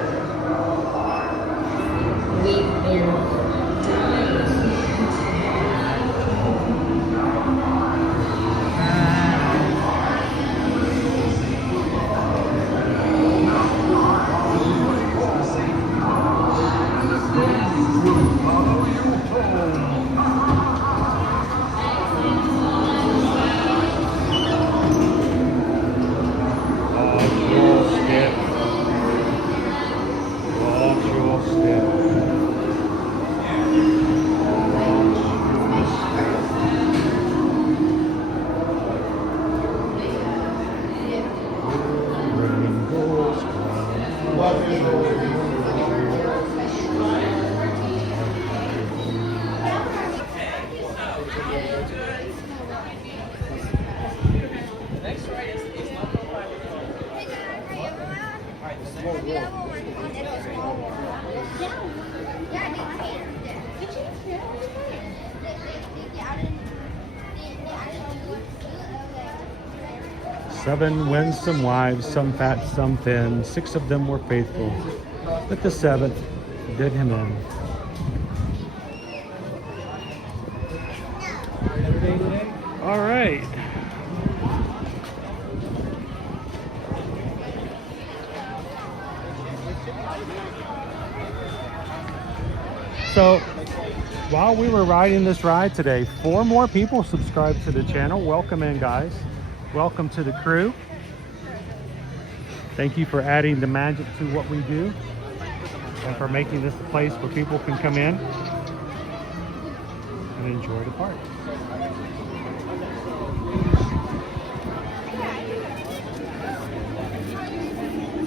We've been dying. Seven winsome wives, some fat, some thin. 6 of them were faithful, but the 7th did him in. All right. So while we were riding this ride today, 4 more people subscribed to the channel. Welcome in, guys. Welcome to the crew. Thank you for adding the magic to what we do and for making this a place where people can come in and enjoy the park.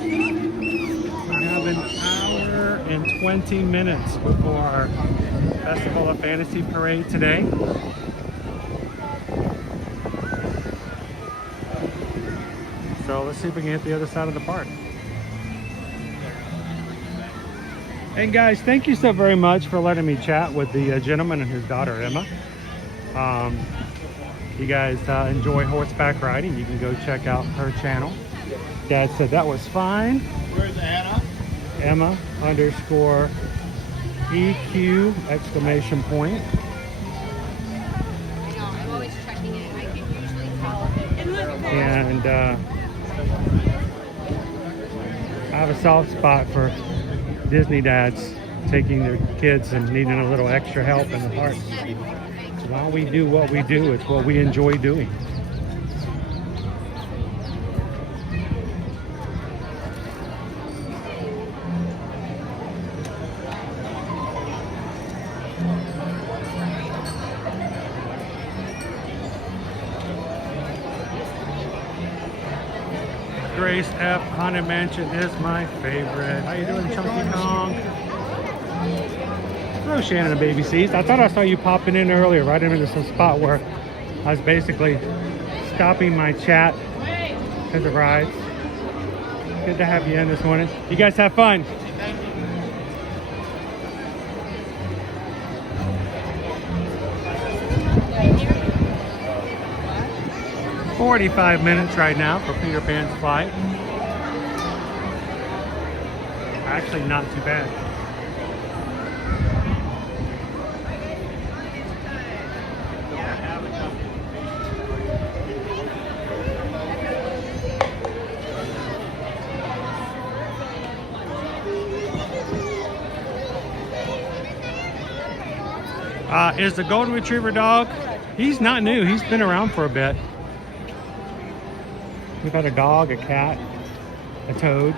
We have an hour and 20 minutes before our Festival of Fantasy Parade today. So let's see if we can hit the other side of the park. And guys, thank you so very much for letting me chat with the gentleman and his daughter, Emma. You guys enjoy horseback riding, you can go check out her channel. Dad said that was fine. Where's Anna? Emma _ EQ exclamation point. I know, I'm always checking it. I can usually tell if it's And I have a soft spot for Disney dads taking their kids and needing a little extra help in the parks. While we do what we do, it's what we enjoy doing. Grace F. Haunted Mansion is my favorite. How you doing, Chunky Kong? Hello, Shannon and Baby C's. I thought I saw you popping in earlier, right into some spot where I was basically stopping my chat because of rides. Good to have you in this morning. You guys have fun. 45 minutes right now for Peter Pan's flight. Actually, not too bad. Is the Golden Retriever dog? He's not new. He's been around for a bit. We've had a dog, a cat, a toad.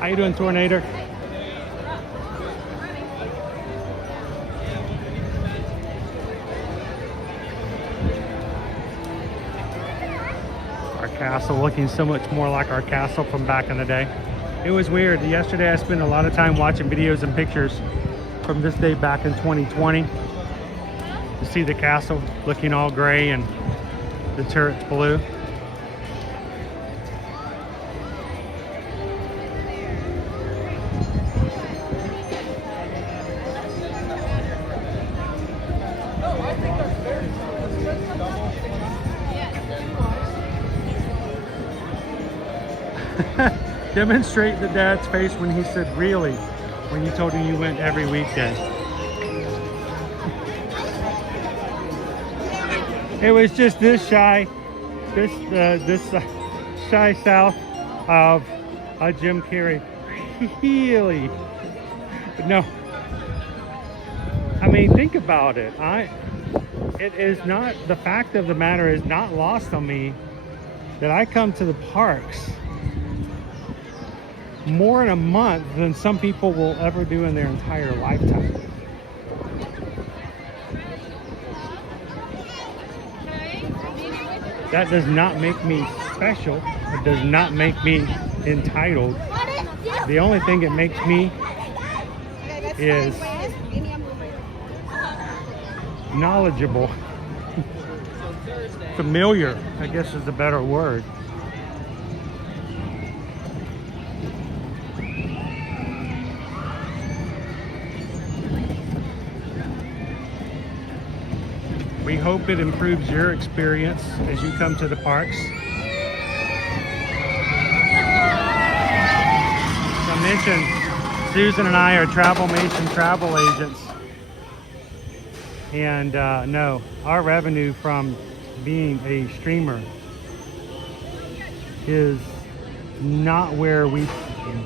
How you doing, Tornado? Our castle looking so much more like our castle from back in the day. It was weird. Yesterday I spent a lot of time watching videos and pictures from this day back in 2020. To see the castle looking all gray and the turrets blue. Demonstrate the dad's face when he said really, when you told him you went every weekend. It was just this shy, shy south of Jim Carrey. Really? But no. I mean, think about it. It is not, the fact of the matter is not lost on me that I come to the parks more in a month than some people will ever do in their entire lifetime. That does not make me special. It does not make me entitled. The only thing it makes me is knowledgeable. Familiar, I guess is the better word. We hope it improves your experience as you come to the parks. As I mentioned, Susan and I are Travelmation travel agents. And no, our revenue from being a streamer is not where we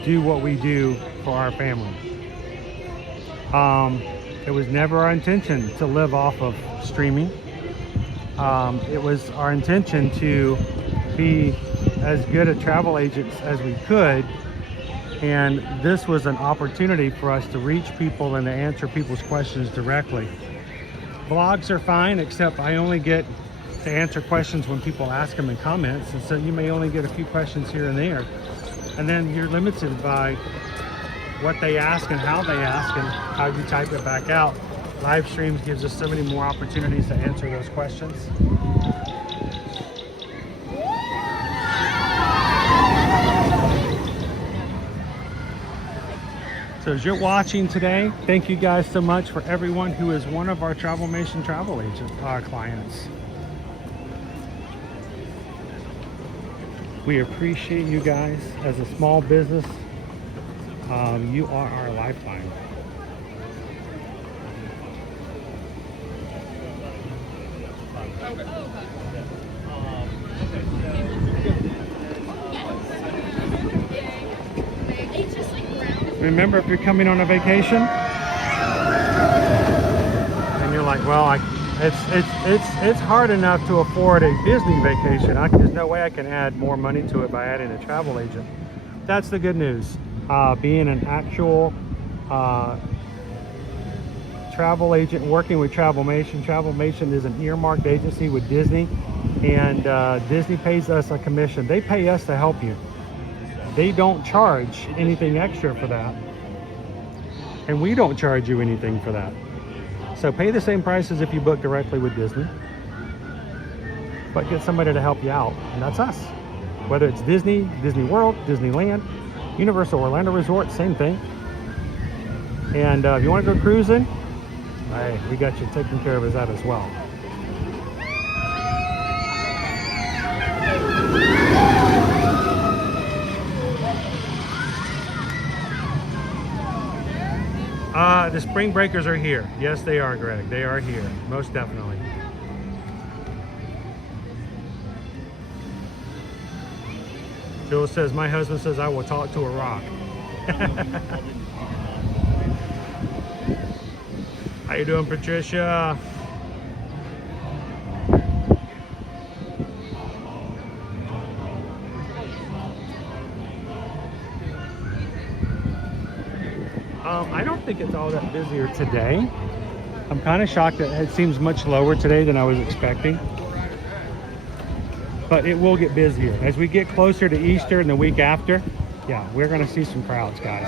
do what we do for our family. It was never our intention to live off of streaming. It was our intention to be as good at travel agents as we could, and this was an opportunity for us to reach people and to answer people's questions directly. Vlogs are fine, except I only get to answer questions when people ask them in comments, and so you may only get a few questions here and there, and then you're limited by what they ask and how they ask and how you type it back out. Live streams gives us so many more opportunities to answer those questions. So as you're watching today, thank you guys so much for everyone who is one of our Travelmation travel agent clients. We appreciate you guys as a small business. You are our lifeline. Remember, if you're coming on a vacation and you're like, well, it's hard enough to afford a Disney vacation. There's no way I can add more money to it by adding a travel agent. That's the good news. Being an actual travel agent working with Travelmation. Travelmation is an earmarked agency with Disney, and Disney pays us a commission. They pay us to help you. They don't charge anything extra for that, and we don't charge you anything for that. So pay the same price as if you book directly with Disney, but get somebody to help you out, and that's us. Whether it's Disney, Disney World, Disneyland, Universal Orlando Resort, same thing. And if you want to go cruising, hey, we got you taken care of as that as well. The spring breakers are here. Yes, they are, Greg. They are here, most definitely. Joel says, my husband says I will talk to a rock. How you doing, Patricia? I don't think it's all that busier today. I'm kind of shocked that it seems much lower today than I was expecting. but it will get busier. As we get closer to Easter and the week after, yeah, we're gonna see some crowds, guys.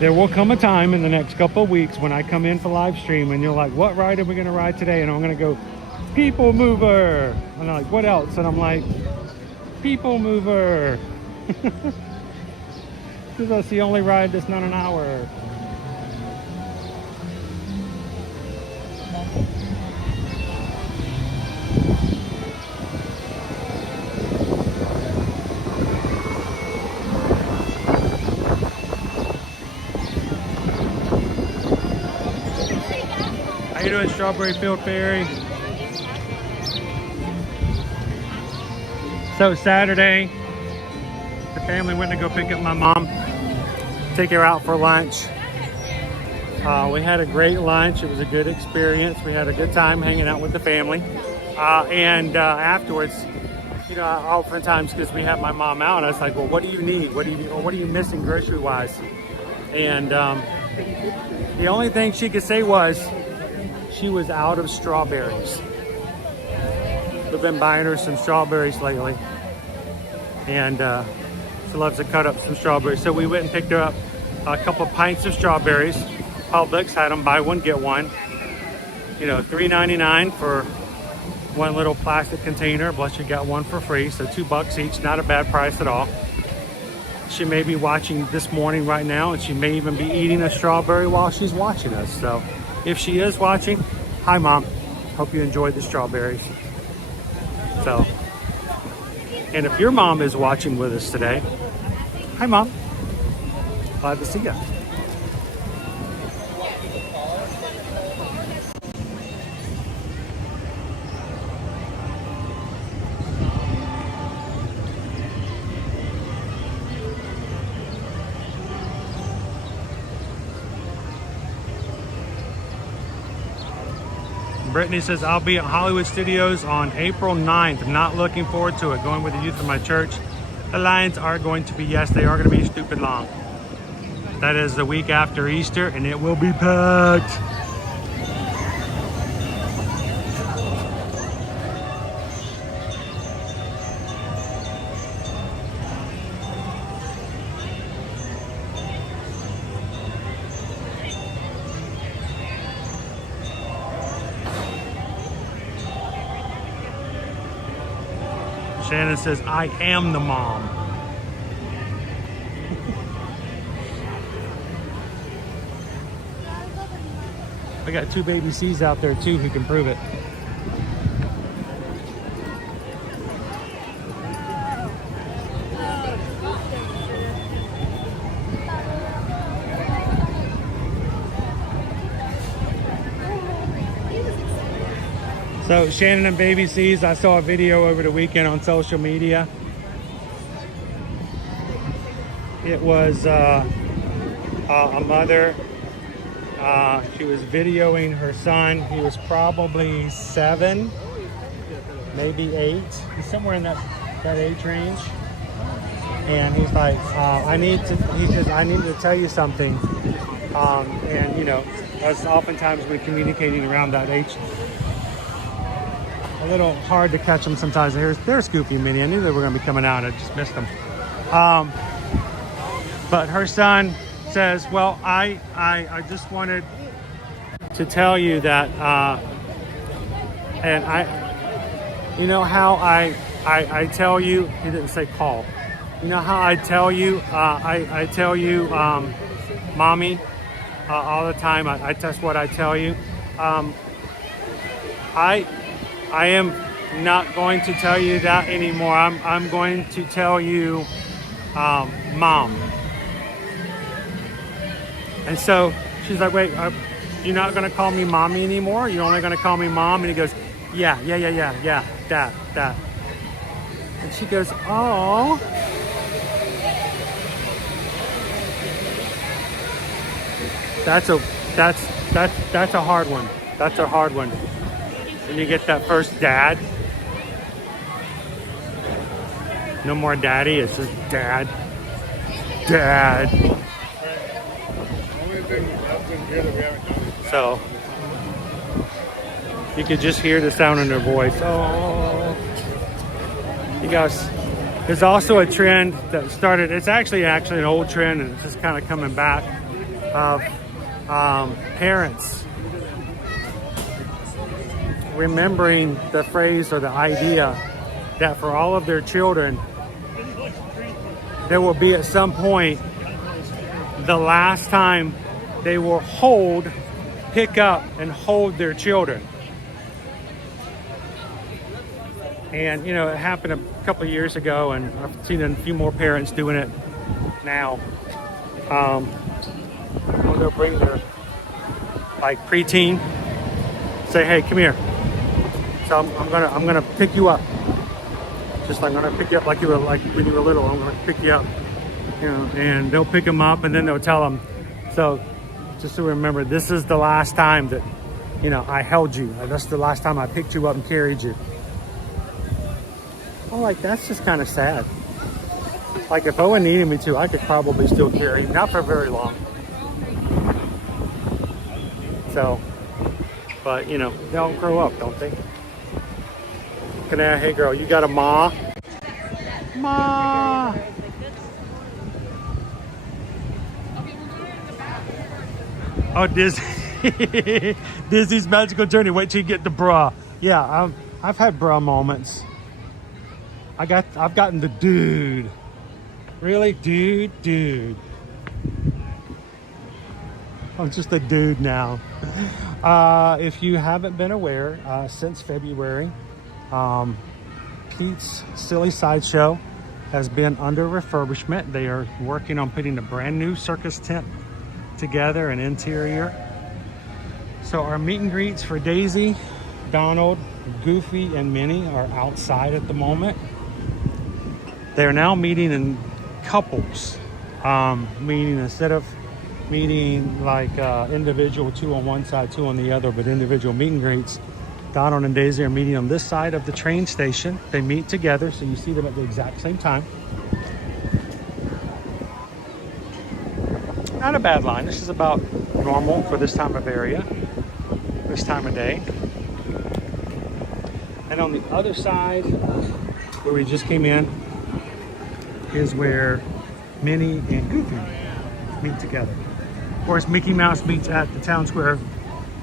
There will come a time in the next couple of weeks when I come in for live stream and you're like, what ride are we gonna ride today? And I'm gonna go, People Mover. And they're like, what else? And I'm like, People Mover. Because that's the only ride that's not an hour. How you doing, Strawberry Field Ferry? So Saturday, the family went to go pick up my mom, take her out for lunch. We had a great lunch. It was a good experience. We had a good time hanging out with the family. And afterwards, you know, oftentimes because we have my mom out, I was like, well, what do you need? What are you missing grocery wise? And the only thing she could say was she was out of strawberries. We've been buying her some strawberries lately. And she loves to cut up some strawberries. So we went and picked her up a couple pints of strawberries. Publix had them buy one, get one. You know, $3.99 for one little plastic container, plus you got one for free. So $2 each, not a bad price at all. She may be watching this morning right now, and she may even be eating a strawberry while she's watching us. So if she is watching, hi Mom, hope you enjoyed the strawberries. So, and if your mom is watching with us today, hi Mom, glad to see you. Brittany says, I'll be at Hollywood Studios on April 9th. I'm not looking forward to it. Going with the youth of my church. The lines are going to be, yes, they are going to be stupid long. That is the week after Easter, and it will be packed. Shannon says, I am the mom. I got two baby C's out there too who can prove it. So Shannon and Baby C's, I saw a video over the weekend on social media. It was a mother. She was videoing her son. He was probably 7, maybe 8. He's somewhere in that age range. And he's like, he says, I need to tell you something. And you know, as oftentimes when communicating around that age, a little hard to catch them sometimes. There's Goofy and Minnie. I knew they were going to be coming out. I just missed them. But her son says, well, I just wanted to tell you that, and you know how I tell you, he didn't say call. You know how I tell you, I tell you, Mommy, all the time. That's what I tell you. I am not going to tell you that anymore. I'm going to tell you, Mom. And so she's like, wait, you're not going to call me Mommy anymore? You're only going to call me Mom? And he goes, yeah, that. And she goes, oh. That's a hard one. That's a hard one. When you get that first dad. No more daddy, it's just dad. Dad. So You could just hear the sound in their voice. Oh, you guys. There's also a trend that started. It's actually an old trend, and it's just kind of coming back of parents remembering the phrase or the idea that for all of their children, there will be at some point the last time they will pick up and hold their children. And, you know, it happened a couple of years ago, and I've seen a few more parents doing it now. They'll bring their, like, preteen, say, hey, come here. So I'm gonna pick you up. Just like I'm gonna pick you up like you were like when you were little. I'm gonna pick you up, you know, and they'll pick them up, and then they'll tell them. So just to remember, this is the last time that, you know, I held you. That's the last time I picked you up and carried you. I'm like, that's just kind of sad. Like, if Owen needed me to, I could probably still carry him, not for very long. So, but you know, they don't grow up, don't they? Hey girl, you got a ma? Ma! Oh, Disney. Disney's Magical Journey. Wait till you get the bra. Yeah, I've had bra moments. I've gotten the dude. Really? Dude. I'm just a dude now. If you haven't been aware, since February, Pete's Silly Sideshow has been under refurbishment. They are working on putting a brand new circus tent together, an interior. So our meet and greets for Daisy, Donald, Goofy, and Minnie are outside at the moment. They're now meeting in couples, meaning instead of meeting like individual, two on one side, two on the other, but individual meet and greets. Donald and Daisy are meeting on this side of the train station. They meet together, so you see them at the exact same time. Not a bad line. This is about normal for this time of area, this time of day. And on the other side, where we just came in, is where Minnie and Goofy meet together. Of course, Mickey Mouse meets at the Town Square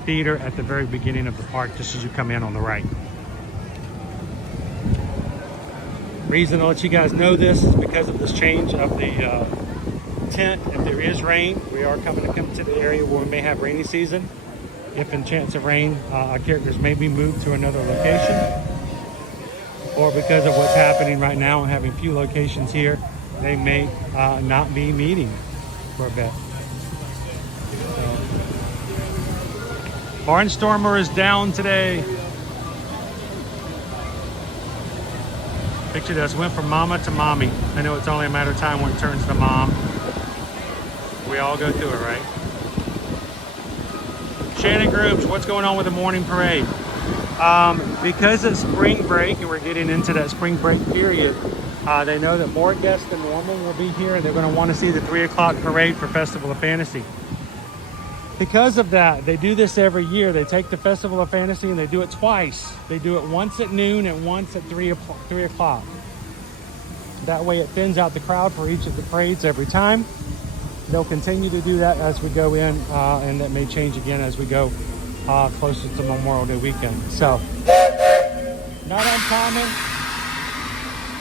Theater at the very beginning of the park, just as you come in on the right. Reason to let you guys know this is because of this change of the tent. If there is rain, we are come to the area where we may have rainy season. If in chance of rain, our characters may be moved to another location, or because of what's happening right now and having few locations here, they may not be meeting for a bit. Barnstormer is down today. Picture this, went from mama to mommy. I know it's only a matter of time when it turns to mom. We all go through it, right? Shannon Groups, what's going on with the morning parade? Because it's spring break and we're getting into that spring break period, they know that more guests than normal will be here, and they're going to want to see the 3 o'clock parade for Festival of Fantasy. Because of that, they do this every year. They take the Festival of Fantasy and they do it twice. They do it once at noon and once at 3 o'clock. That way it thins out the crowd for each of the parades every time. They'll continue to do that as we go in, and that may change again as we go closer to Memorial Day weekend. So, not uncommon,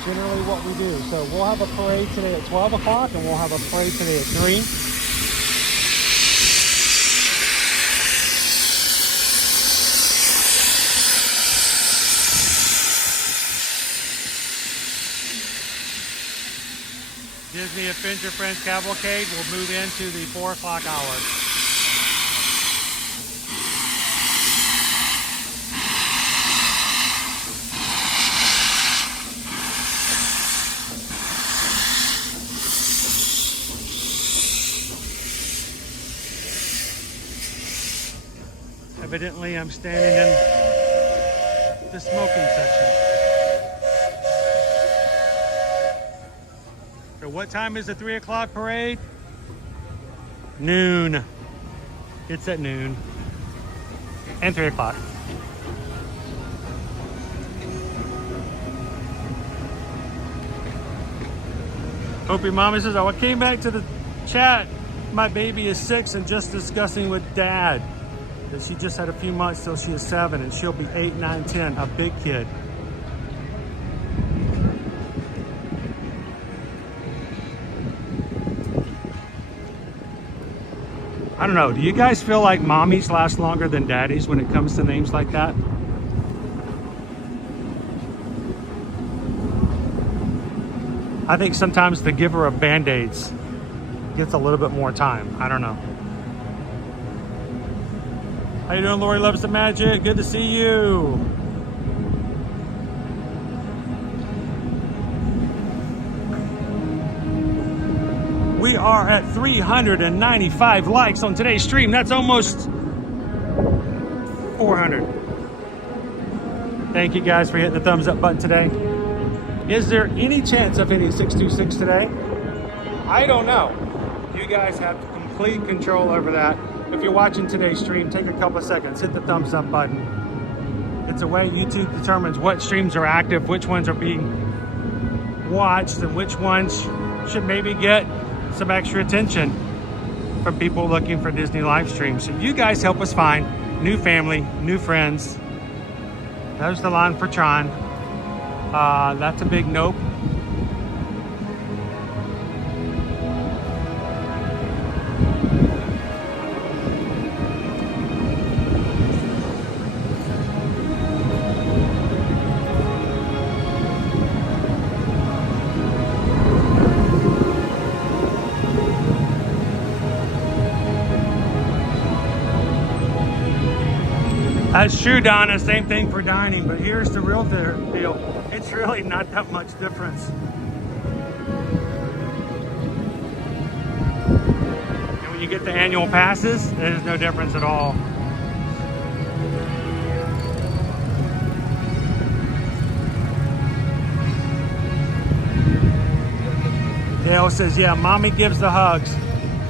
generally what we do. So we'll have a parade today at 12 o'clock and we'll have a parade today at 3. Disney Adventure Friends Cavalcade will move into the 4 o'clock hour. Evidently, I'm standing in the smoking section. So what time is the 3 o'clock parade? Noon. It's at noon. And 3 o'clock. Hope your mommy says, oh, I came back to the chat. My baby is 6 and just discussing with dad that she just had a few months till she is 7 and she'll be 8, 9, 10, a big kid. I don't know, do you guys feel like mommies last longer than daddies when it comes to names like that? I think sometimes the giver of Band-Aids gets a little bit more time. I don't know. How you doing, Lori Loves the Magic? Good to see you. We are at 395 likes on today's stream. That's almost 400. Thank you guys for hitting the thumbs up button today. Is there any chance of hitting 626 today? I don't know. You guys have complete control over that. If you're watching today's stream, take a couple of seconds, hit the thumbs up button. It's a way YouTube determines what streams are active, which ones are being watched, and which ones should maybe get some extra attention from people looking for Disney live streams. So you guys help us find new family, new friends. There's the line for Tron. That's a big nope. That's true, Donna. Same thing for dining, but here's the real deal. It's really not that much difference. And when you get the annual passes, there's no difference at all. Dale says, yeah, mommy gives the hugs.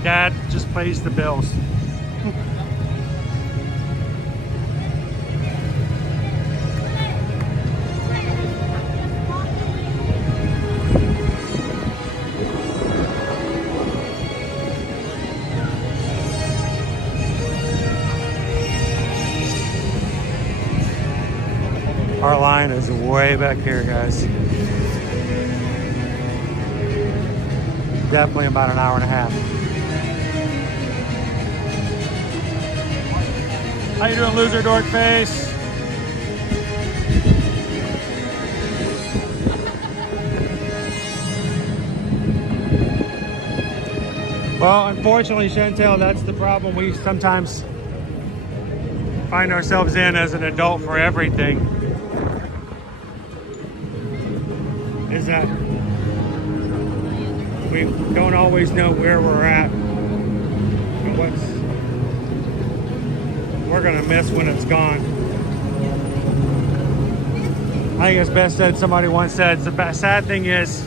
Dad just pays the bills. Our line is way back here, guys. Definitely about an hour and a half. How you doing, loser dork face? Well, unfortunately, Chantel, that's the problem we sometimes find ourselves in as an adult for everything. Is that we don't always know where we're at and we're gonna miss when it's gone. I think it's best said, somebody once said, the sad thing is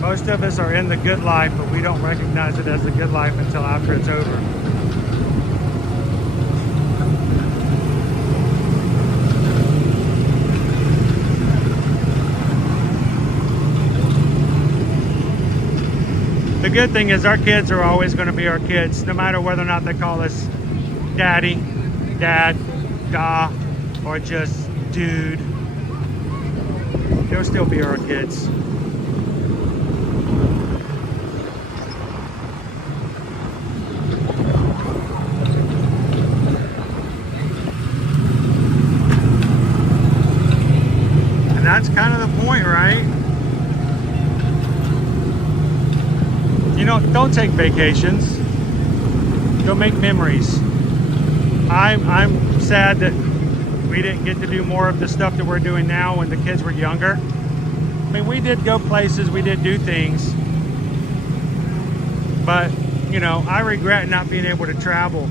most of us are in the good life, but we don't recognize it as the good life until after it's over. The good thing is our kids are always going to be our kids, no matter whether or not they call us daddy, dad, da, or just dude. They'll still be our kids. And that's kind of the point, right? You know, don't take vacations. Go make memories. I'm sad that we didn't get to do more of the stuff that we're doing now when the kids were younger. I mean, we did go places, we did do things, but you know, I regret not being able to travel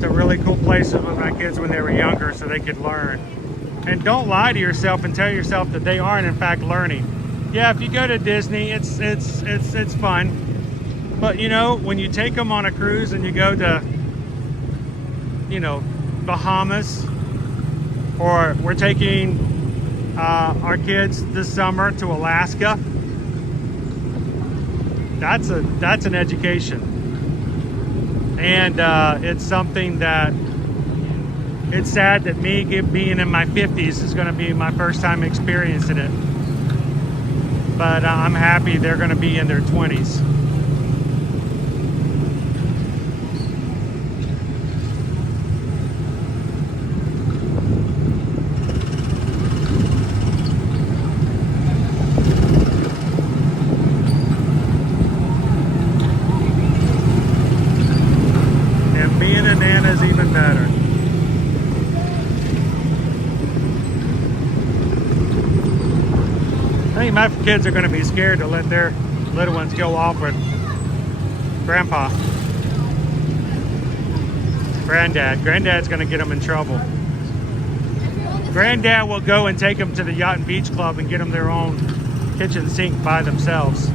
to really cool places with my kids when they were younger so they could learn. And don't lie to yourself and tell yourself that they aren't in fact learning. Yeah, if you go to Disney, it's fun. But you know, when you take them on a cruise and you go to, you know, Bahamas, or we're taking our kids this summer to Alaska. That's an education, and it's something that it's sad that me being in my 50s is going to be my first time experiencing it, but I'm happy they're going to be in their 20s. Even better. I think my kids are going to be scared to let their little ones go off with Grandpa. Granddad's going to get them in trouble. Granddad will go and take them to the Yacht and Beach Club and get them their own kitchen sink by themselves.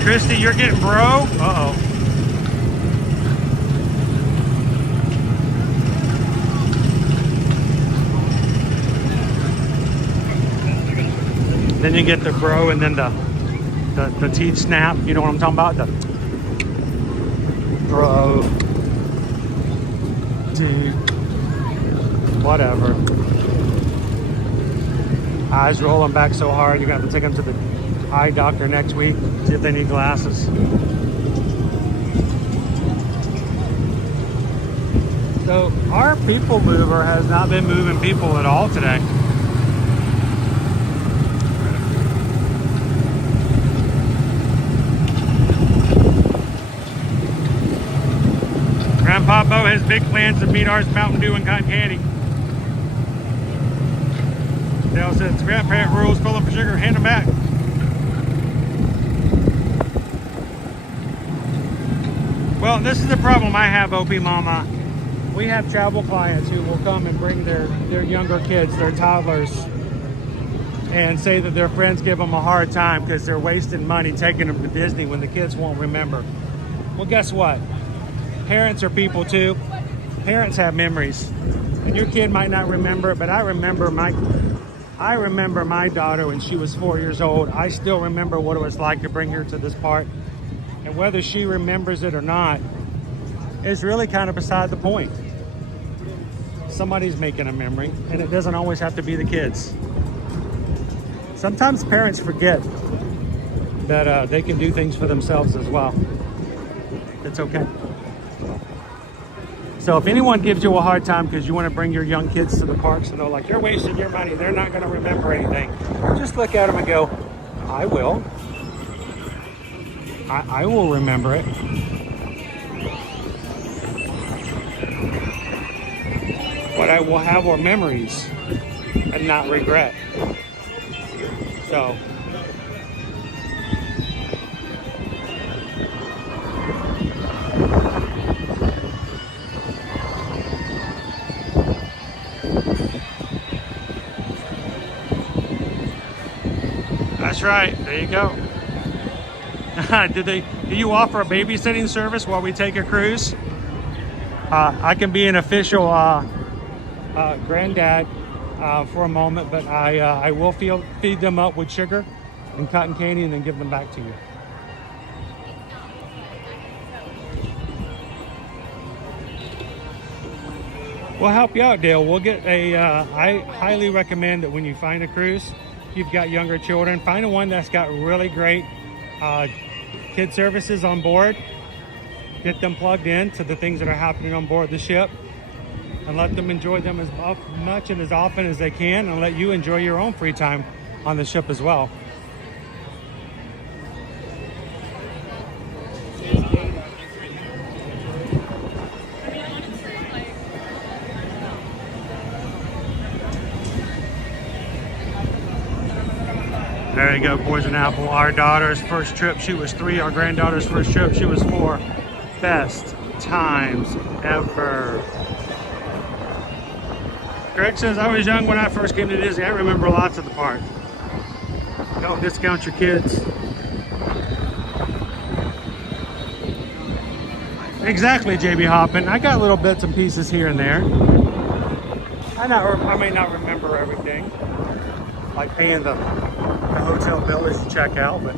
Christy, you're getting bro? Uh-oh. Then you get the bro and then the teeth snap. You know what I'm talking about? The bro. Dude. Whatever. Eyes rolling back so hard, you're going to have to take them to the eye doctor next week, see if they need glasses. So our people mover has not been moving people at all today. Grandpa Bo has big plans to beat ours Mountain Dew and cotton candy. Dale says, grandparent rules, fill up for sugar, hand them back. Well, this is the problem I have, OP Mama. We have travel clients who will come and bring their younger kids, their toddlers, and say that their friends give them a hard time because they're wasting money taking them to Disney when the kids won't remember. Well, guess what? Parents are people too. Parents have memories. And your kid might not remember it, but I remember my daughter when she was 4 years old. I still remember what it was like to bring her to this park. And whether she remembers it or not is really kind of beside the point. Somebody's making a memory, and it doesn't always have to be the kids. Sometimes parents forget that they can do things for themselves as well. It's okay. So if anyone gives you a hard time because you want to bring your young kids to the parks and they're like, you're wasting your money, they're not going to remember anything, just look at them and go, I will. I will remember it. What I will have are memories and not regret. So that's right. There you go. Do you offer a babysitting service while we take a cruise? I can be an official granddad for a moment, but I will feed them up with sugar and cotton candy and then give them back to you. We'll help you out, Dale. We'll get I highly recommend that when you find a cruise, if you've got younger children, find a one that's got really great kid services on board. Get them plugged in to the things that are happening on board the ship and let them enjoy them as much and as often as they can, and let you enjoy your own free time on the ship as well. There you go, Poison Apple. Our daughter's first trip, she was 3. Our granddaughter's first trip, she was 4. best times ever. Greg says, I was young when I first came to Disney. I remember lots of the park. Don't discount your kids. Exactly, JB Hoppin. I got little bits and pieces here and there. I may not remember everything, like paying the hotel bill as you check out, but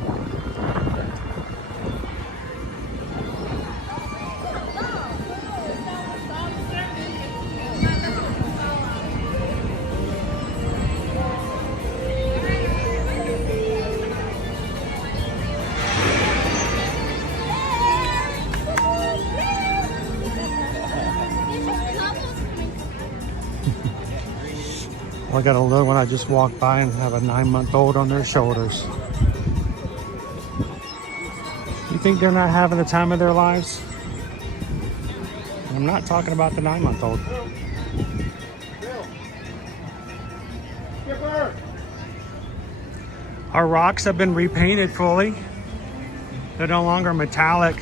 I got a little one I just walked by and have a 9-month-old on their shoulders. You think they're not having the time of their lives? I'm not talking about the 9-month-old. Our rocks have been repainted fully. They're no longer metallic.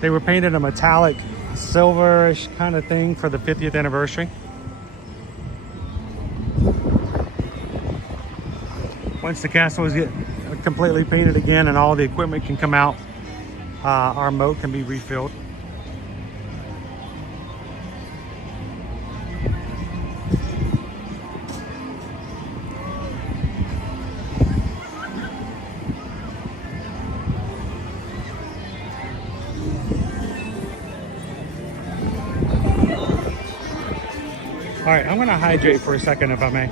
They were painted a metallic silverish kind of thing for the 50th anniversary. Once the castle is completely painted again and all the equipment can come out, our moat can be refilled. All right, I'm gonna hydrate for a second if I may.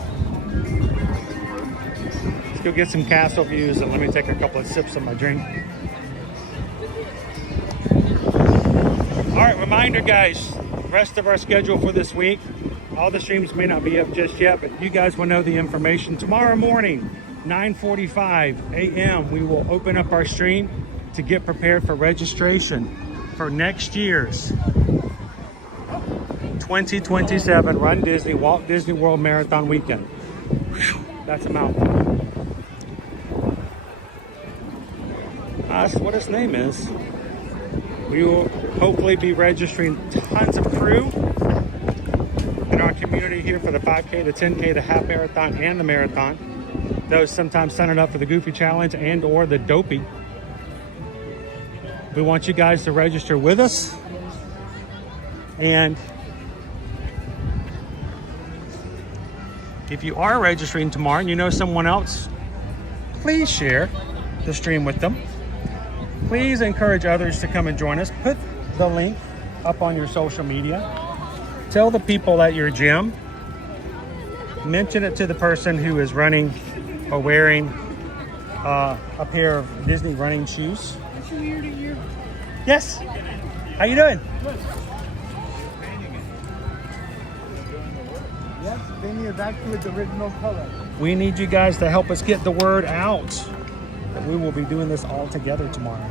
Go get some castle views and let me take a couple of sips of my drink. All right, reminder guys, rest of our schedule for this week. All the streams may not be up just yet, but you guys will know the information. Tomorrow morning, 9:45 a.m., we will open up our stream to get prepared for registration for next year's 2027 Run Disney Walt Disney World Marathon Weekend. Whew, that's a mouthful. That's what his name is. We will hopefully be registering tons of crew in our community here for the 5K, the 10K, the half marathon, and the marathon. Those sometimes signing up for the Goofy Challenge and or the Dopey. We want you guys to register with us. And if you are registering tomorrow and you know someone else, please share the stream with them. Please encourage others to come and join us. Put the link up on your social media. Tell the people at your gym. Mention it to the person who is running or wearing a pair of Disney running shoes. Yes. How you doing? Yes, painting it back to its original color. We need you guys to help us get the word out that we will be doing this all together tomorrow.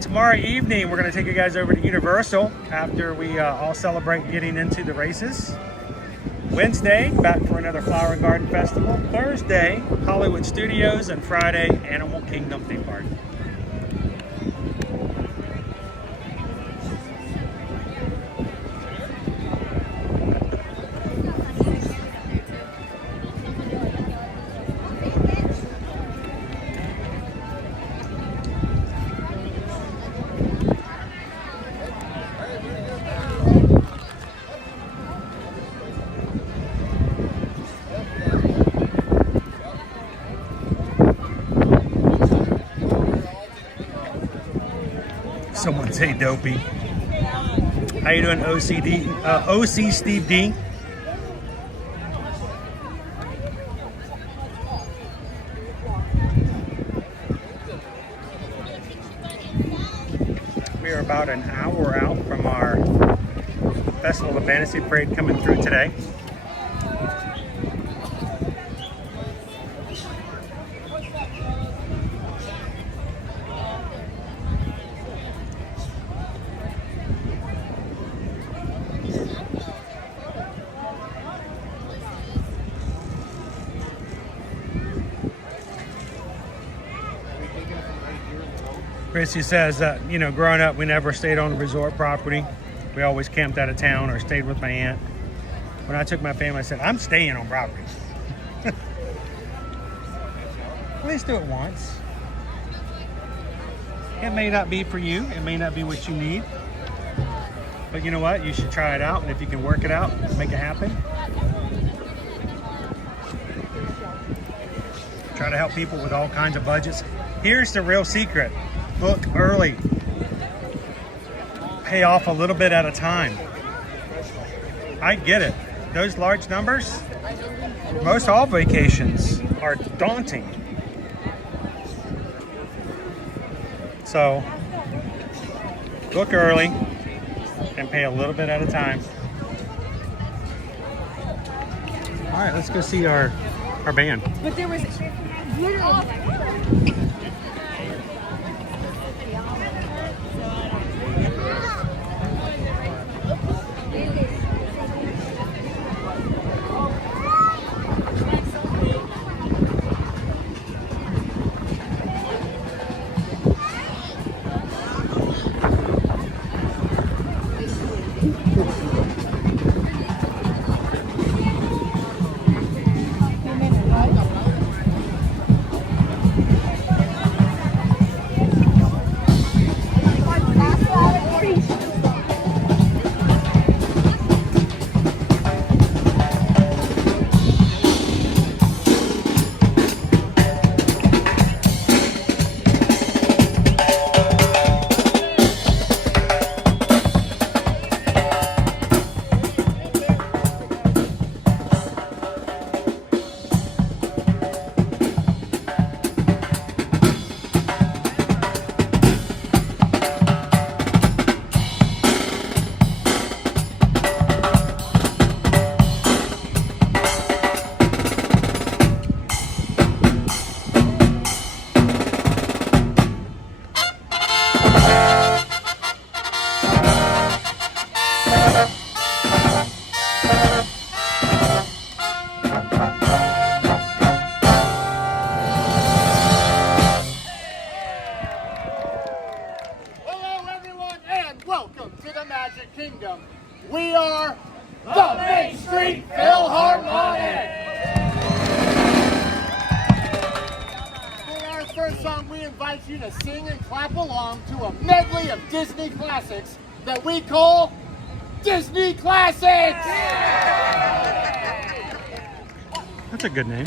Tomorrow evening, we're going to take you guys over to Universal after we all celebrate getting into the races. Wednesday, back for another Flower and Garden Festival. Thursday, Hollywood Studios, and Friday, Animal Kingdom theme park. Someone say Dopey. How you doing, OC Steve D? We are about an hour out from our Festival of Fantasy Parade coming through today. Chrissy says that, you know, growing up, we never stayed on a resort property. We always camped out of town or stayed with my aunt. When I took my family, I said, I'm staying on property. At least do it once. It may not be for you. It may not be what you need. But you know what? You should try it out. And if you can work it out, make it happen. Try to help people with all kinds of budgets. Here's the real secret. Book early. Pay off a little bit at a time. I get it. Those large numbers, most all vacations are daunting. So, book early and pay a little bit at a time. All right, let's go see our band. But there was literally. Kingdom. We are the Main Street Philharmonic. For our first song, we invite you to sing and clap along to a medley of Disney classics that we call Disney Classics. That's a good name.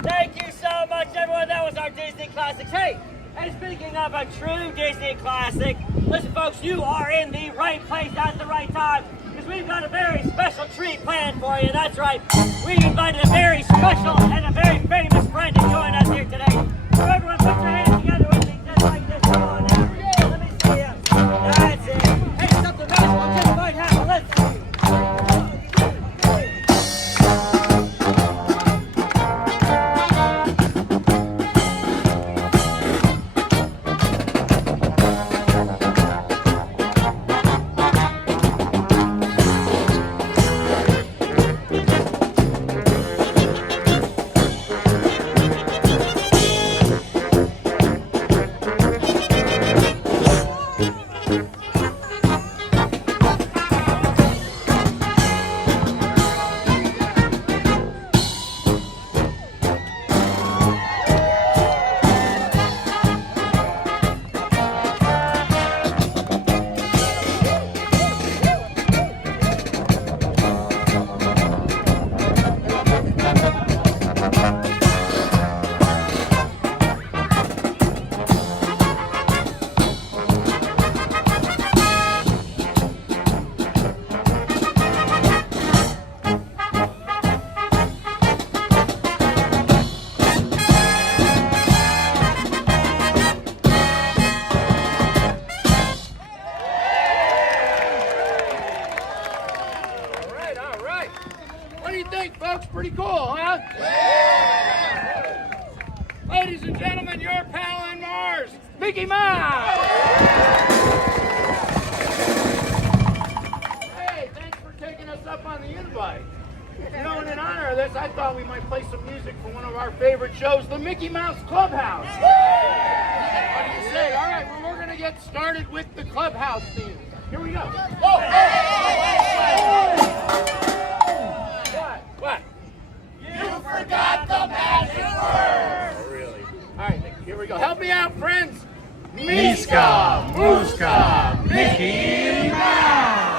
Thank you so much, everyone. That was our Disney Classics. Hey, and speaking of a true Disney classic, listen, folks, you are in the right place at the right time, because we've got a very special treat planned for you. That's right. We invited a very special and a very famous friend to join us here today. So everyone, put your hands together with me just like this. Come on now. Let me see you. That's it. Hey, something magical just might happen. Let's see. Pretty cool, huh? Yeah! Ladies and gentlemen, your pal on Mars, Mickey Mouse! Hey, thanks for taking us up on the Unibike. You know, and in honor of this, I thought we might play some music from one of our favorite shows, the Mickey Mouse Clubhouse. What do you say? All right, well, we're going to get started with the Clubhouse theme. Here we go. Oh! What? You forgot the magic word! Oh, really? All right, here we go. Help me out, friends. Miska, Muska, Mickey Mouse!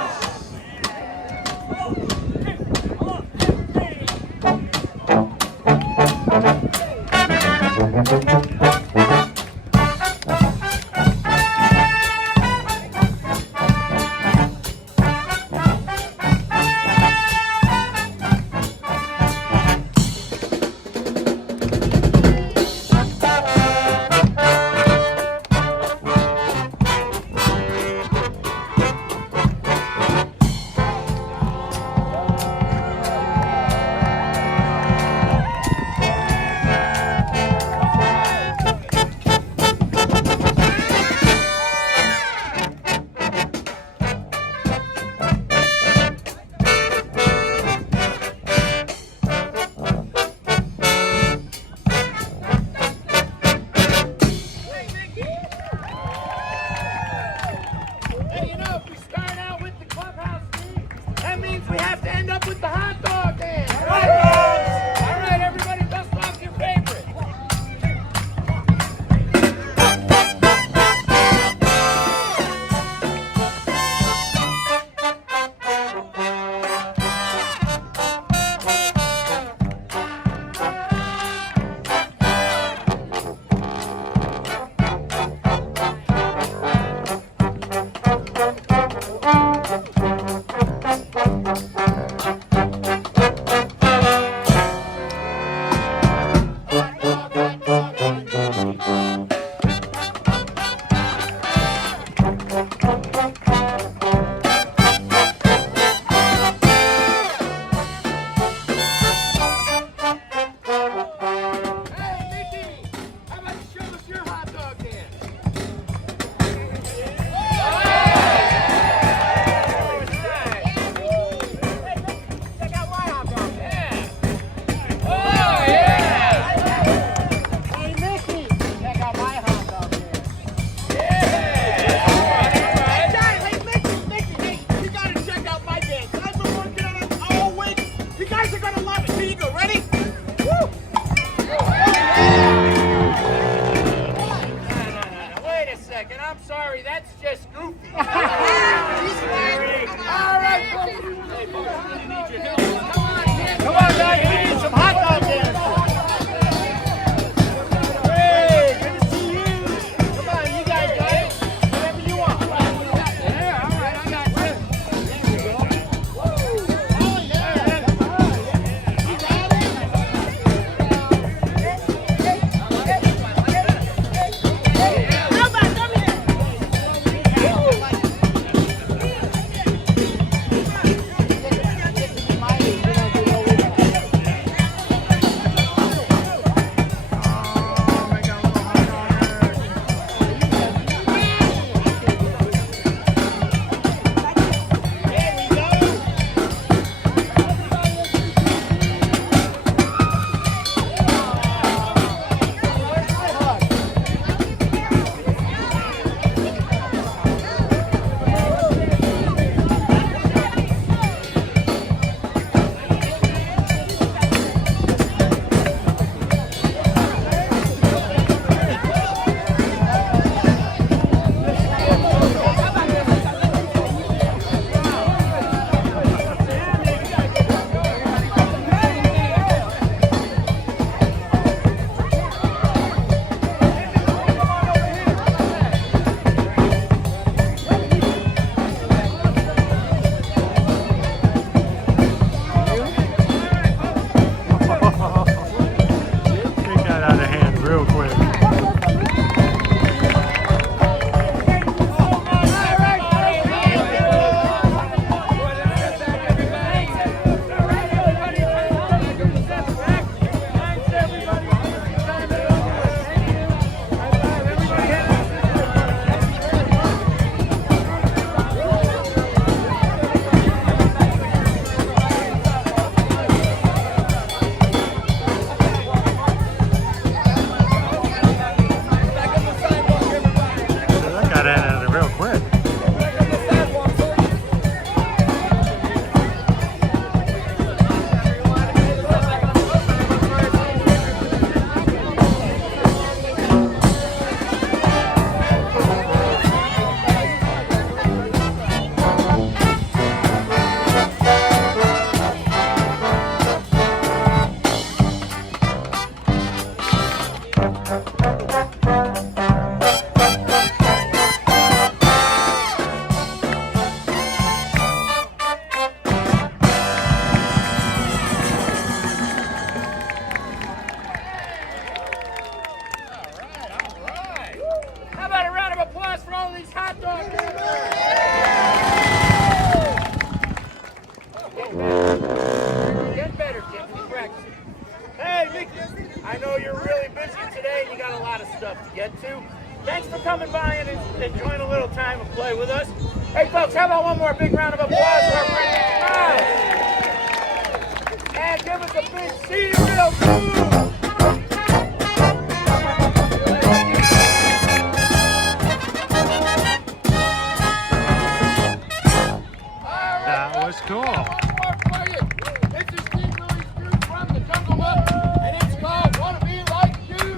that means we have to end up with the hot dog dance. Hot dogs! All right, everybody, dust off your favorite. Thanks for coming by and enjoying a little time of play with us. Hey folks, how about one more big round of applause for our friend Mickey Mouse? And give us a big see you real soon. That was cool. This is Steve Louie's group from the Jungle Book, and it's called Wanna Be Like You.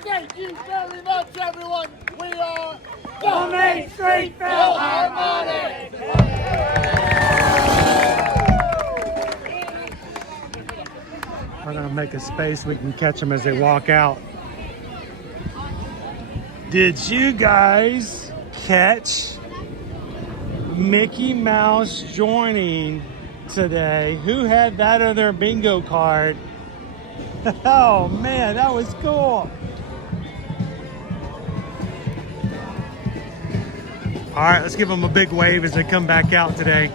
Thank you very much, everyone. We are the Main Street Philharmonic. We're gonna make a space we can catch them as they walk out. Did you guys catch Mickey Mouse joining today? Who had that on their bingo card? Oh man, that was cool. All right, let's give them a big wave as they come back out today.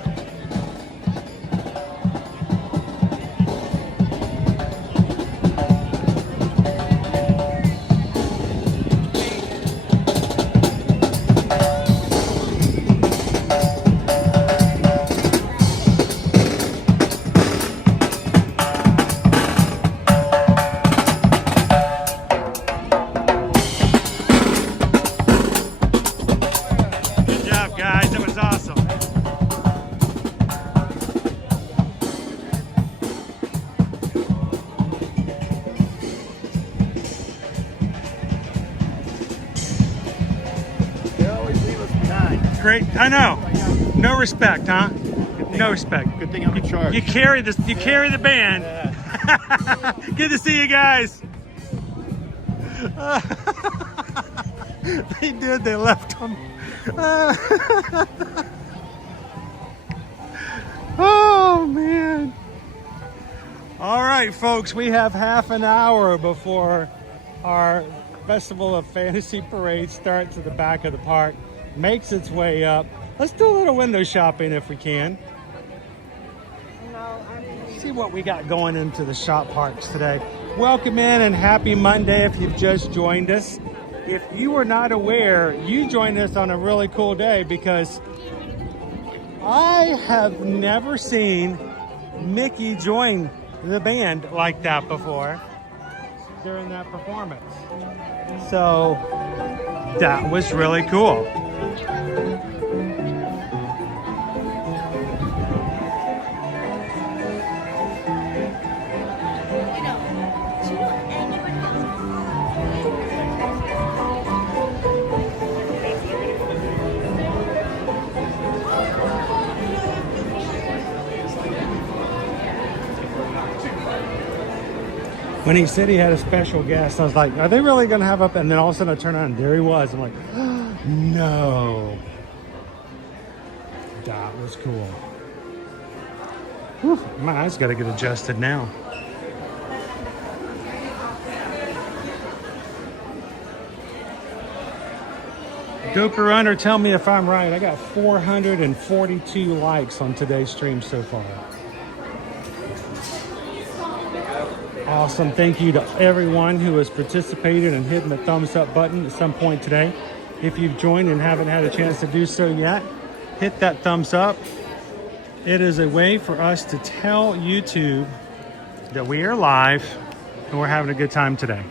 Guys, that was awesome. They always leave us behind. Great, I know. No respect, huh? No respect. Good thing I'm in charge. You carry this. You carry the band. Yeah. Good to see you guys. They did. They left them. Oh man. All right, folks, we have half an hour before our Festival of Fantasy Parade starts at the back of the park, makes its way up. Let's do a little window shopping if we can. See what we got going into the shop parks today. Welcome in and happy Monday if you've just joined us. If you were not aware, you joined us on a really cool day because I have never seen Mickey join the band like that before during that performance. So that was really cool. When he said he had a special guest, I was like, are they really going to have up? And then all of a sudden I turned around and there he was. I'm like, no. That was cool. Whew, my eyes got to get adjusted now. Doper Runner, tell me if I'm right. I got 442 likes on today's stream so far. Awesome. Thank you to everyone who has participated and hit the thumbs up button at some point today. If you've joined and haven't had a chance to do so yet, hit that thumbs up. It is a way for us to tell YouTube that we are live and we're having a good time today.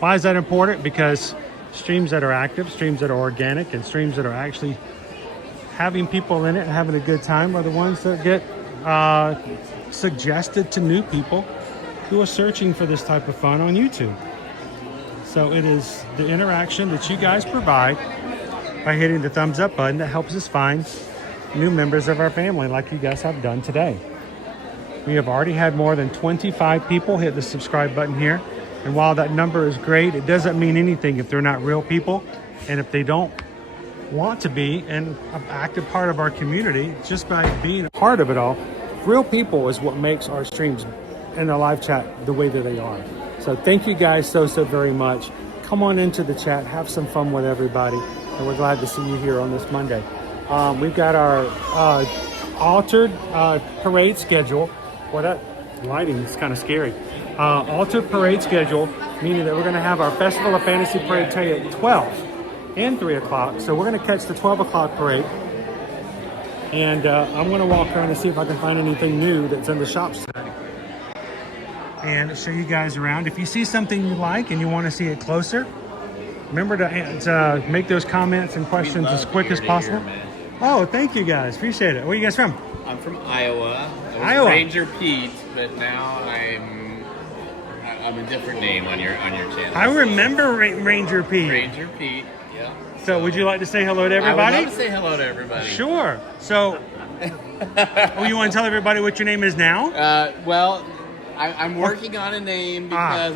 Why is that important? Because streams that are active, streams that are organic, and streams that are actually having people in it and having a good time are the ones that get suggested to new people who are searching for this type of fun on YouTube. So it is the interaction that you guys provide by hitting the thumbs up button that helps us find new members of our family like you guys have done today. We have already had more than 25 people hit the subscribe button here. And while that number is great, it doesn't mean anything if they're not real people. And if they don't want to be an active part of our community, just by being a part of it all, real people is what makes our streams and the live chat the way that they are. So thank you guys so very much. Come on into the chat, have some fun with everybody. And we're glad to see you here on this Monday. We've got our altered parade schedule. Boy, that lighting is kind of scary. Altered parade schedule, meaning that we're going to have our Festival of Fantasy Parade today at 12 and 3 o'clock. So we're going to catch the 12 o'clock parade. And I'm going to walk around and see if I can find anything new that's in the shops today. And show you guys around. If you see something you like and you want to see it closer, remember to make those comments and questions as quick as possible. Oh, thank you guys. Appreciate it. Where are you guys from? I'm from Iowa. I was Iowa. Ranger Pete, but now I'm a different name on your channel. I remember Ranger Pete. Ranger Pete, yeah. So would you like to say hello to everybody? I would love to say hello to everybody. Sure. So, you want to tell everybody what your name is now? Well, I'm working on a name because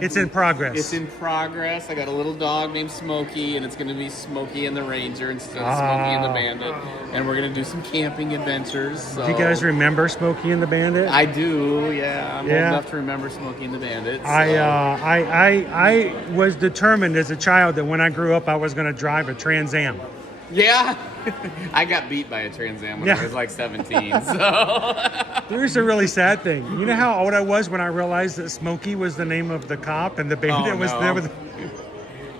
it's in progress. It's in progress. I got a little dog named Smokey, and it's going to be Smokey and the Ranger instead of Smokey and the Bandit. And we're going to do some camping adventures. So. Do you guys remember Smokey and the Bandit? I do. Yeah, I'm old enough to remember Smokey and the Bandit. So. I was determined as a child that when I grew up, I was going to drive a Trans Am. Yeah, I got beat by a Trans Am when I was like 17. So here's a really sad thing. You know how old I was when I realized that Smokey was the name of the cop and the Bandit was there with.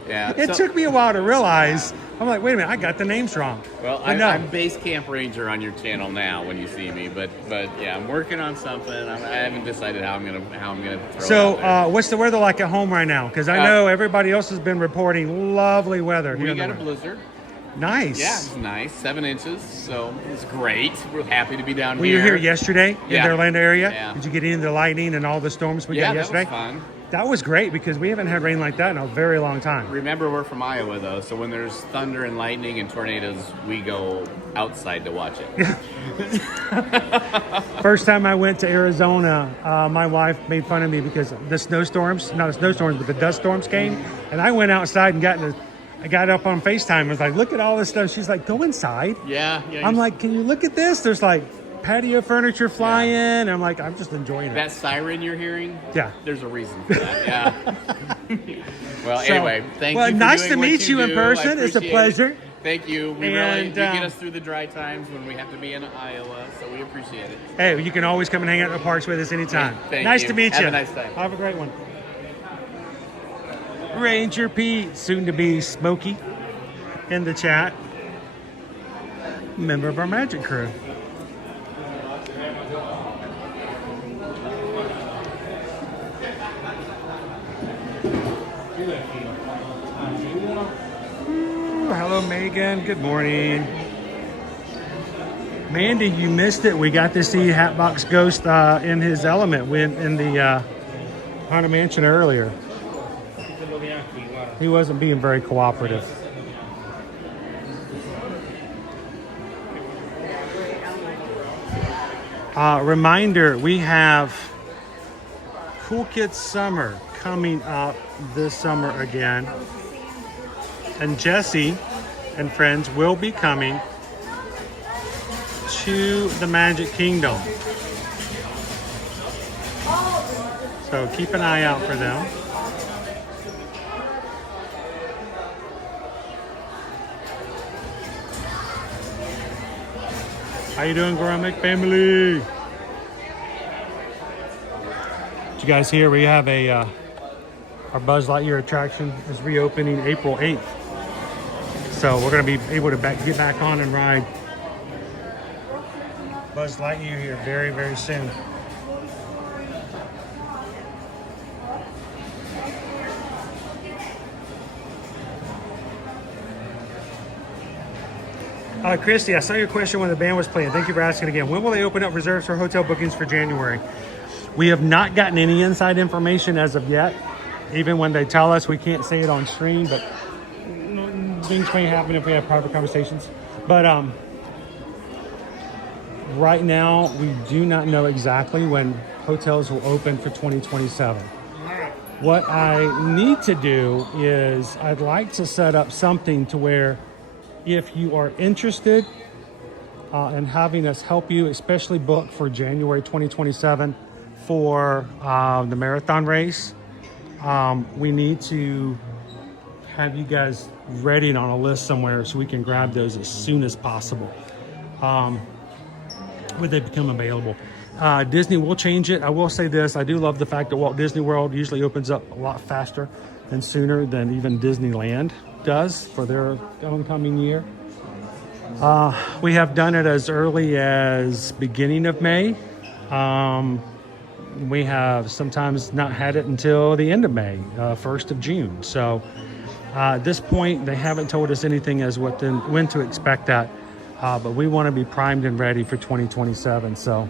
Yeah, it took me a while to realize. Yeah. I'm like, wait a minute, I got the names wrong. Well, I'm Base Camp Ranger on your channel now when you see me, but yeah, I'm working on something. I haven't decided how I'm gonna throw So, it out there. what's the weather like at home right now? Because I know everybody else has been reporting lovely weather. We got a blizzard. Nice. Yeah, it's nice. 7 inches, so it's great. We're happy to be down here. Were you here yesterday in the Orlando area? Yeah. Did you get into the lightning and all the storms we got yesterday? Yeah, that was fun. That was great because we haven't had rain like that in a very long time. Remember, we're from Iowa, though, so when there's thunder and lightning and tornadoes, we go outside to watch it. First time I went to Arizona, my wife made fun of me because the snowstorms, not the snowstorms, but the dust storms came, and I went outside and I got up on FaceTime and was like, look at all this stuff. She's like, go inside. Yeah. I'm like, can you look at this? There's like patio furniture flying. I'm like, I'm just enjoying it. That siren you're hearing? Yeah. There's a reason for that, yeah. Well, anyway, thank you for nice doing to what meet you in do. person. It's a pleasure. It. Thank you. We really get us through the dry times when we have to be in Iowa, so we appreciate it. Hey, you can always come and hang out in the parks with us anytime. Thank you. To meet you. Have a nice time. Have a great one. Ranger Pete, soon to be Smokey, in the chat. Member of our magic crew. Ooh, hello, Megan. Good morning. Mandy, you missed it. We got to see Hatbox Ghost in his element in the Haunted Mansion earlier. He wasn't being very cooperative. Reminder, we have Cool Kids Summer coming up this summer again. And Jesse and friends will be coming to the Magic Kingdom. So keep an eye out for them. How you doing, Gromit family? Did you guys hear we have a our Buzz Lightyear attraction is reopening April 8th. So we're going to be able to get back on and ride Buzz Lightyear here very, very soon. Christy, I saw your question when the band was playing. Thank you for asking again. When will they open up reserves for hotel bookings for January? We have not gotten any inside information as of yet. Even when they tell us, we can't say it on stream, but things may happen if we have private conversations. But right now, we do not know exactly when hotels will open for 2027. What I need to do is I'd like to set up something to where if you are interested in having us help you, especially book for January 2027 for the marathon race, we need to have you guys ready and on a list somewhere so we can grab those as soon as possible when they become available. Disney will change it. I will say this, I do love the fact that Walt Disney World usually opens up a lot faster and sooner than even Disneyland does for their oncoming year. We have done it as early as beginning of May. We have sometimes not had it until the end of May, 1st of June. So at this point, they haven't told us anything as when to expect that. But we want to be primed and ready for 2027. So.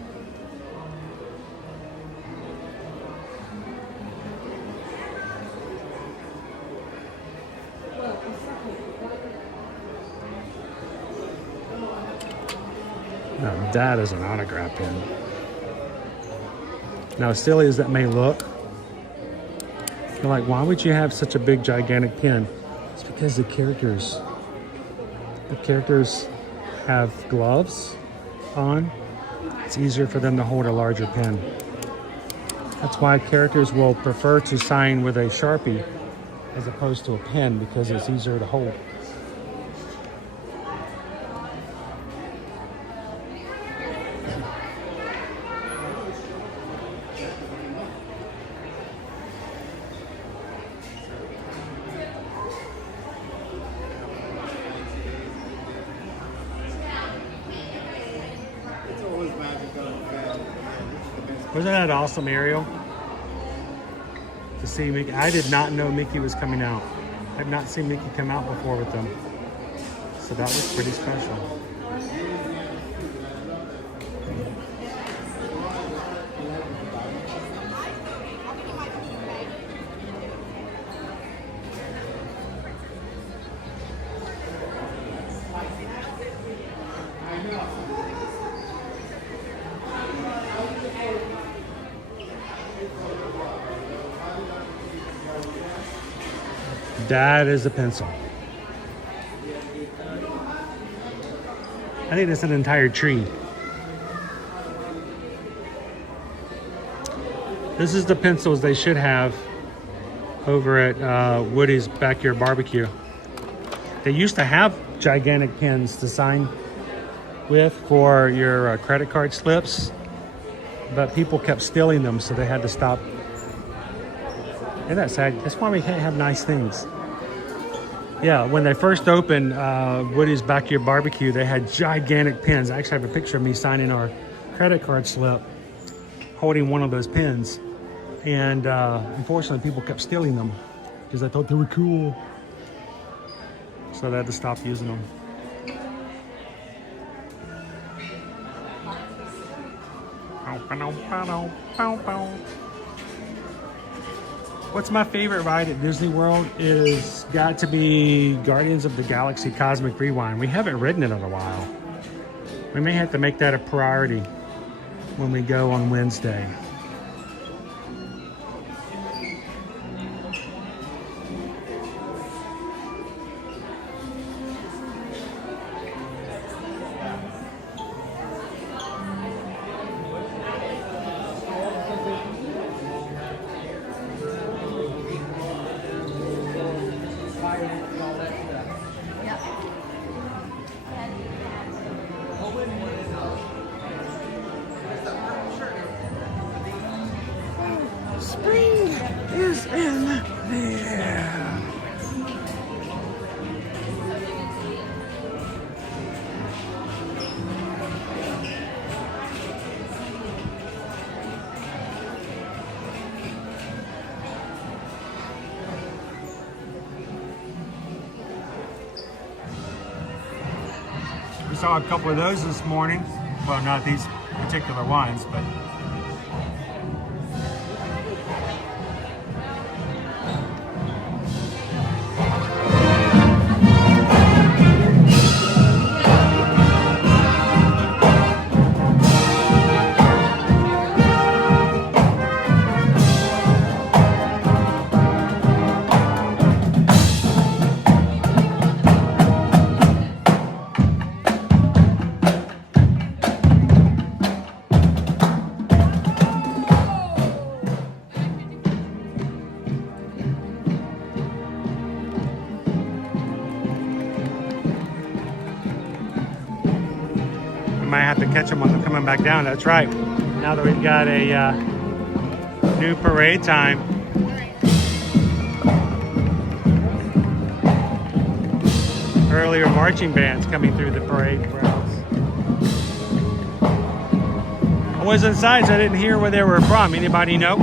Now that is an autograph pen. Now, as silly as that may look, you're like, why would you have such a big, gigantic pen? It's because the characters have gloves on. It's easier for them to hold a larger pen. That's why characters will prefer to sign with a Sharpie as opposed to a pen, because it's easier to hold. Wasn't that awesome, Ariel? To see Mickey. I did not know Mickey was coming out. I've not seen Mickey come out before with them. So that was pretty special. That is a pencil. I think that's an entire tree. This is the pencils they should have over at Woody's Backyard Barbecue. They used to have gigantic pens to sign with for your credit card slips, but people kept stealing them, so they had to stop. Isn't that sad? That's why we can't have nice things. Yeah, when they first opened Woody's Backyard Barbecue, they had gigantic pens. I actually have a picture of me signing our credit card slip, holding one of those pens. And unfortunately, people kept stealing them because I thought they were cool. So they had to stop using them. What's my favorite ride at Disney World is got to be Guardians of the Galaxy Cosmic Rewind. We haven't ridden it in a while. We may have to make that a priority when we go on Wednesday. saw a couple of those this morning. Well, not these particular ones, but might have to catch them on the coming back down. That's right. Now that we've got a new parade time. Earlier marching bands coming through the parade grounds. I was inside, so I didn't hear where they were from. Anybody know?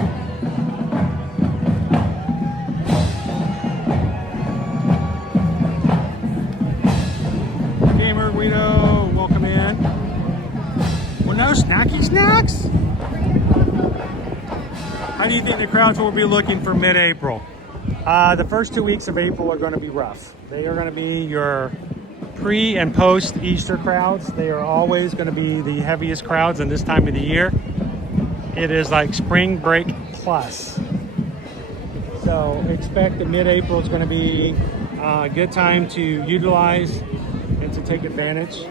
Gamer Guido, welcome in. Well, no snacky snacks? How do you think the crowds will be looking for mid-April? The first 2 weeks of April are going to be rough. They are going to be your pre and post Easter crowds. They are always going to be the heaviest crowds in this time of the year. It is like spring break plus. So expect that mid-April is going to be a good time to utilize and to take advantage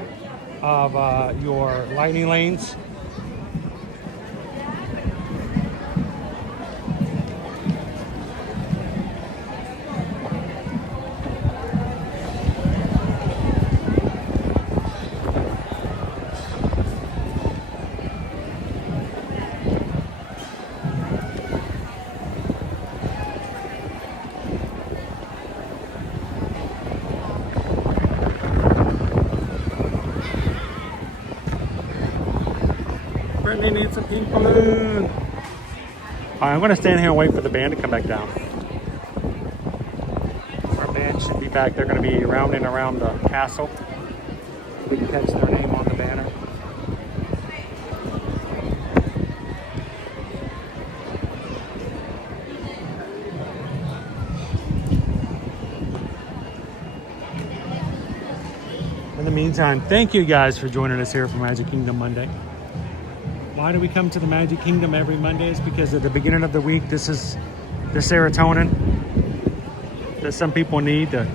of your lightning lanes. Brittany needs a pink balloon. All right, I'm going to stand here and wait for the band to come back down. Our band should be back. They're going to be rounding around the castle. We can catch their name on the banner. In the meantime, thank you guys for joining us here for Magic Kingdom Monday. Why do we come to the Magic Kingdom every Monday? It's because at the beginning of the week, this is the serotonin that some people need to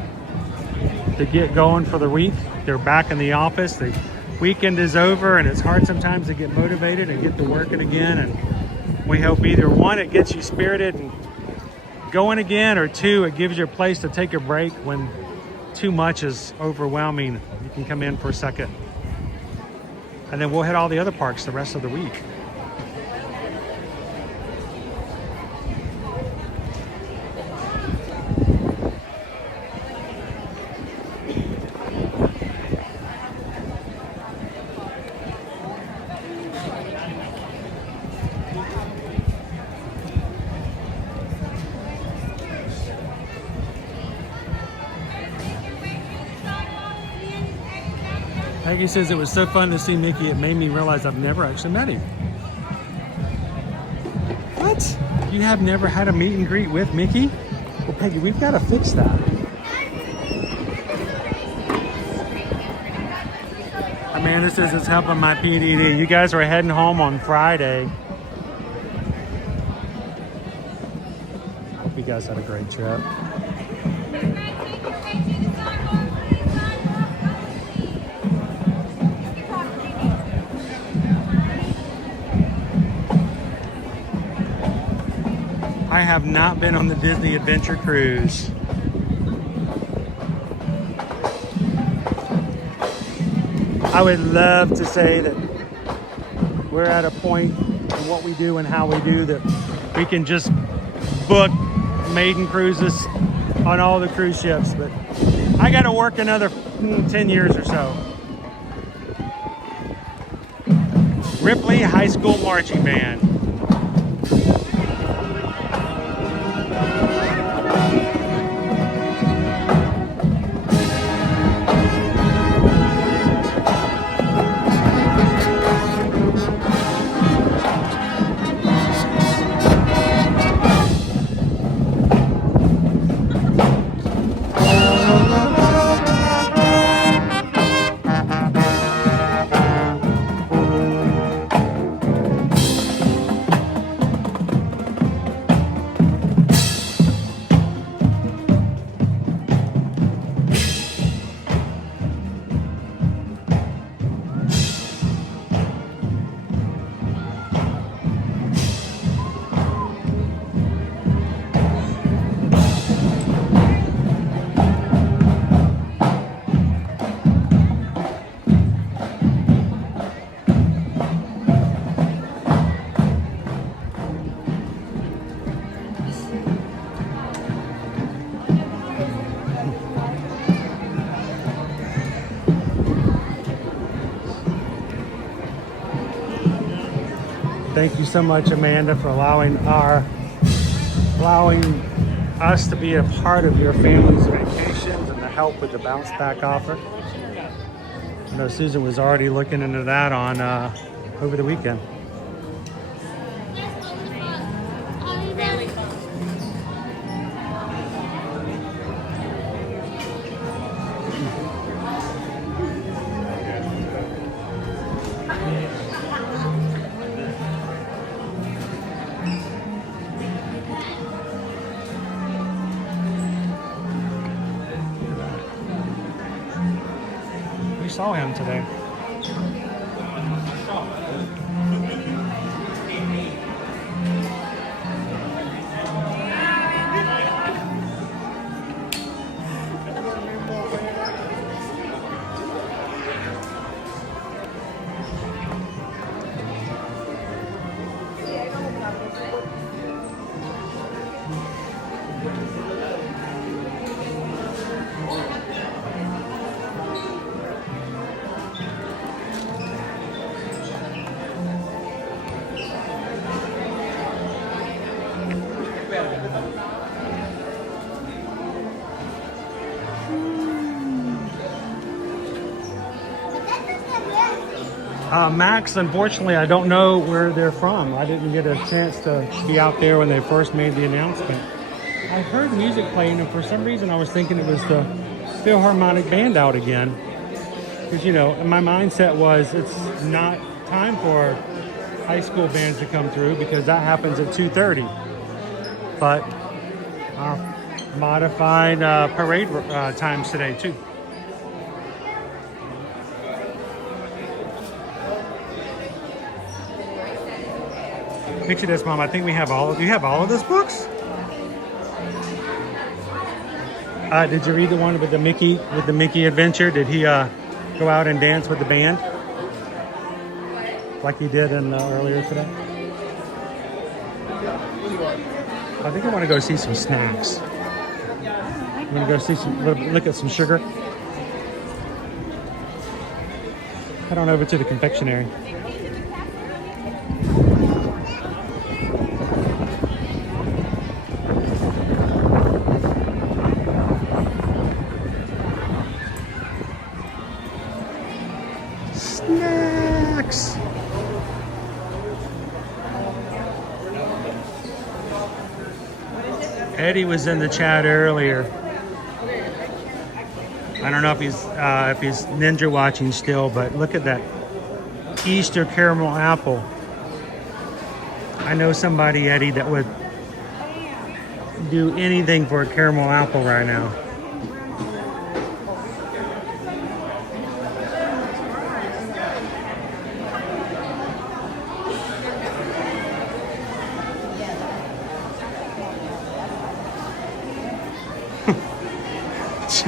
get going for the week. They're back in the office. The weekend is over, and it's hard sometimes to get motivated and get to working again. And we hope either one, it gets you spirited and going again, or two, it gives you a place to take a break when too much is overwhelming. You can come in for a second. And then we'll hit all the other parks the rest of the week. Peggy says it was so fun to see Mickey, it made me realize I've never actually met him. What? You have never had a meet and greet with Mickey? Well, Peggy, we've got to fix that. Amanda says it's helping my PDD. You guys are heading home on Friday. Hope you guys had a great trip. I have not been on the Disney Adventure Cruise. I would love to say that we're at a point in what we do and how we do that we can just book maiden cruises on all the cruise ships, but I got to work another 10 years or so. Ripley High School Marching Band. Thank you so much, Amanda, for allowing us to be a part of your family's vacations and to help with the bounce back offer. I know Susan was already looking into that on over the weekend. We saw him today. Max, unfortunately, I don't know where they're from. I didn't get a chance to be out there when they first made the announcement. I heard music playing, and for some reason I was thinking it was the Philharmonic Band out again. Because, you know, my mindset was it's not time for high school bands to come through because that happens at 2:30. But modified parade times today, too. Picture this, Mom. I think we have all of. Do you have all of those books? Did you read the one with the Mickey adventure? Did he go out and dance with the band like he did in earlier today? I think I want to go see some snacks. I'm gonna go see look at some sugar. Head on over to the confectionery. Snacks. Eddie was in the chat earlier. I don't know if he's ninja watching still, but look at that Easter caramel apple. I know somebody, Eddie, that would do anything for a caramel apple right now.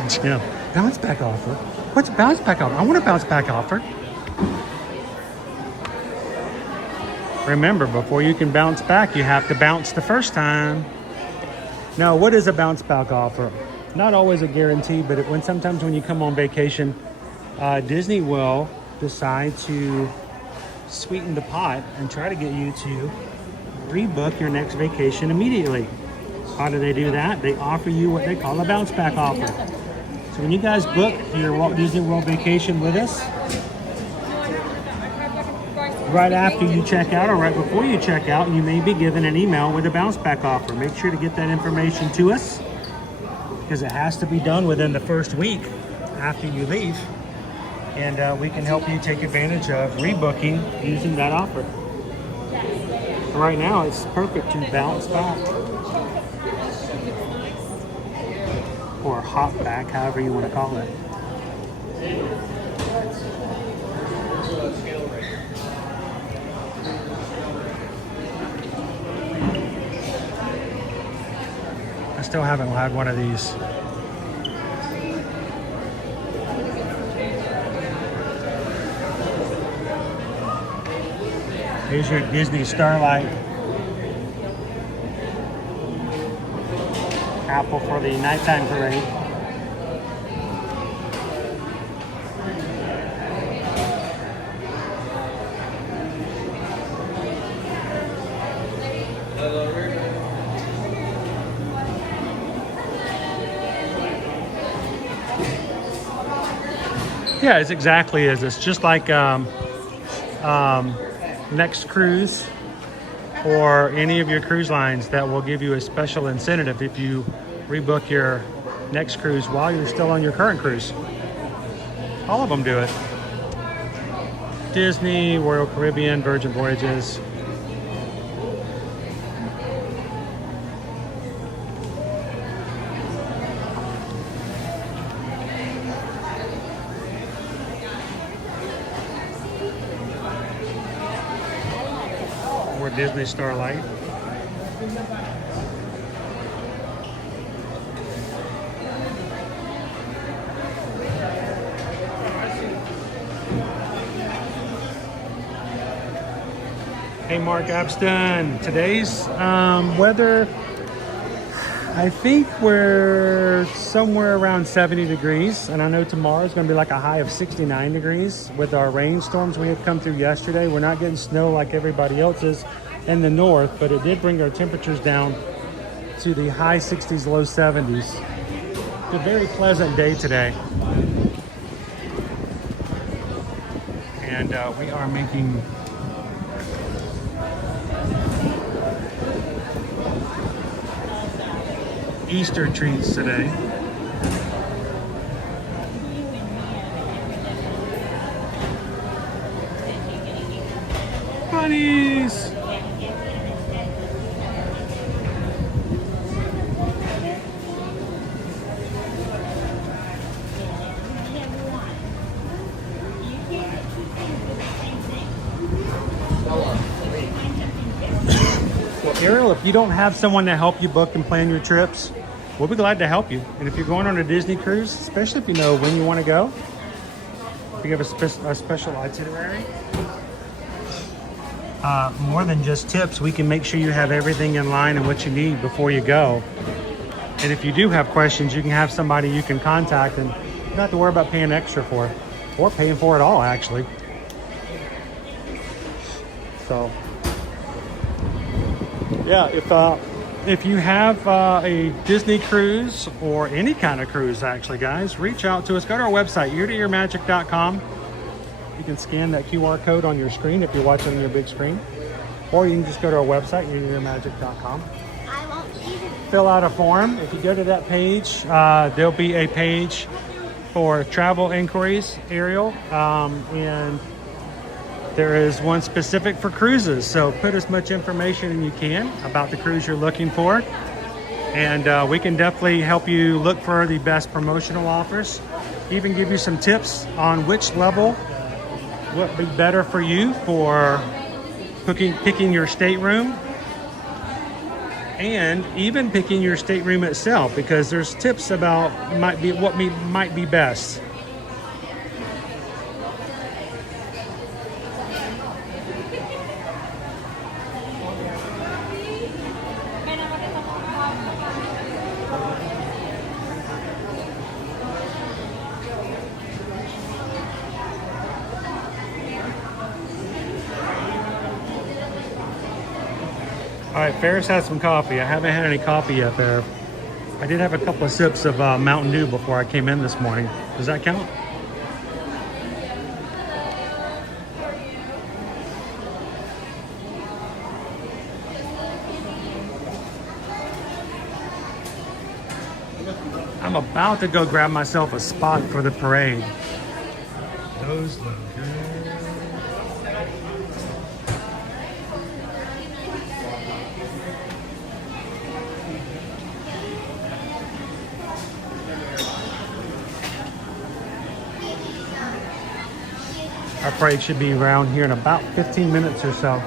Jim, bounce back offer? What's a bounce back offer? I want a bounce back offer. Remember, before you can bounce back, you have to bounce the first time. Now, what is a bounce back offer? Not always a guarantee, but sometimes when you come on vacation, Disney will decide to sweeten the pot and try to get you to rebook your next vacation immediately. How do they do that? They offer you what they call a bounce back offer. So when you guys book your Walt Disney World vacation with us, right after you check out or right before you check out, you may be given an email with a bounce back offer. Make sure to get that information to us because it has to be done within the first week after you leave. And we can help you take advantage of rebooking using that offer. Right now, it's perfect to bounce back. Or hop back, however you want to call it. I still haven't had one of these. Here's your Disney Starlight apple for the nighttime parade. Yeah, it's exactly is. It's just like Next Cruise or any of your cruise lines that will give you a special incentive if you rebook your next cruise while you're still on your current cruise. All of them do it. Disney, Royal Caribbean, Virgin Voyages. Or Disney Starlight. Hey, Mark Abston. Today's weather, I think we're somewhere around 70 degrees. And I know tomorrow's going to be like a high of 69 degrees with our rainstorms we had come through yesterday. We're not getting snow like everybody else is in the north, but it did bring our temperatures down to the high 60s, low 70s. It's a very pleasant day today. And we are making Easter treats today. Bunnies! Well, Ariel, if you don't have someone to help you book and plan your trips, we'll be glad to help you. And if you're going on a Disney cruise, especially if you know when you want to go, if you have a special itinerary, more than just tips, we can make sure you have everything in line and what you need before you go. And if you do have questions, you can have somebody you can contact, and you don't have to worry about paying extra for it, or paying for it all, actually. So, yeah, if you have a Disney cruise or any kind of cruise, actually, guys, reach out to us. Go to our website, eartoearmagic.com. You can scan that QR code on your screen if you're watching on your big screen. Or you can just go to our website, eartoearmagic.com. Fill out a form. If you go to that page, there'll be a page for travel inquiries, Ariel. And there is one specific for cruises. So put as much information as you can about the cruise you're looking for. And we can definitely help you look for the best promotional offers. Even give you some tips on which level would be better for you for picking your stateroom. And even picking your stateroom itself, because there's tips about what might be best. All right, Ferris has some coffee. I haven't had any coffee yet there. I did have a couple of sips of Mountain Dew before I came in this morning. Does that count? I'm about to go grab myself a spot for the parade. Those look good. Our parade should be around here in about 15 minutes or so.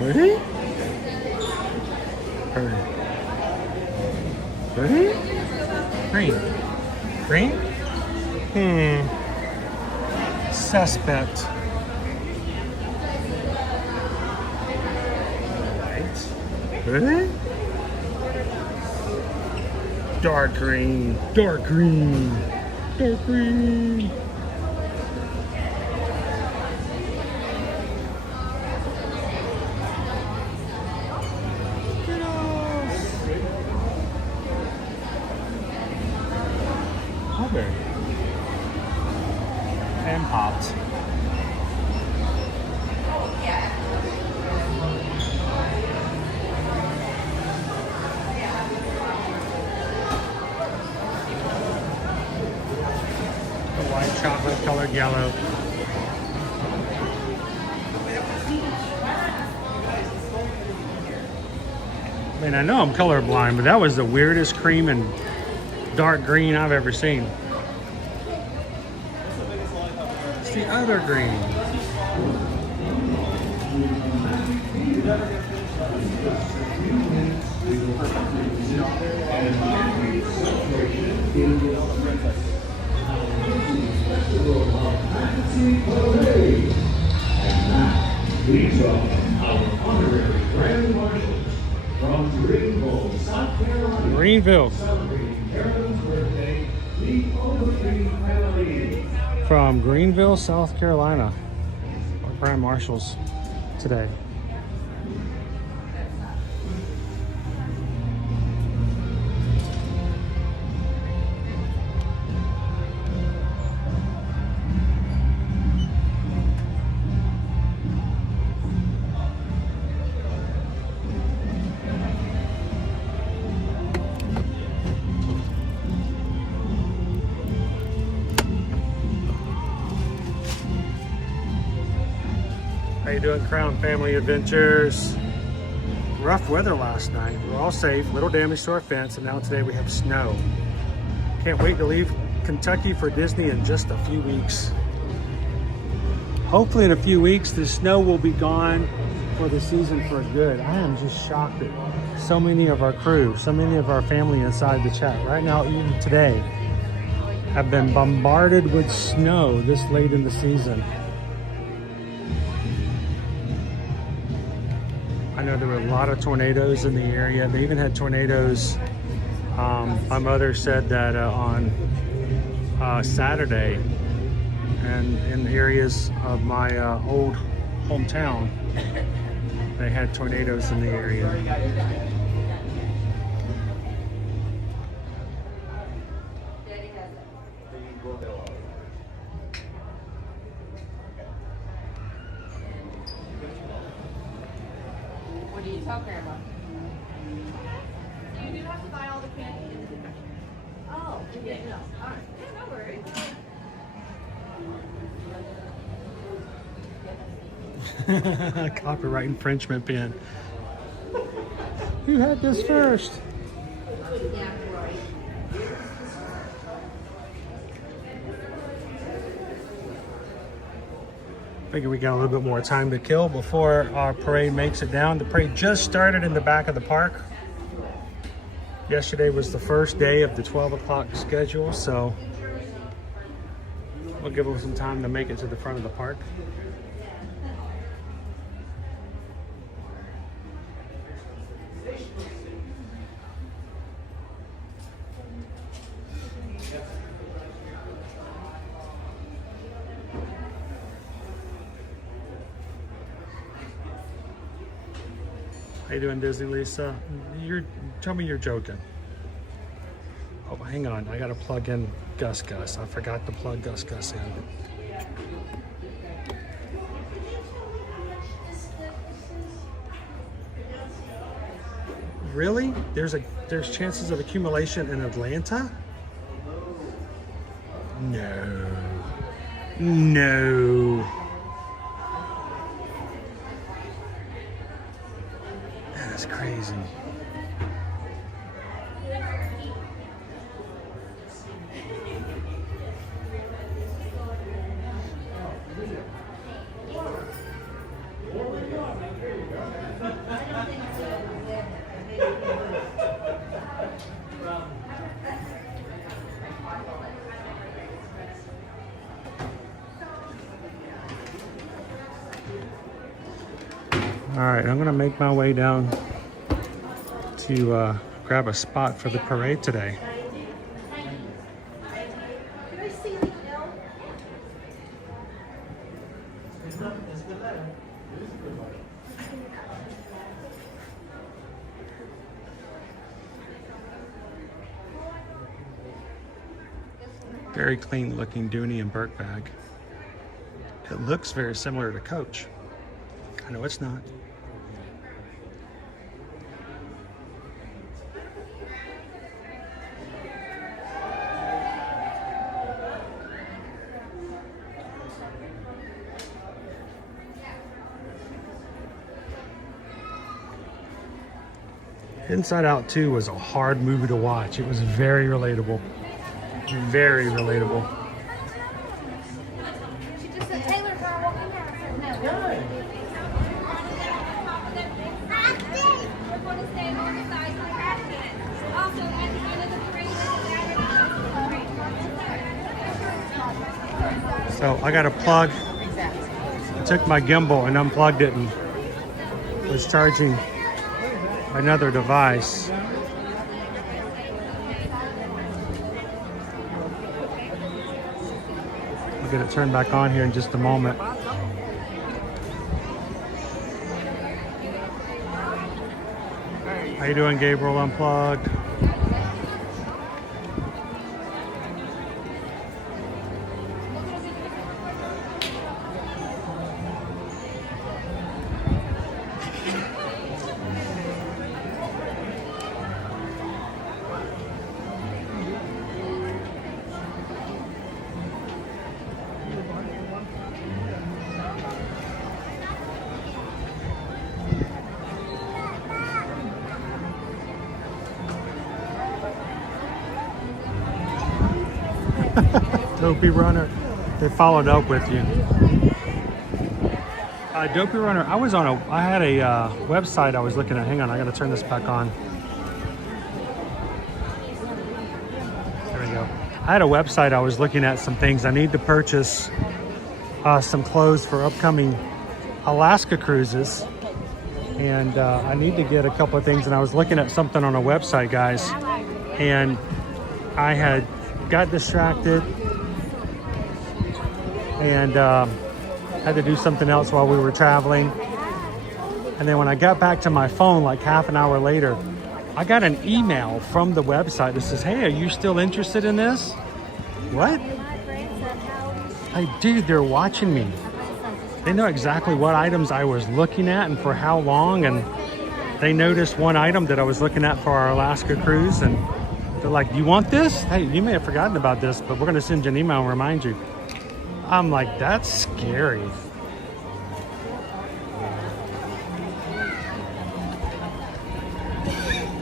Ready? Ready? Green. Green? Suspect. Right. Ready? Dark green. Dark green. Dark green. And popped. The white chocolate colored yellow. I mean, I know I'm colorblind, but that was the weirdest cream and dark green I've ever seen. It's the other green. These are our honorary grand marshals from Greenville, South Carolina. Greenville. Celebrating Carolyn's birthday, the Ogletree family. From Greenville, South Carolina. Our grand marshals today. How you doing, Crown Family Adventures? Rough weather last night. We're all safe, little damage to our fence, and now today we have snow. Can't wait to leave Kentucky for Disney in just a few weeks. Hopefully in a few weeks, the snow will be gone for the season for good. I am just shocked that so many of our crew, so many of our family inside the chat right now, even today, have been bombarded with snow this late in the season. I know there were a lot of tornadoes in the area. They even had tornadoes. My mother said that on Saturday, and in areas of my old hometown, they had tornadoes in the area. What do you tell Grandma? You do have to buy all the candy. Oh, yeah, no. All right. Yeah, no worries. Copyright infringement pin. Who had this first? Figure we got a little bit more time to kill before our parade makes it down. The parade just started in the back of the park. Yesterday was the first day of the 12 o'clock schedule, so we'll give them some time to make it to the front of the park. How you doing, Disney Lisa? Tell me you're joking. Oh, hang on. I gotta plug in Gus Gus. I forgot to plug Gus Gus in. Really? There's chances of accumulation in Atlanta? No. No. is crazy. All right, I'm gonna make my way down to grab a spot for the parade today. Very clean looking Dooney and Burke bag. It looks very similar to Coach. I know it's not. Inside Out 2 was a hard movie to watch. It was very relatable. Very relatable. She just said, Taylor, can I walk in there? I said, no. We're going to stay on the side for the also, at the end of the parade, So I got a plug. I took my gimbal and unplugged it and was charging another device. I'll get it turned back on here in just a moment. How you doing, Gabriel Unplugged? Dopey Runner, they followed up with you. Dopey Runner, I had a website I was looking at. Hang on, I gotta turn this back on. There we go. I had a website I was looking at some things. I need to purchase some clothes for upcoming Alaska cruises. And I need to get a couple of things. And I was looking at something on a website, guys. And I had got distracted and had to do something else while we were traveling. And then when I got back to my phone like half an hour later, I got an email from the website that says, hey, are you still interested in this? What? Hey, dude, they're watching me. They know exactly what items I was looking at and for how long. And they noticed one item that I was looking at for our Alaska cruise. And they're like, you want this? Hey, you may have forgotten about this, but we're going to send you an email and remind you. I'm like, that's scary.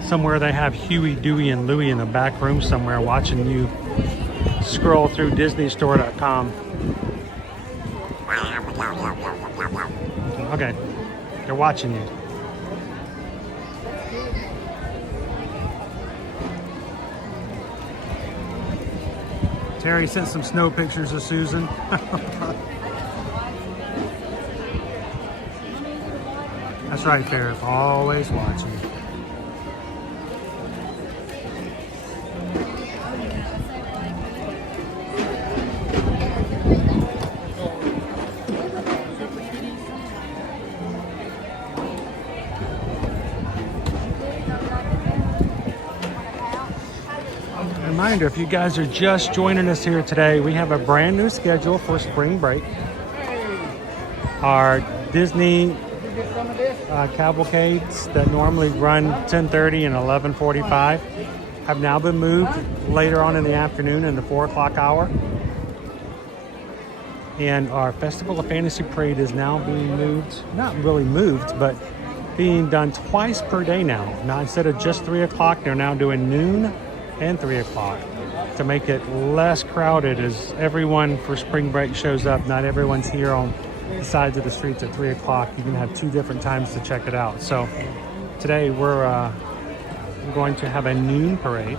Somewhere they have Huey, Dewey, and Louie in the back room somewhere watching you scroll through DisneyStore.com. Okay, they're watching you. Terry sent some snow pictures of Susan. That's right, Ferris, always watching. Reminder, if you guys are just joining us here today, we have a brand new schedule for spring break. Our Disney cavalcades that normally run 10:30 and 11:45 have now been moved later on in the afternoon in the 4 o'clock hour. And our Festival of Fantasy Parade is now being moved, not really moved, but being done twice per day now. Now, instead of just 3 o'clock, they're now doing noon and 3 o'clock to make it less crowded as everyone for spring break shows up. Not everyone's here on the sides of the streets at 3 o'clock. You can have 2 different times to check it out. So today we're going to have a noon parade.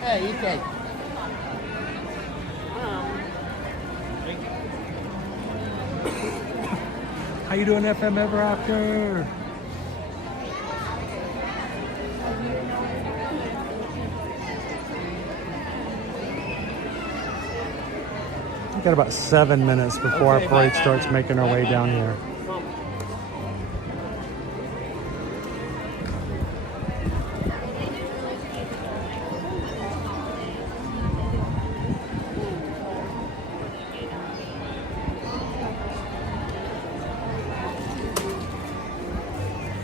Hey, you can. How you doing, FM Ever After? We've got about 7 minutes before our parade starts making our way down here.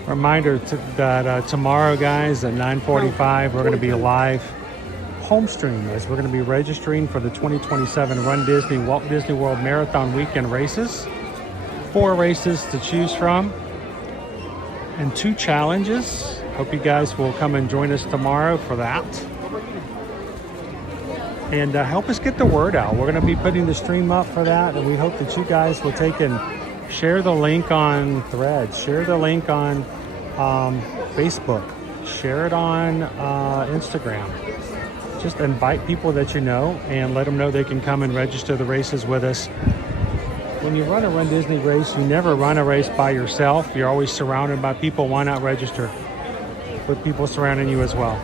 Reminder that tomorrow, guys, at 9:45, we're going to be live home stream as we're going to be registering for the 2027 Run Disney Walt Disney World Marathon Weekend races. 4 races to choose from and 2 challenges. Hope you guys will come and join us tomorrow for that. And help us get the word out. We're going to be putting the stream up for that, and we hope that you guys will take and share the link on Threads, share the link on Facebook, share it on Instagram. Just invite people that you know and let them know they can come and register the races with us. When you run a Run Disney race, you never run a race by yourself. You're always surrounded by people. Why not register with people surrounding you as well?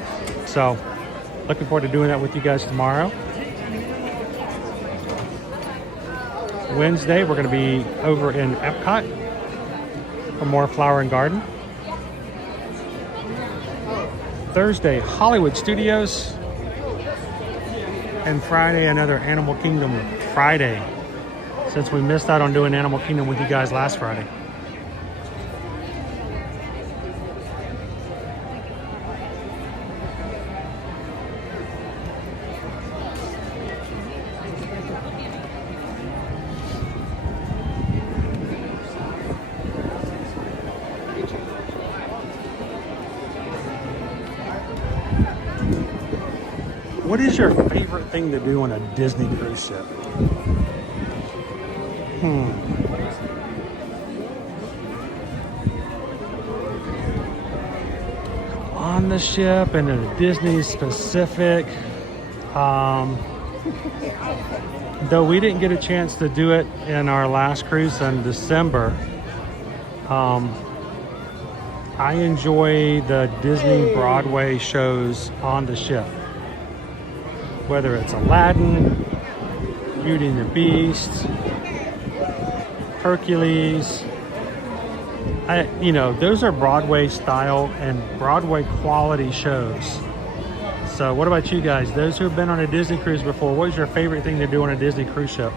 So looking forward to doing that with you guys tomorrow. Wednesday, we're going to be over in Epcot for more Flower and Garden. Thursday, Hollywood Studios. And Friday, another Animal Kingdom Friday, since we missed out on doing Animal Kingdom with you guys last Friday. What is your favorite thing to do on a Disney cruise ship? On the ship and in a Disney specific, though we didn't get a chance to do it in our last cruise in December, I enjoy the Disney Broadway shows on the ship. Whether it's Aladdin, Beauty and the Beast, Hercules, those are Broadway style and Broadway quality shows. So what about you guys? Those who have been on a Disney cruise before, what is your favorite thing to do on a Disney cruise ship?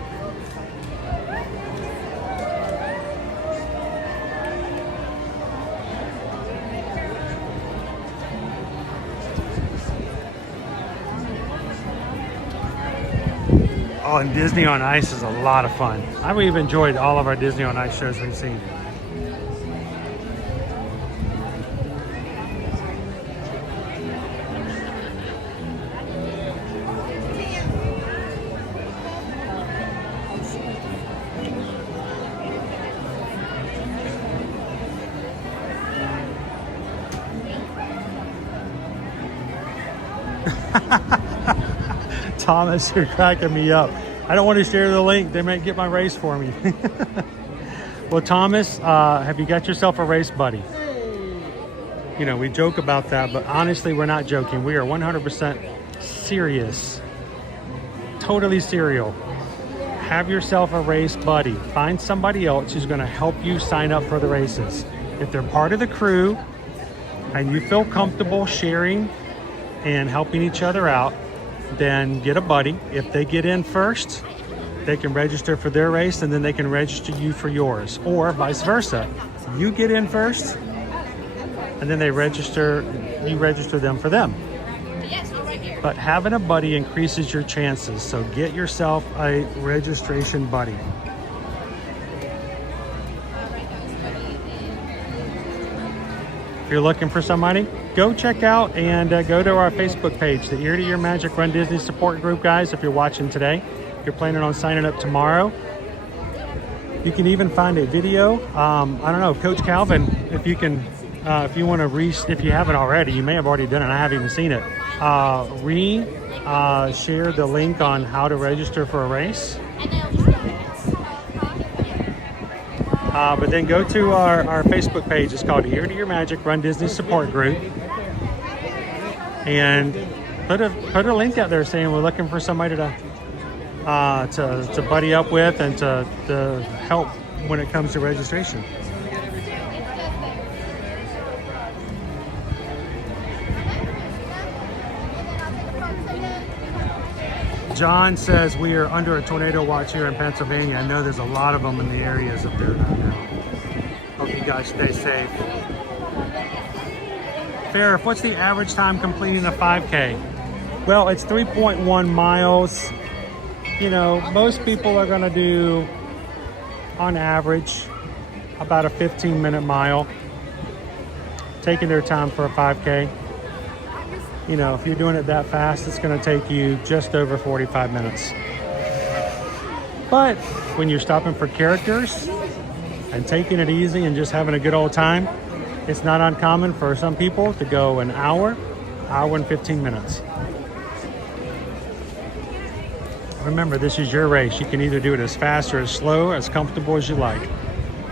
Oh, and Disney on Ice is a lot of fun. We've enjoyed all of our Disney on Ice shows we've seen. Thomas, you're cracking me up. I don't want to share the link. They might get my race for me. Well, Thomas, have you got yourself a race buddy? We joke about that, but honestly, we're not joking. We are 100% serious. Totally serial. Have yourself a race buddy. Find somebody else who's going to help you sign up for the races. If they're part of the crew and you feel comfortable sharing and helping each other out, then get a buddy. If they get in first, they can register for their race and then they can register you for yours, or vice versa. You get in first and then you register them for them. But having a buddy increases your chances, so get yourself a registration buddy. If you're looking for somebody, go check out and go to our Facebook page, the Ear to Your Magic Run Disney support group, guys. If you're watching today, if you're planning on signing up tomorrow, you can even find a video. I don't know, Coach Calvin, if you can, if you want to if you haven't already, you may have already done it. I haven't even seen it. Share the link on how to register for a race. But then go to our Facebook page. It's called Ear to Your Magic Run Disney support group, and put a link out there saying we're looking for somebody to buddy up with and to help when it comes to registration. John says we are under a tornado watch here in Pennsylvania. I know there's a lot of them in the areas up there right now. Hope you guys stay safe. Farrah, what's the average time completing a 5K? Well, it's 3.1 miles. You know, most people are going to do, on average, about a 15-minute mile, taking their time for a 5K. You know, if you're doing it that fast, it's going to take you just over 45 minutes. But when you're stopping for characters and taking it easy and just having a good old time, it's not uncommon for some people to go an hour and 15 minutes. Remember, this is your race. You can either do it as fast or as slow, as comfortable as you like.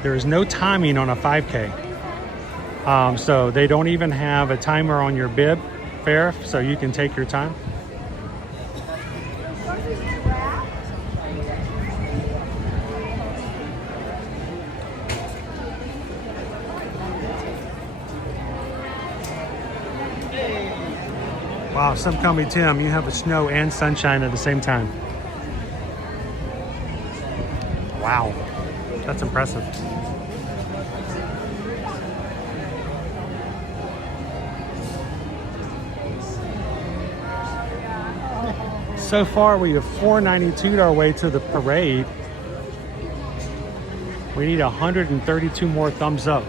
There is no timing on a 5K. So they don't even have a timer on your bib, Farrah, so you can take your time. Wow, some call me Tim. You have a snow and sunshine at the same time. Wow, that's impressive. So far, we have 492'd our way to the parade. We need 132 more thumbs up.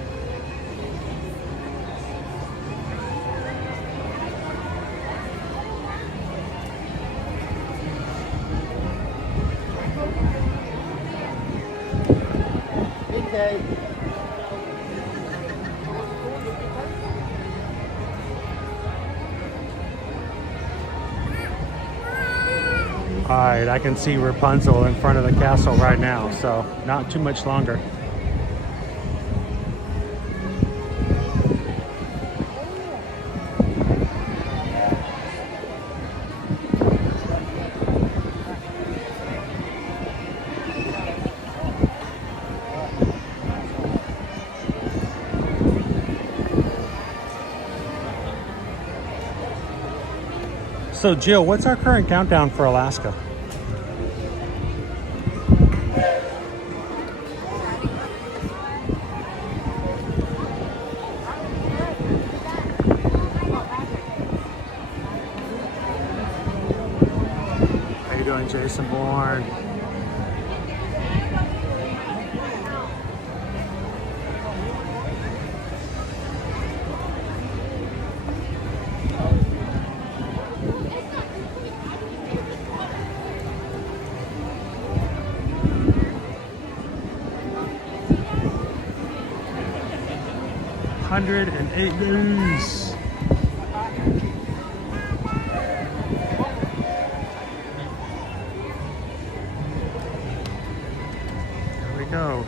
All right, I can see Rapunzel in front of the castle right now, so not too much longer. So Jill, what's our current countdown for Alaska? How you doing, Jason Bourne? $108. There we go.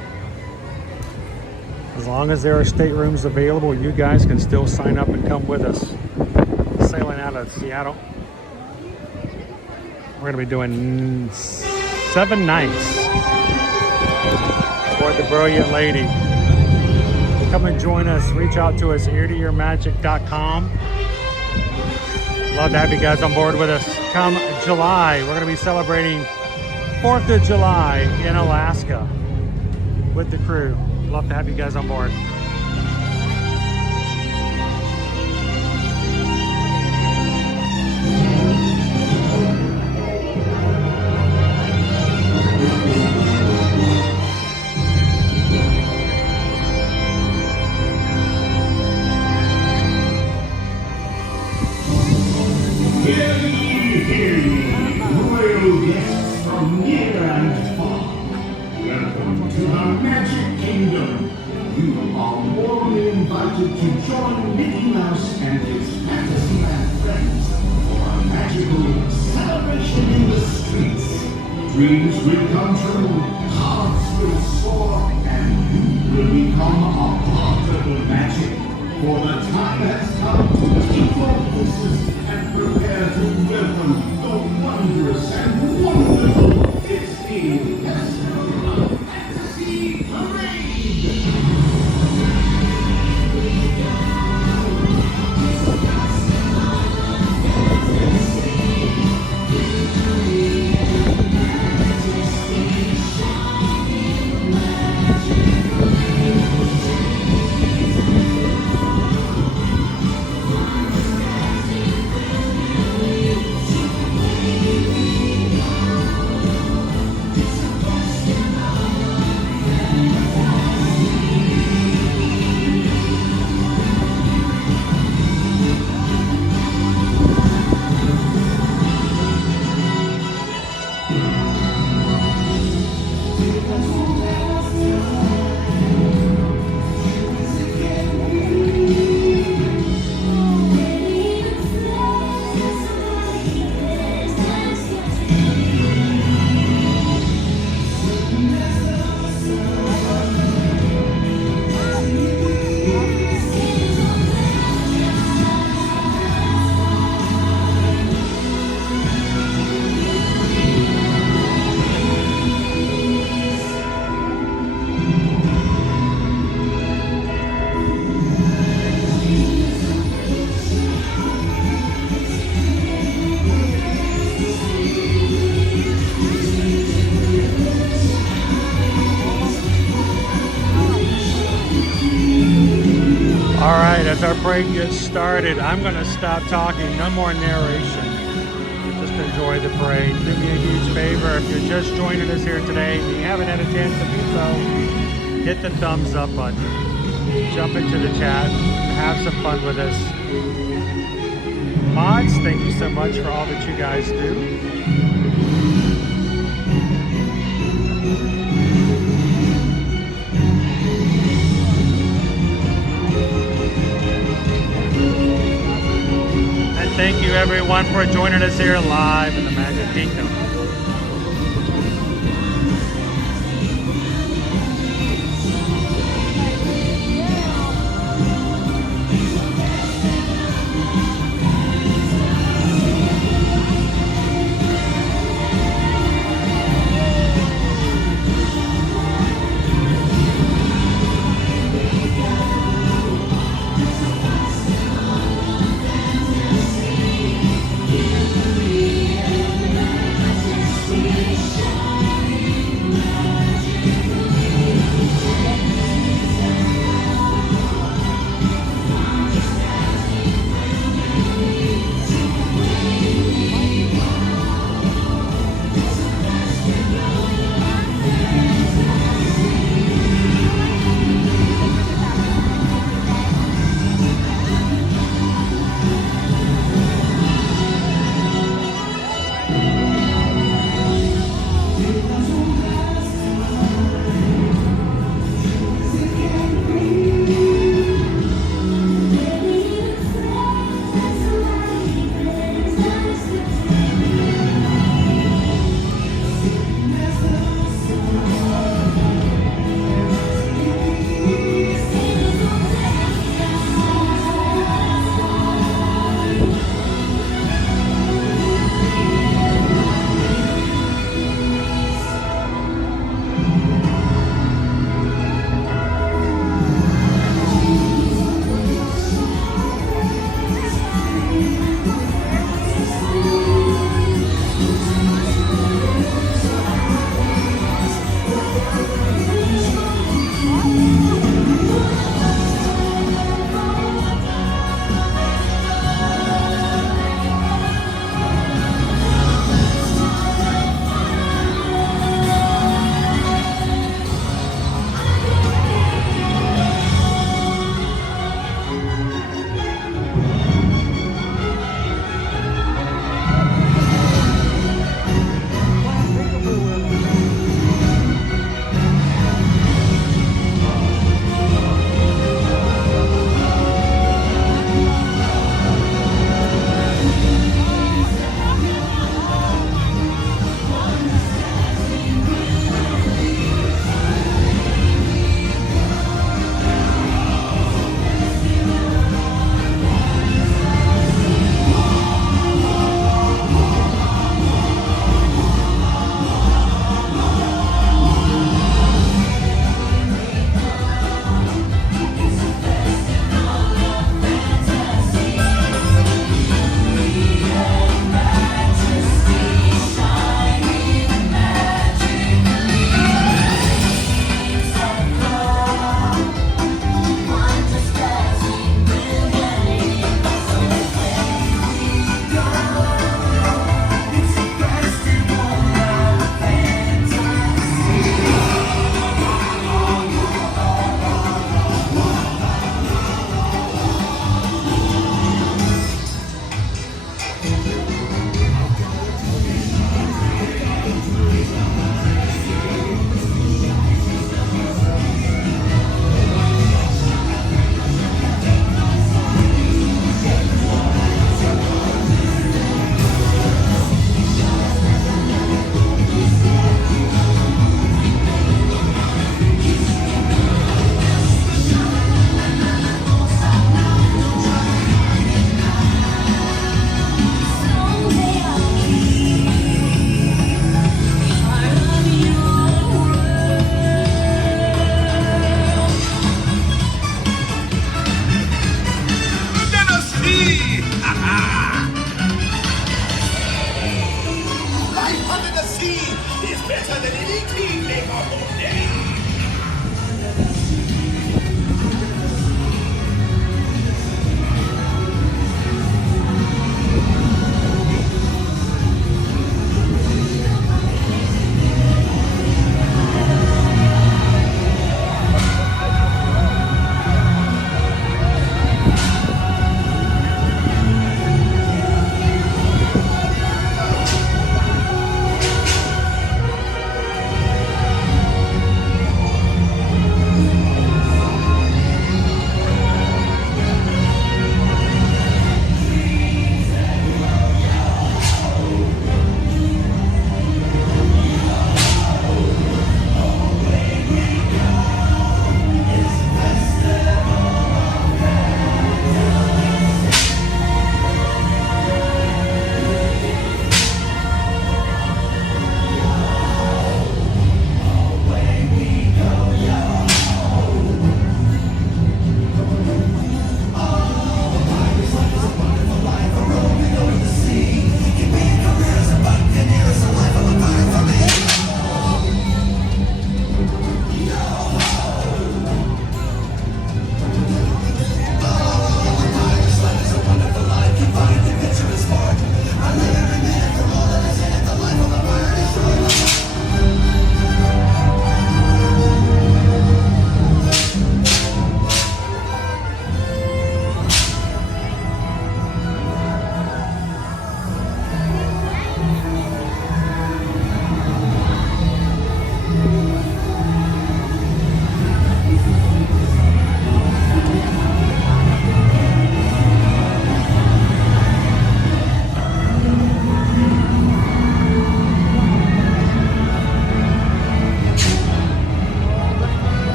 As long as there are staterooms available, you guys can still sign up and come with us. Sailing out of Seattle. We're going to be doing 7 nights for the Brilliant Lady. Come and join us. Reach out to us, eartoyourmagic.com. Love to have you guys on board with us. Come July, we're going to be celebrating 4th of July in Alaska with the crew. Love to have you guys on board. Hear ye, royal guests from near and far. Welcome to the Magic Kingdom. You are warmly invited to join Mickey Mouse and his Fantasyland friends for a magical celebration in the streets. Dreams will come true, hearts will soar, and you will become a part of the magic. For the time has come to keep your horses and prepare to welcome the wondrous and wonderful Disney Festival of Fantasy Parade. As our parade gets started, I'm going to stop talking. No more narration. Just enjoy the parade. Do me a huge favor. If you're just joining us here today and you haven't had a chance to do so, hit the thumbs up button. Jump into the chat. Have some fun with us. Mods, thank you so much for all that you guys do. Thank you everyone for joining us here live in the Magic Kingdom.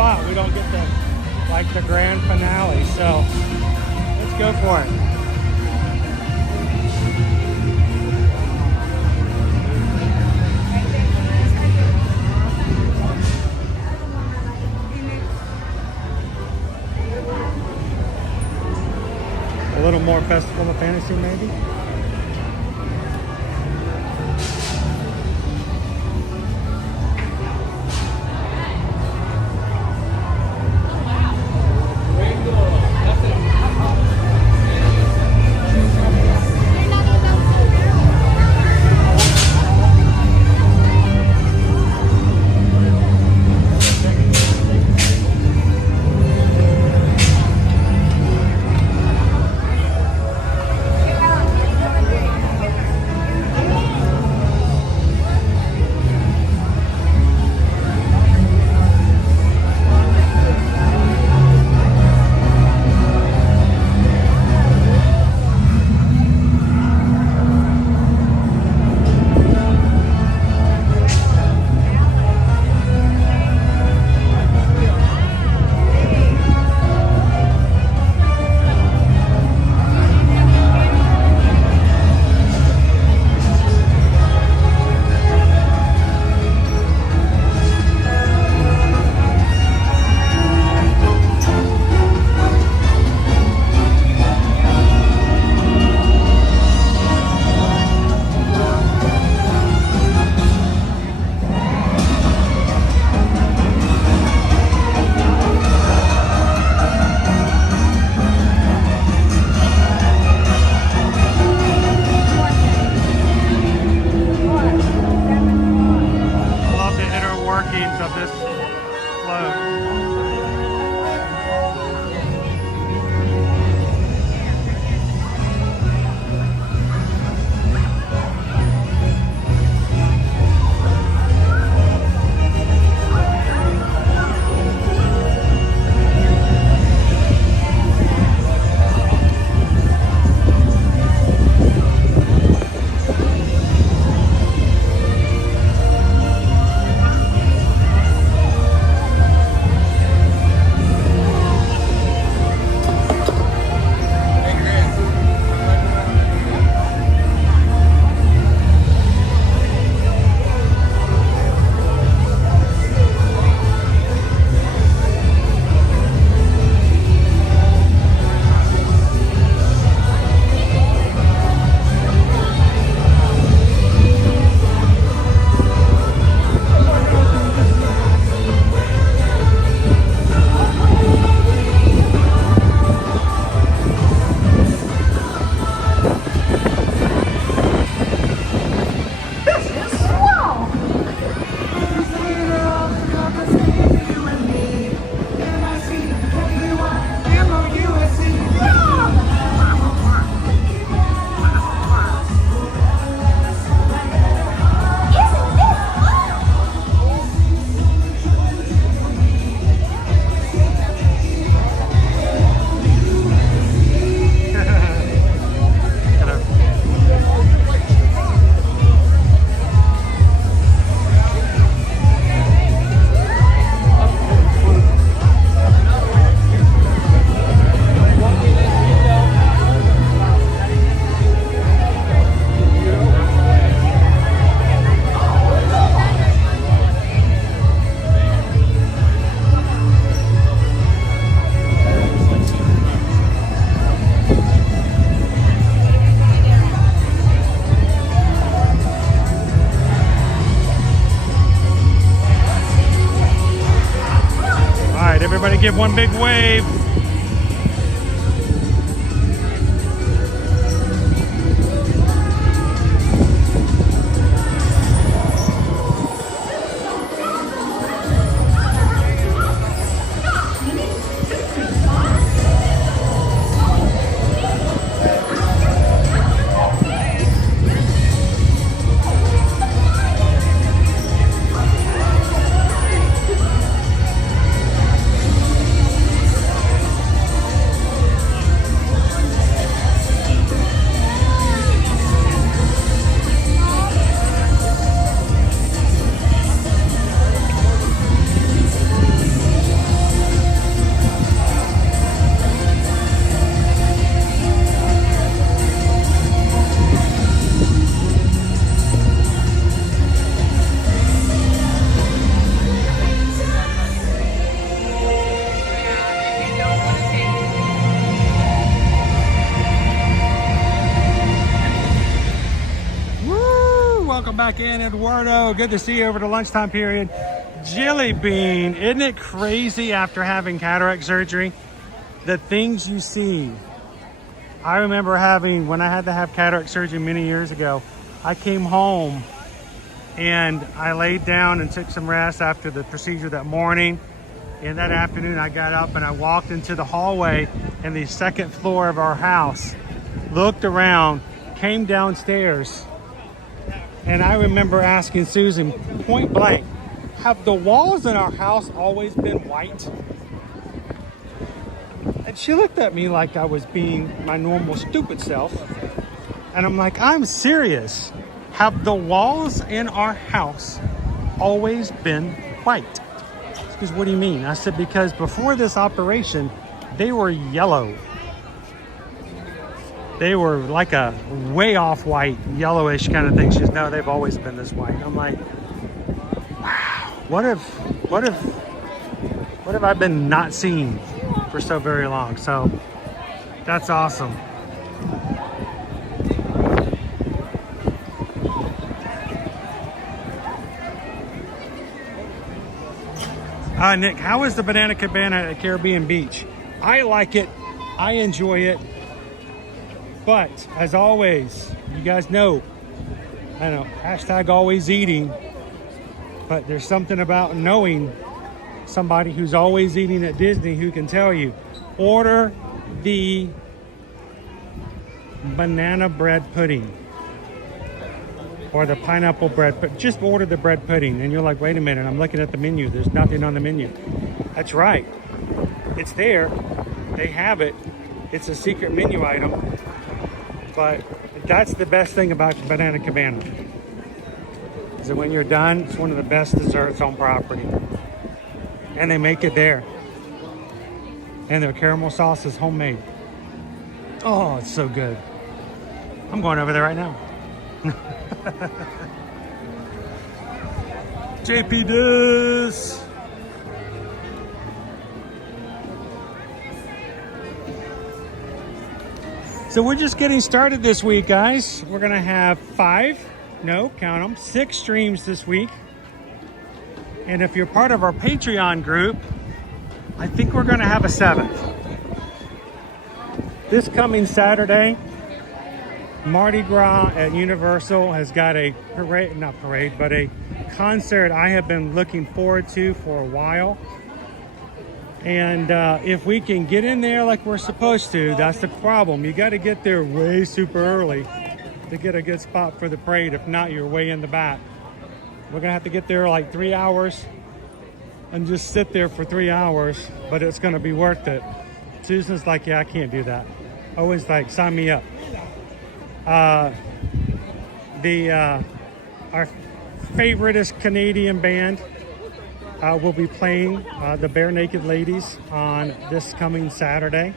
spot. We don't get the grand finale. So let's go for it. A little more Festival of Fantasy, maybe? Everybody give one big wave. Welcome back in, Eduardo. Good to see you over the lunchtime period. Jelly Bean, isn't it crazy after having cataract surgery? The things you see. I remember when I had to have cataract surgery many years ago, I came home and I laid down and took some rest after the procedure that morning. And that afternoon I got up and I walked into the hallway in the second floor of our house, looked around, came downstairs, and I remember asking Susan point blank, have the walls in our house always been white? And she looked at me like I was being my normal stupid self. And I'm like, I'm serious. Have the walls in our house always been white? She goes, what do you mean? I said, because before this operation, they were yellow. They were like a way off white, yellowish kind of thing. She goes, no, they've always been this white. I'm like, wow, what have I been not seeing for so very long? So that's awesome. Nick, how is the Banana Cabana at Caribbean Beach? I like it. I enjoy it. But as always, you guys know, I know, hashtag always eating, but there's something about knowing somebody who's always eating at Disney who can tell you, order the banana bread pudding or the pineapple bread, but just order the bread pudding. And you're like, wait a minute, I'm looking at the menu. There's nothing on the menu. That's right. It's there. They have it. It's a secret menu item. But that's the best thing about the Banana Cabana, is that when you're done, it's one of the best desserts on property. And they make it there. And their caramel sauce is homemade. Oh, it's so good. I'm going over there right now. JP Dis. So we're just getting started this week, guys. We're gonna have 6 streams this week. And if you're part of our Patreon group, I think we're gonna have a 7th. This coming Saturday, Mardi Gras at Universal has got a concert I have been looking forward to for a while. And if we can get in there like we're supposed to, that's the problem. You got to get there way super early to get a good spot for the parade. If not, you're way in the back. We're gonna have to get there like 3 hours and just sit there for 3 hours, but it's gonna be worth it. Susan's like, yeah, I can't do that. Owen's like, sign me up. Our favoriteest Canadian band will be playing the Bare Naked Ladies on this coming Saturday.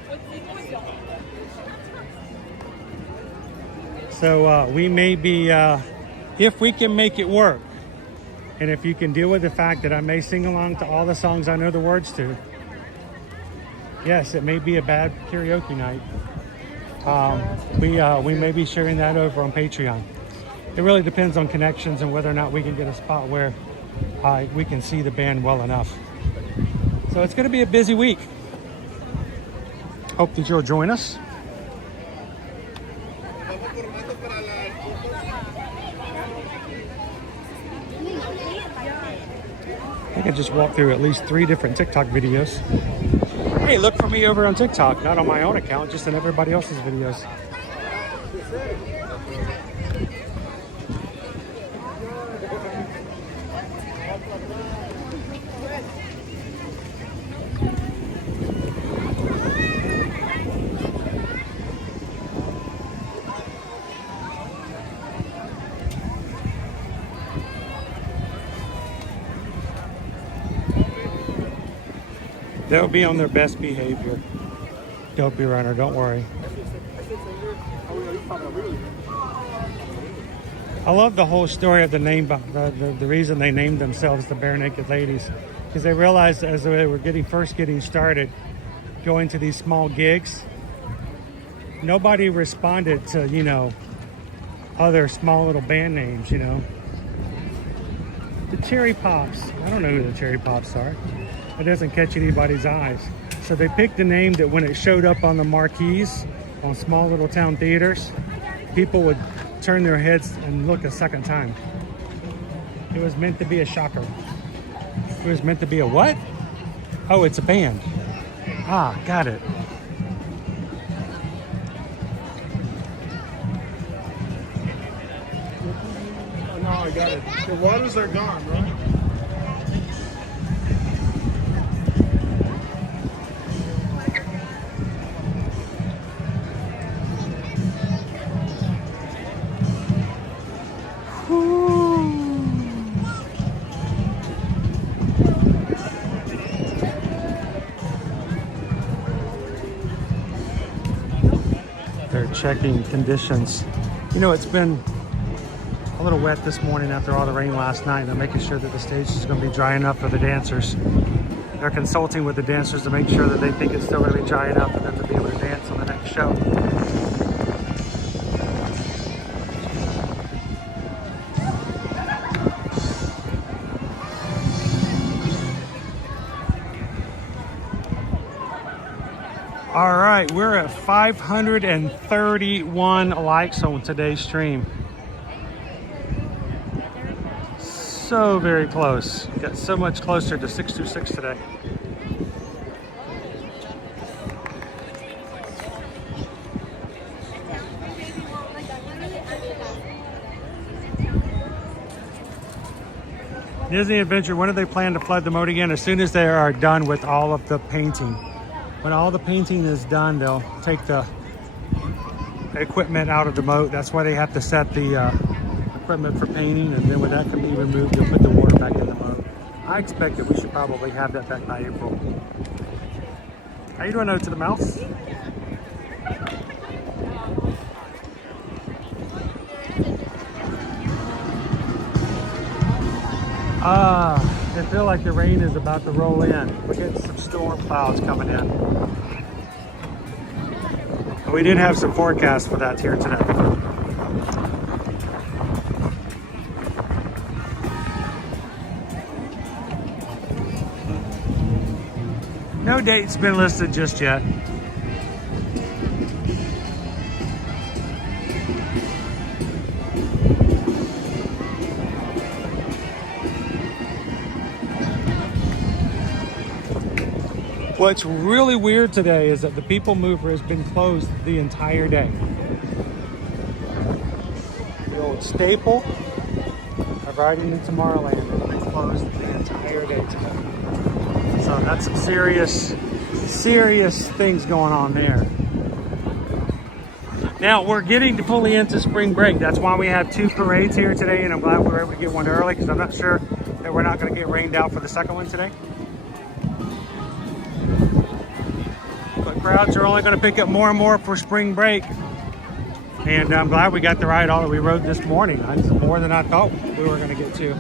So we may be, if we can make it work, and if you can deal with the fact that I may sing along to all the songs I know the words to, yes, it may be a bad karaoke night. We may be sharing that over on Patreon. It really depends on connections and whether or not we can get a spot where we can see the band well enough. So it's going to be a busy week. Hope that you'll join us. I think I just walked through at least 3 different TikTok videos. Hey, look for me over on TikTok, not on my own account, just in everybody else's videos. They'll be on their best behavior. Dopey runner, don't worry. I love the whole story of the name, the reason they named themselves the Bare Naked Ladies, because they realized as they were first getting started, going to these small gigs, nobody responded to, you know, other small little band names, you know. The Cherry Pops. I don't know who the Cherry Pops are. It doesn't catch anybody's eyes. So they picked a name that when it showed up on the marquees on small little town theaters, people would turn their heads and look a second time. It was meant to be a shocker. It was meant to be a what? Oh, it's a band. Ah, got it. Oh, no, I got it. The waters are gone, right? They're checking conditions. You know, it's been a little wet this morning after all the rain last night. They're making sure that the stage is going to be dry enough for the dancers. They're consulting with the dancers to make sure that they think it's still going to be dry enough for them to be able to dance on the next show. All right, we're at 531 likes on today's stream. So very close. Got so much closer to 626 today. Disney Adventure, when do they plan to flood the moat again? As soon as they are done with all of the painting. When all the painting is done, they'll take the equipment out of the moat. That's why they have to set the equipment for painting, and then when that can be removed, they'll put the water back in the moat. I expect that we should probably have that back by April. How you doing, Note to the Mouse? I feel like the rain is about to roll in. We're getting some storm clouds coming in. We did have some forecasts for that here today. No date's been listed just yet. What's really weird today is that the People Mover has been closed the entire day. The old staple of riding in Tomorrowland has been closed the entire day today. So that's some serious things going on there. Now we're getting fully into spring break. That's why we have 2 parades here today, and I'm glad we were able to get one early because I'm not sure that we're not going to get rained out for the second one today. Crowds are only going to pick up more and more for spring break, and I'm glad we got the ride all that we rode this morning. That's more than I thought we were going to get to.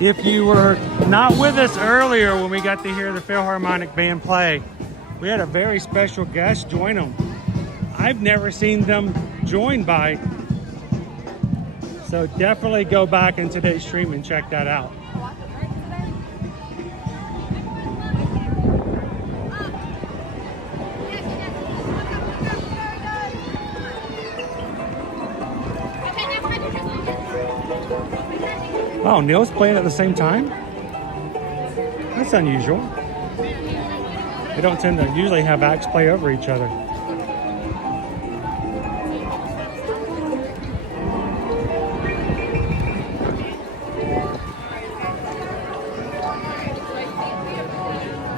If you were not with us earlier when we got to hear the Philharmonic Band play, we had a very special guest join them. I've never seen them joined by, so definitely go back in today's stream and check that out. Oh, Neil's playing at the same time? That's unusual. They don't tend to usually have acts play over each other.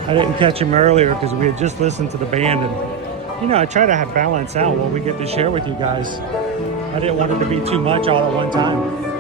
I didn't catch him earlier because we had just listened to the band, and you know, I try to have balance out what we get to share with you guys. I didn't want it to be too much all at one time.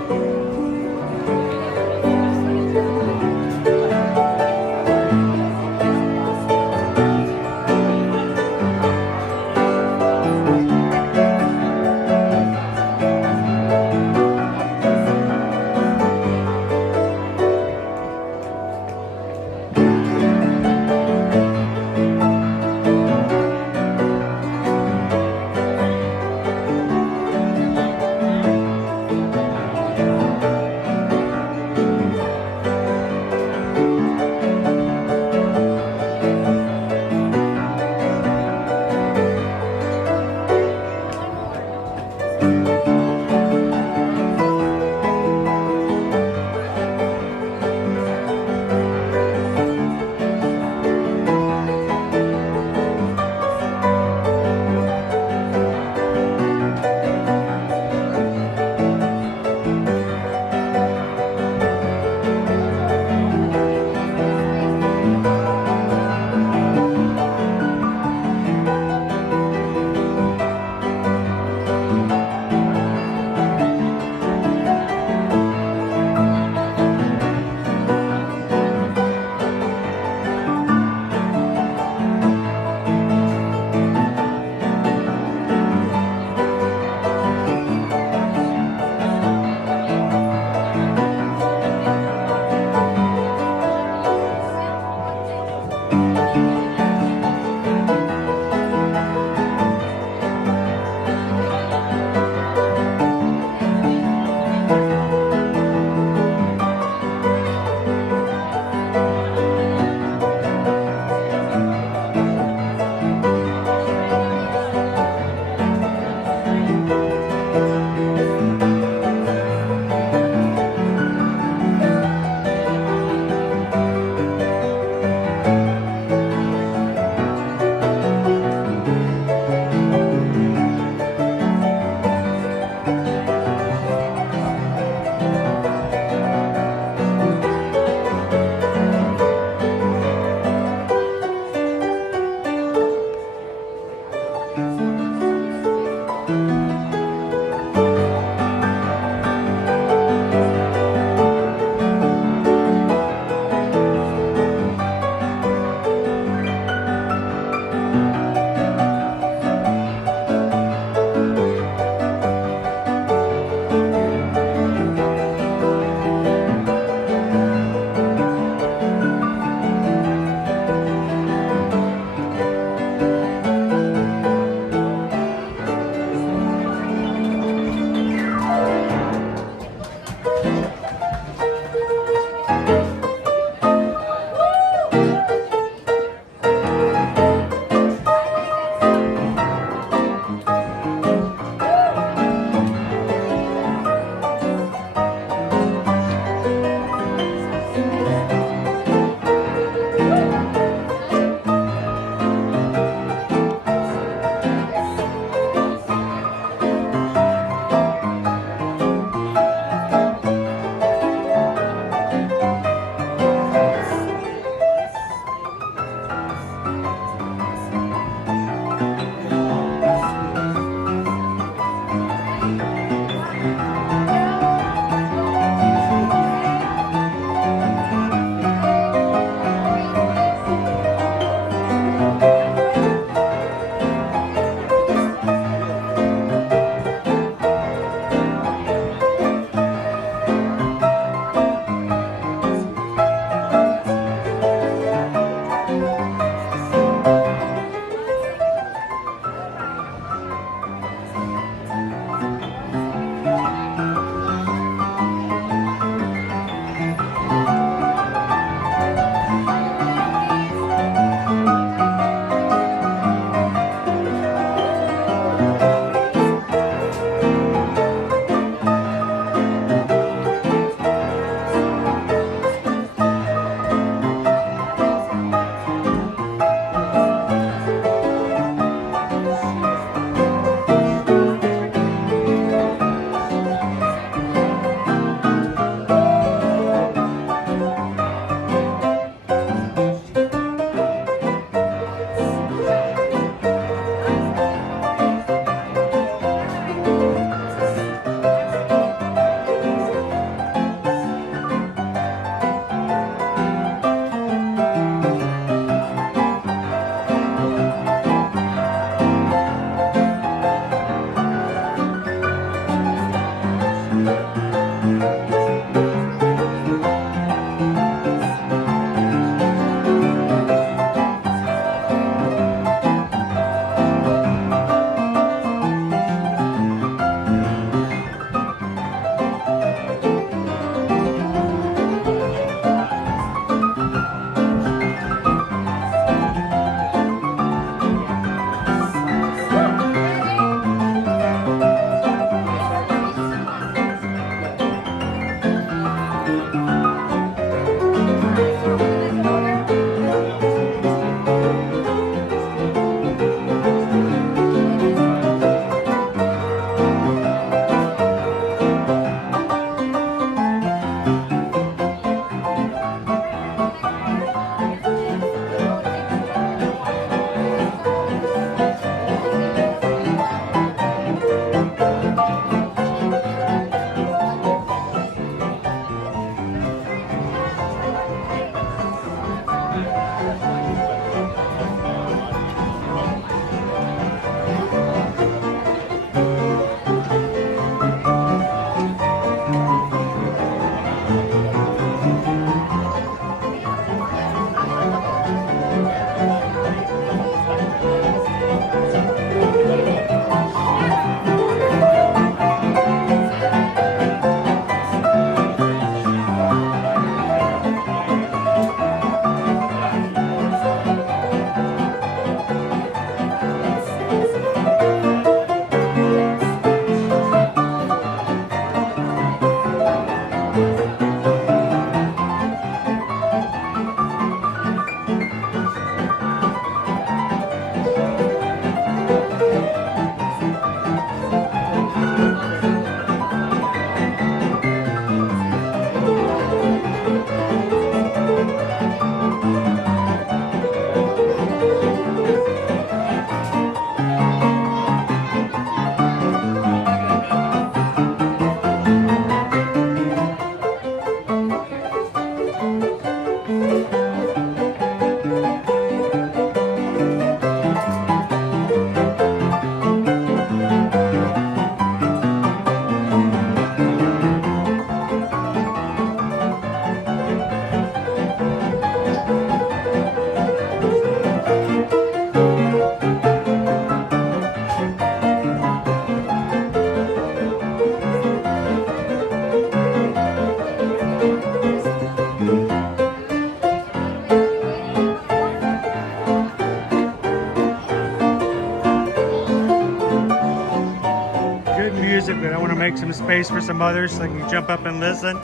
But I want to make some space for some others so they can jump up and listen.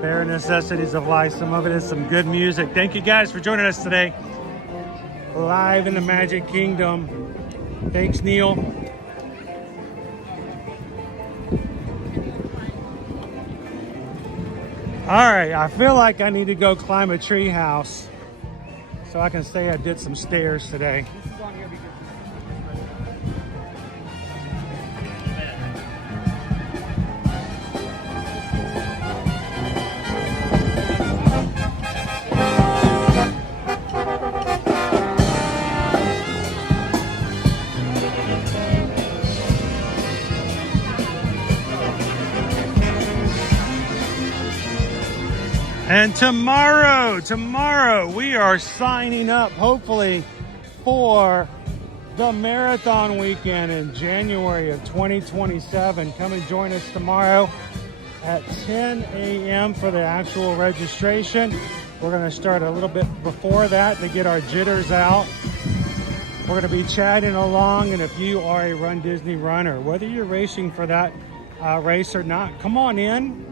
Bare necessities of life. Some of it is some good music. Thank you guys for joining us today. Live in the Magic Kingdom. Thanks, Neil. All right, I feel like I need to go climb a tree house so I can say I did some stairs today. And tomorrow we are signing up, hopefully, for the marathon weekend in January of 2027. Come and join us tomorrow at 10 a.m. for the actual registration. We're going to start a little bit before that to get our jitters out. We're going to be chatting along, and if you are a Run Disney runner, whether you're racing for that race or not, come on in.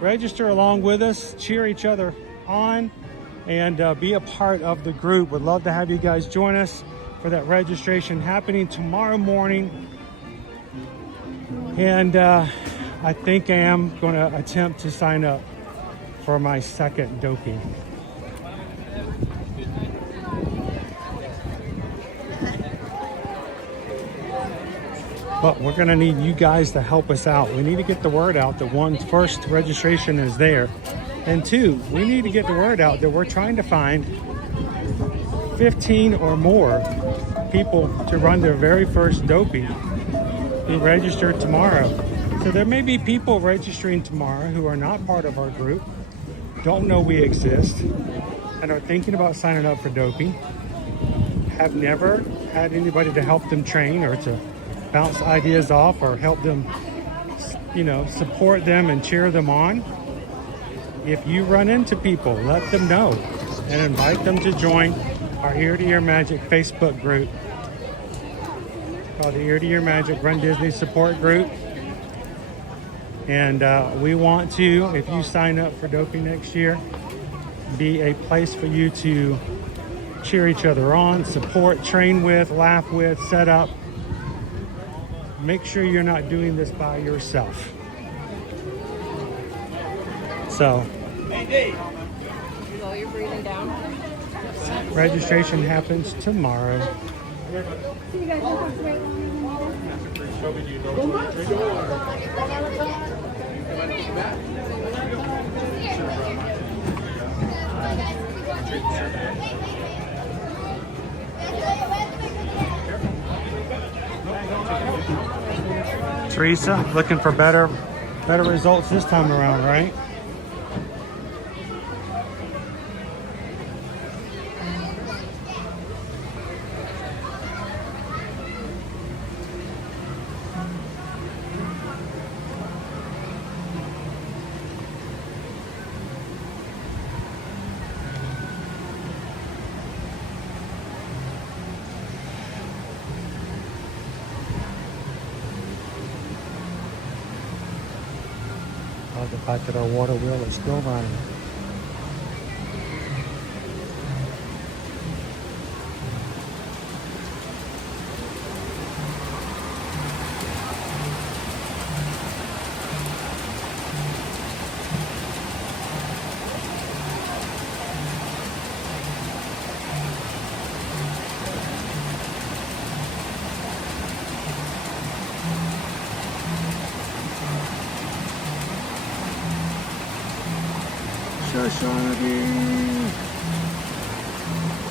Register along with us, cheer each other on, and be a part of the group. Would love to have you guys join us for that registration happening tomorrow morning. And I think I am going to attempt to sign up for my second doping. But we're going to need you guys to help us out. We need to get the word out that one, first, registration is there. And two, we need to get the word out that we're trying to find 15 or more people to run their very first doping who register tomorrow. So there may be people registering tomorrow who are not part of our group, don't know we exist, and are thinking about signing up for doping, have never had anybody to help them train or to bounce ideas off or help them, support them and cheer them on. If you run into people, let them know and invite them to join our Ear to Ear Magic Facebook group called the Ear to Ear Magic Run Disney Support Group. And we want to, if you sign up for doping next year, be a place for you to cheer each other on, support, train with, laugh with, set up. Make sure you're not doing this by yourself. So, Slow your breathing down. registration happens tomorrow. So you guys don't have to wait long. Teresa, looking for better results this time around, right? The fact that our water wheel is still running.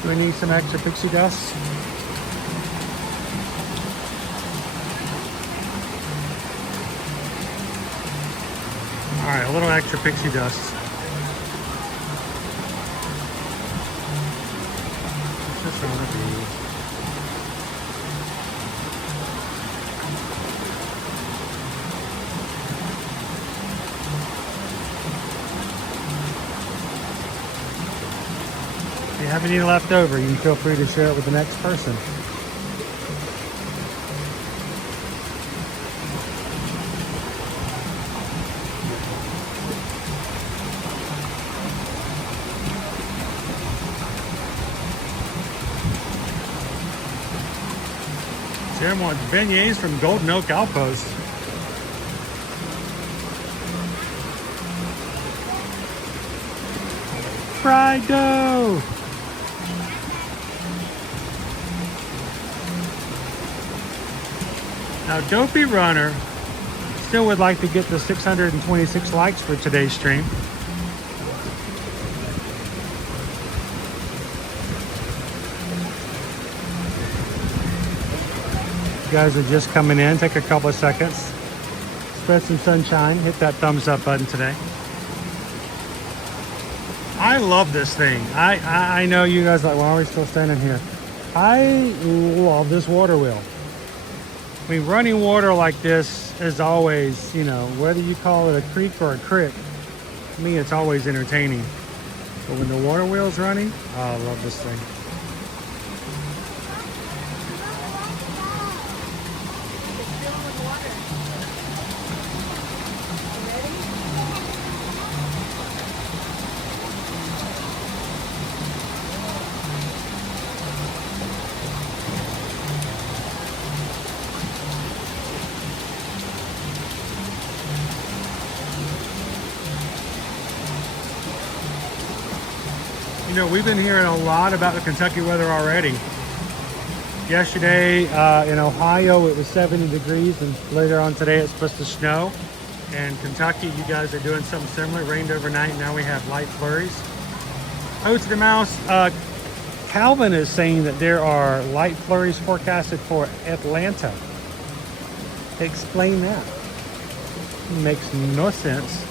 Do we need some extra pixie dust? All right, a little extra pixie dust. It's just gonna be. If you have any left over, you can feel free to share it with the next person. Sharon wants beignets from Golden Oak Outpost. Fried dough! Now, Dopey Runner still would like to get the 626 likes for today's stream. You guys are just coming in. Take a couple of seconds. Spread some sunshine. Hit that thumbs up button today. I love this thing. I know you guys are like, why are we still standing here? I love this water wheel. I mean, running water like this is always, you know, whether you call it a creek or a crick, to me it's always entertaining. But when the water wheel's running, oh, I love this thing. You know, we've been hearing a lot about the Kentucky weather already. Yesterday in Ohio, it was 70 degrees, and later on today, it's supposed to snow. And Kentucky, you guys are doing something similar. It rained overnight, and now we have light flurries. Oh, to the mouse, Calvin is saying that there are light flurries forecasted for Atlanta. Explain that. Makes no sense.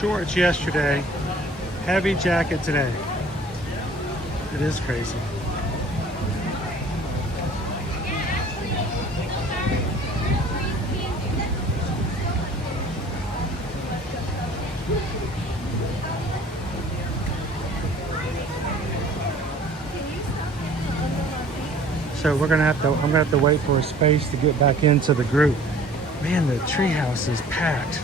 shorts yesterday, heavy jacket today. It is crazy. So I'm gonna have to wait for a space to get back into the group. Man, the treehouse is packed.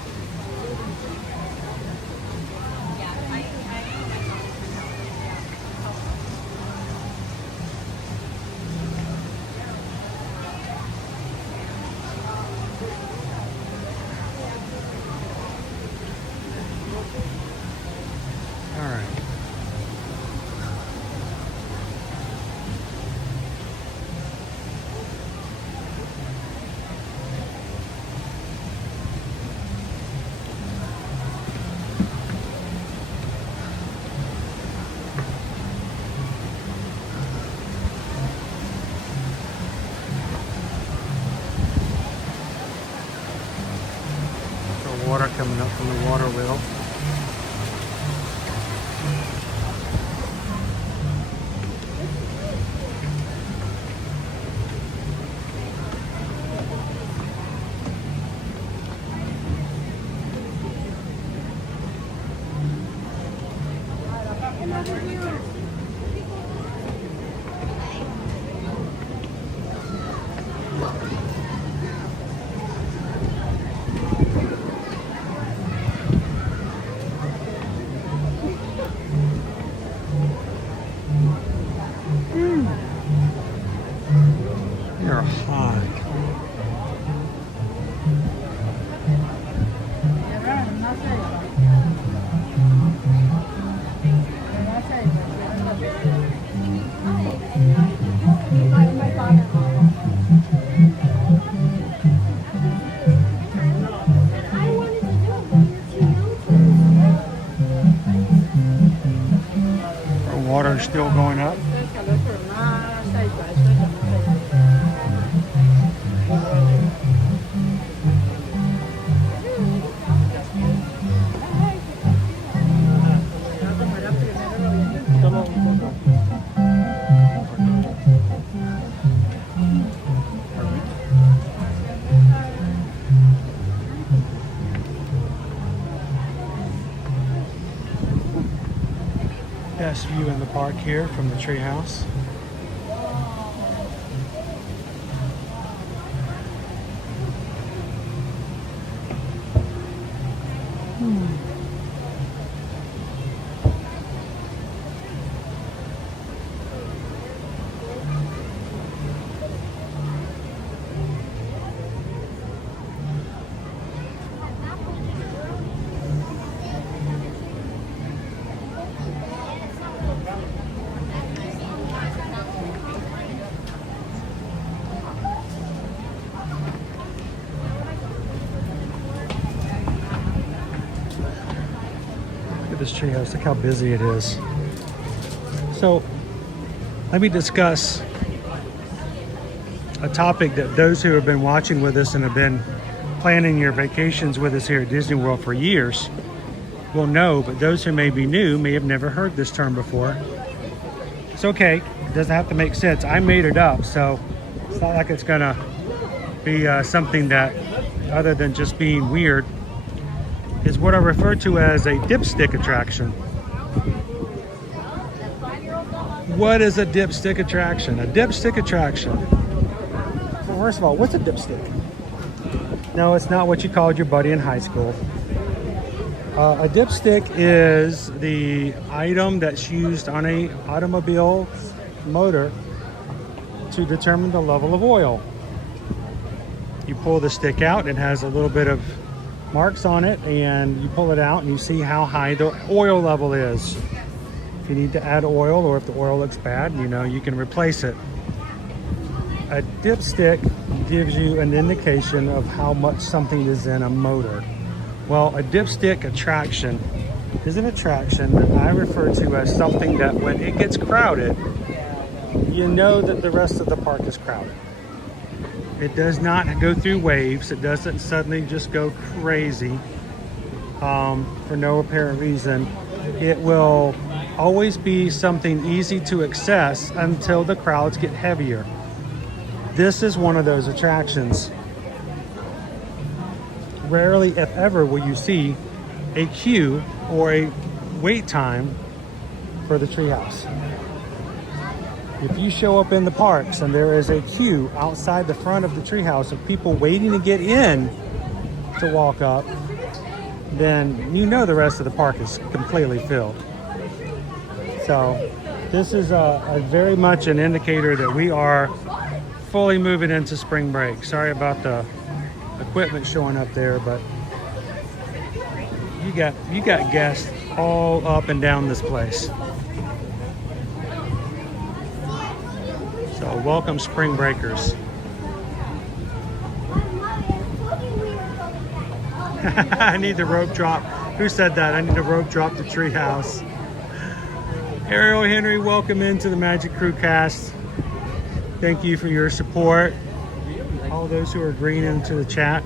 Water coming up from the water wheel. You're hot. Our water's still going up. Best view in the park here from the treehouse. This treehouse, look how busy it is. So let me discuss a topic that those who have been watching with us and have been planning your vacations with us here at Disney World for years will know, but those who may be new may have never heard this term before. It's okay, it doesn't have to make sense. I made it up, so it's not like it's gonna be something that, other than just being weird, is what I refer to as a dipstick attraction. What is a dipstick attraction? A dipstick attraction. Well, first of all, what's a dipstick? No, it's not what you called your buddy in high school. A dipstick is the item that's used on an automobile motor to determine the level of oil. You pull the stick out, it has a little bit of marks on it, and you pull it out and you see how high the oil level is. If you need to add oil, or if the oil looks bad, you know, you can replace it. A dipstick gives you an indication of how much something is in a motor. Well, a dipstick attraction is an attraction that I refer to as something that when it gets crowded, you know that the rest of the park is crowded. It does not go through waves. It doesn't suddenly just go crazy. for no apparent reason, it will always be something easy to access until the crowds get heavier. This is one of those attractions. Rarely, if ever, will you see a queue or a wait time for the treehouse. If you show up in the parks and there is a queue outside the front of the treehouse of people waiting to get in to walk up, then you know the rest of the park is completely filled. So this is a very much an indicator that we are fully moving into spring break. Sorry about the equipment showing up there, but you got guests all up and down this place. So welcome spring breakers. I need the rope drop. Who said that? I need to rope drop the treehouse. Ariel Henry, welcome into the Magic Crew cast. Thank you for your support. All those who are green into the chat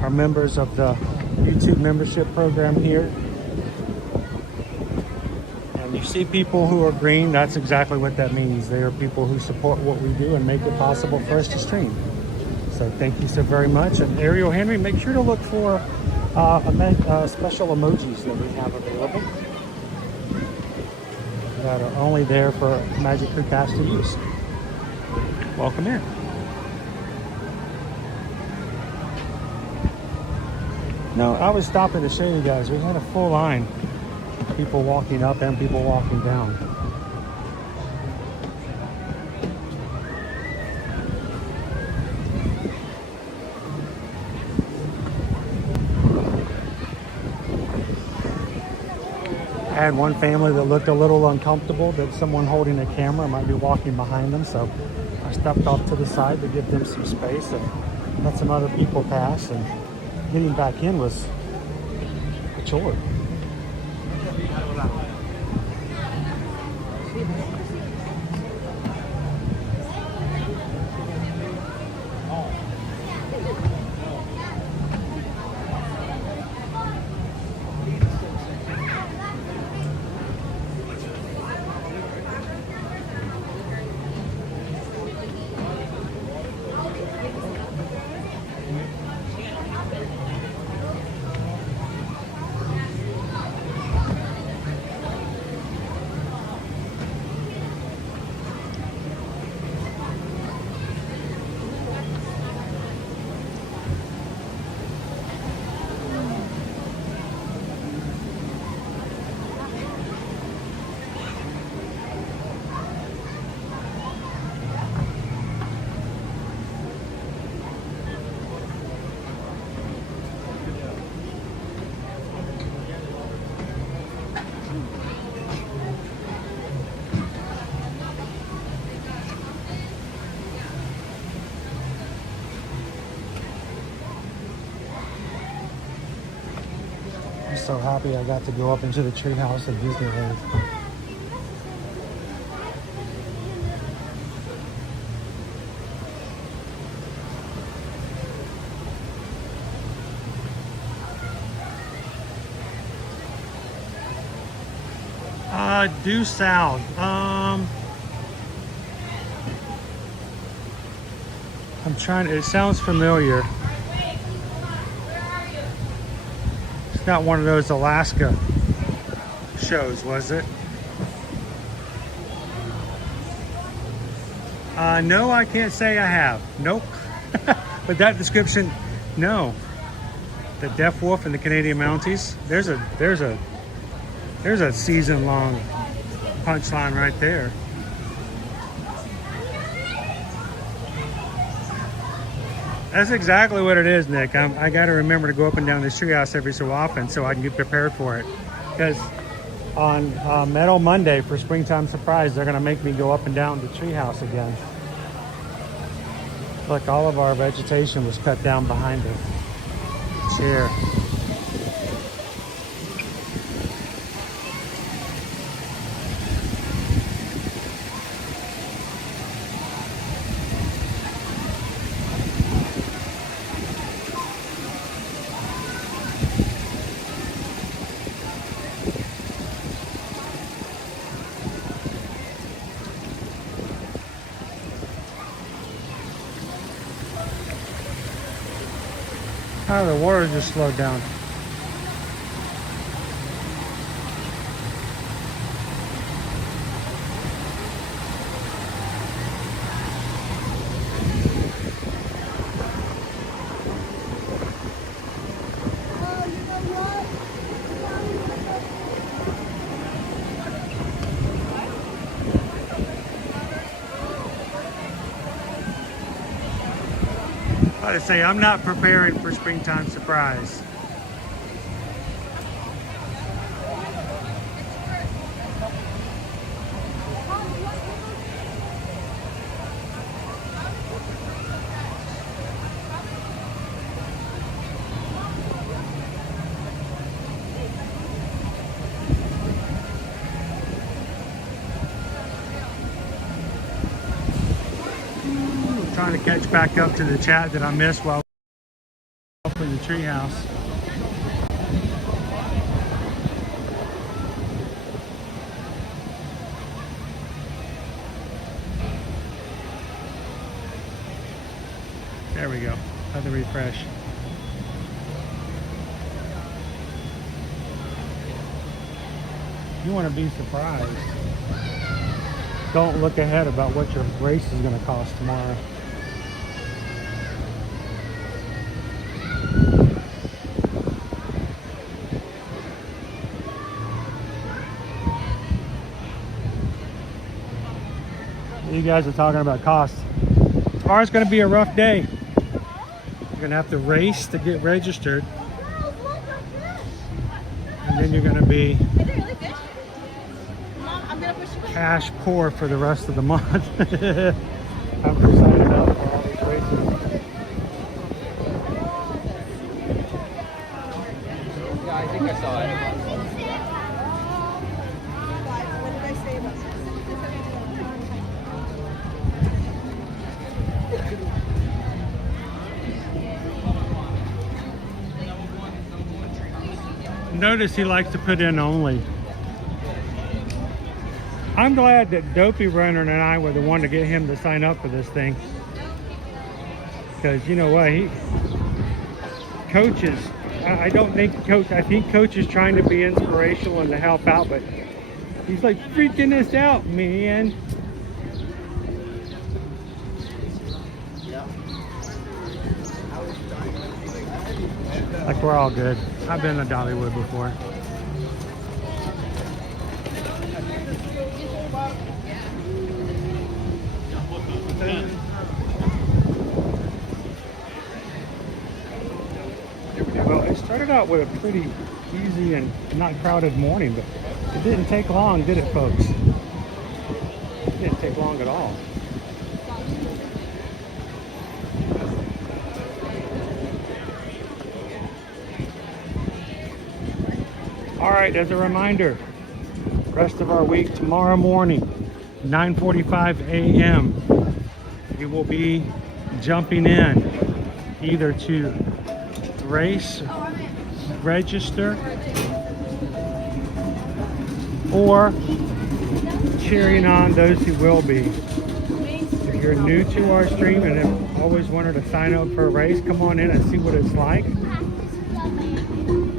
are members of the YouTube membership program here. And you see people who are green, that's exactly what that means. They are people who support what we do and make it possible for us to stream. So thank you so very much. And Ariel Henry, make sure to look for special emojis that we have available that are only there for Magic Crew cast to use. Welcome in. No, I was stopping to show you guys. We had a full line. People walking up and people walking down. I had one family that looked a little uncomfortable that someone holding a camera might be walking behind them, so I stepped off to the side to give them some space and let some other people pass, and getting back in was a chore. So happy I got to go up into the treehouse at Disneyland. Due south. I'm trying to, it sounds familiar. Not one of those Alaska shows, was it? No, I can't say I have. Nope. But that description, no. The Deaf Wolf and the Canadian Mounties. There's a season-long punchline right there. That's exactly what it is, Nick. I got to remember to go up and down this treehouse every so often so I can get prepared for it. Because on Meadow Monday for Springtime Surprise, they're going to make me go up and down the treehouse again. Look, all of our vegetation was cut down behind the chair. Oh, the water just slowed down. I say I'm not preparing for springtime surprise. Trying to catch back up to the chat that I missed while up in the treehouse. There we go. Another refresh. You want to be surprised. Don't look ahead about what your race is going to cost tomorrow. You guys are talking about costs. Tomorrow's going to be a rough day. You're going to have to race to get registered. And then you're going to be cash poor for the rest of the month. I'm excited up for all these races. Yeah, I think I saw it. Notice he likes to put in only. I'm glad that Dopey Runner and I were the one to get him to sign up for this thing. Because you know what, he coaches. I don't think I think Coach is trying to be inspirational and to help out, but he's like freaking us out, man. Like we're all good. I've been to Dollywood before. Well, it started out with a pretty easy and not crowded morning, but it didn't take long, did it, folks? It didn't take long at all. All right, as a reminder, rest of our week tomorrow morning, 9:45 a.m. we will be jumping in either to race, register, or cheering on those who will be. If you're new to our stream and have always wanted to sign up for a race, come on in and see what it's like.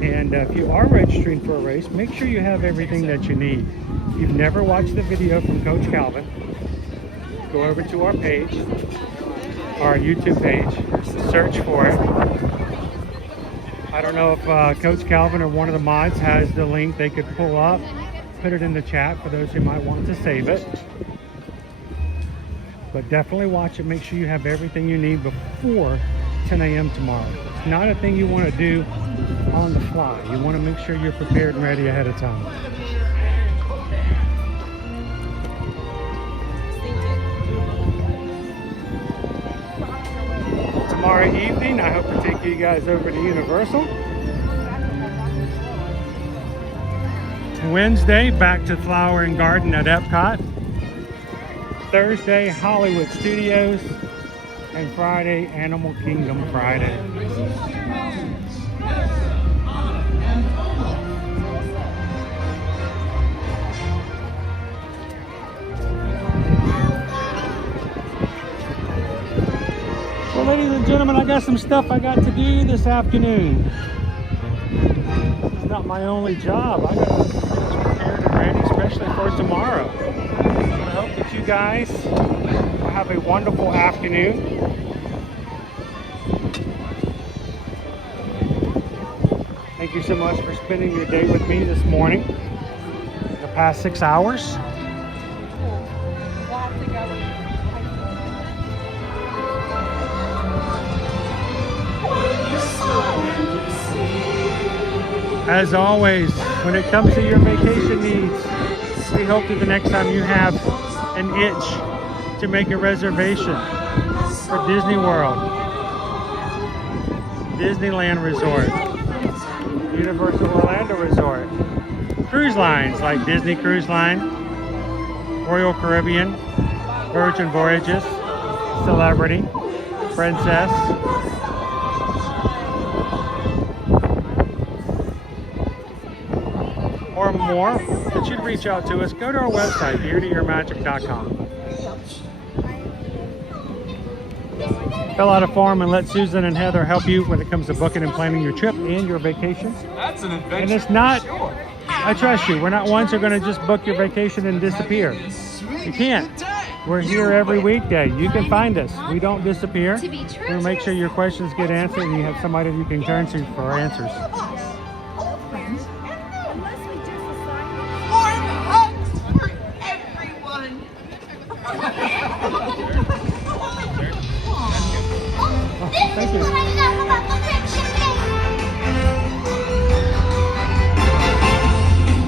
And if you are registering for a race, make sure you have everything that you need. If you've never watched the video from Coach Calvin, go over to our page, our YouTube page, search for it. I don't know if Coach Calvin or one of the mods has the link they could pull up, put it in the chat for those who might want to save it. But definitely watch it. Make sure you have everything you need before 10 a.m. tomorrow. It's not a thing you want to do on the fly. You want to make sure you're prepared and ready ahead of time. Tomorrow evening, I hope to take you guys over to Universal. Wednesday, back to Flower and Garden at Epcot. Thursday, Hollywood Studios. And Friday, Animal Kingdom Friday. From ladies and gentlemen, I got some stuff I got to do this afternoon. It's not my only job. I got to get us prepared and ready, especially for tomorrow. So I hope that you guys will have a wonderful afternoon. Thank you so much for spending your day with me this morning, the past 6 hours. As always, when it comes to your vacation needs, we hope that the next time you have an itch to make a reservation for Disney World, Disneyland Resort, Universal Orlando Resort, cruise lines like Disney Cruise Line, Royal Caribbean, Virgin Voyages, Celebrity, Princess, or more, that you'd reach out to us. Go to our website, hereToYourMagic.com. Fill out a form and let Susan and Heather help you when it comes to booking and planning your trip and your vacation. That's an adventure. And it's not, I trust you, we're not ones who are going to just book your vacation and disappear. You can't. We're here every weekday. You can find us. We don't disappear. We'll make sure your questions get answered and you have somebody you can turn to for answers. Thank you.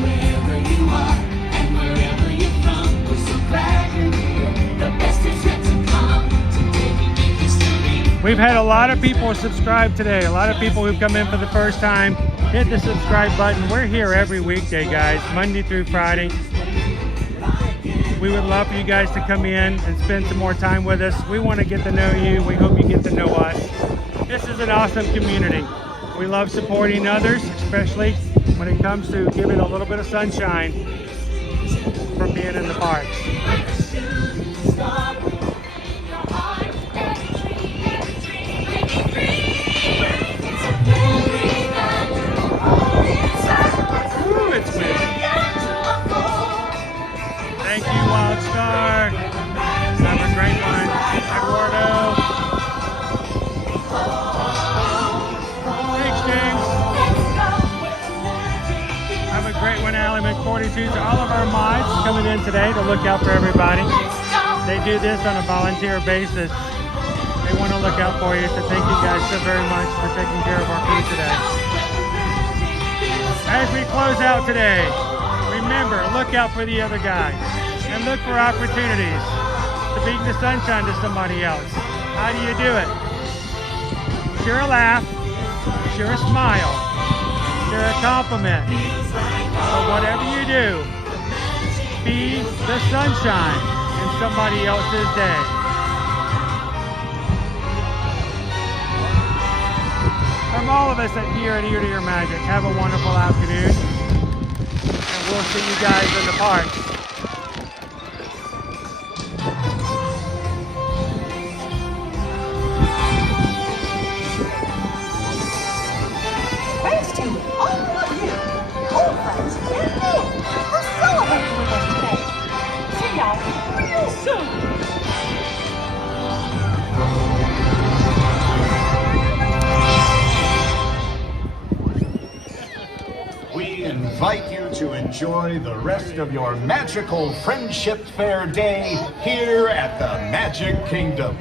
Wherever you are and wherever you're from, we're so glad you're here. The best is yet to come. Today we make history. We've had a lot of people subscribe today. A lot of people who've come in for the first time. Hit the subscribe button. We're here every weekday, guys, Monday through Friday. We would love for you guys to come in and spend some more time with us. We want to get to know you. We hope you get to know us. This is an awesome community. We love supporting others, especially when it comes to giving a little bit of sunshine from being in the parks. Ooh, it's windy. Thank you, Wild Star. Have a great one. Eduardo. Thanks, James. Have a great one, Allie McForty-2. To all of our mods coming in today to look out for everybody. They do this on a volunteer basis. They want to look out for you, so thank you guys so very much for taking care of our food today. As we close out today, remember, look out for the other guys and look for opportunities to beat the sunshine to somebody else. How do you do it? Share a laugh, share a smile, share a compliment. But whatever you do, be the sunshine in somebody else's day. From all of us here at Ear to Your Magic, have a wonderful afternoon. And we'll see you guys in the park. Thanks to all of you, old friends and new, for celebrating with us today. See y'all real soon. We invite you to enjoy the rest of your magical Friendship Fair day here at the Magic Kingdom.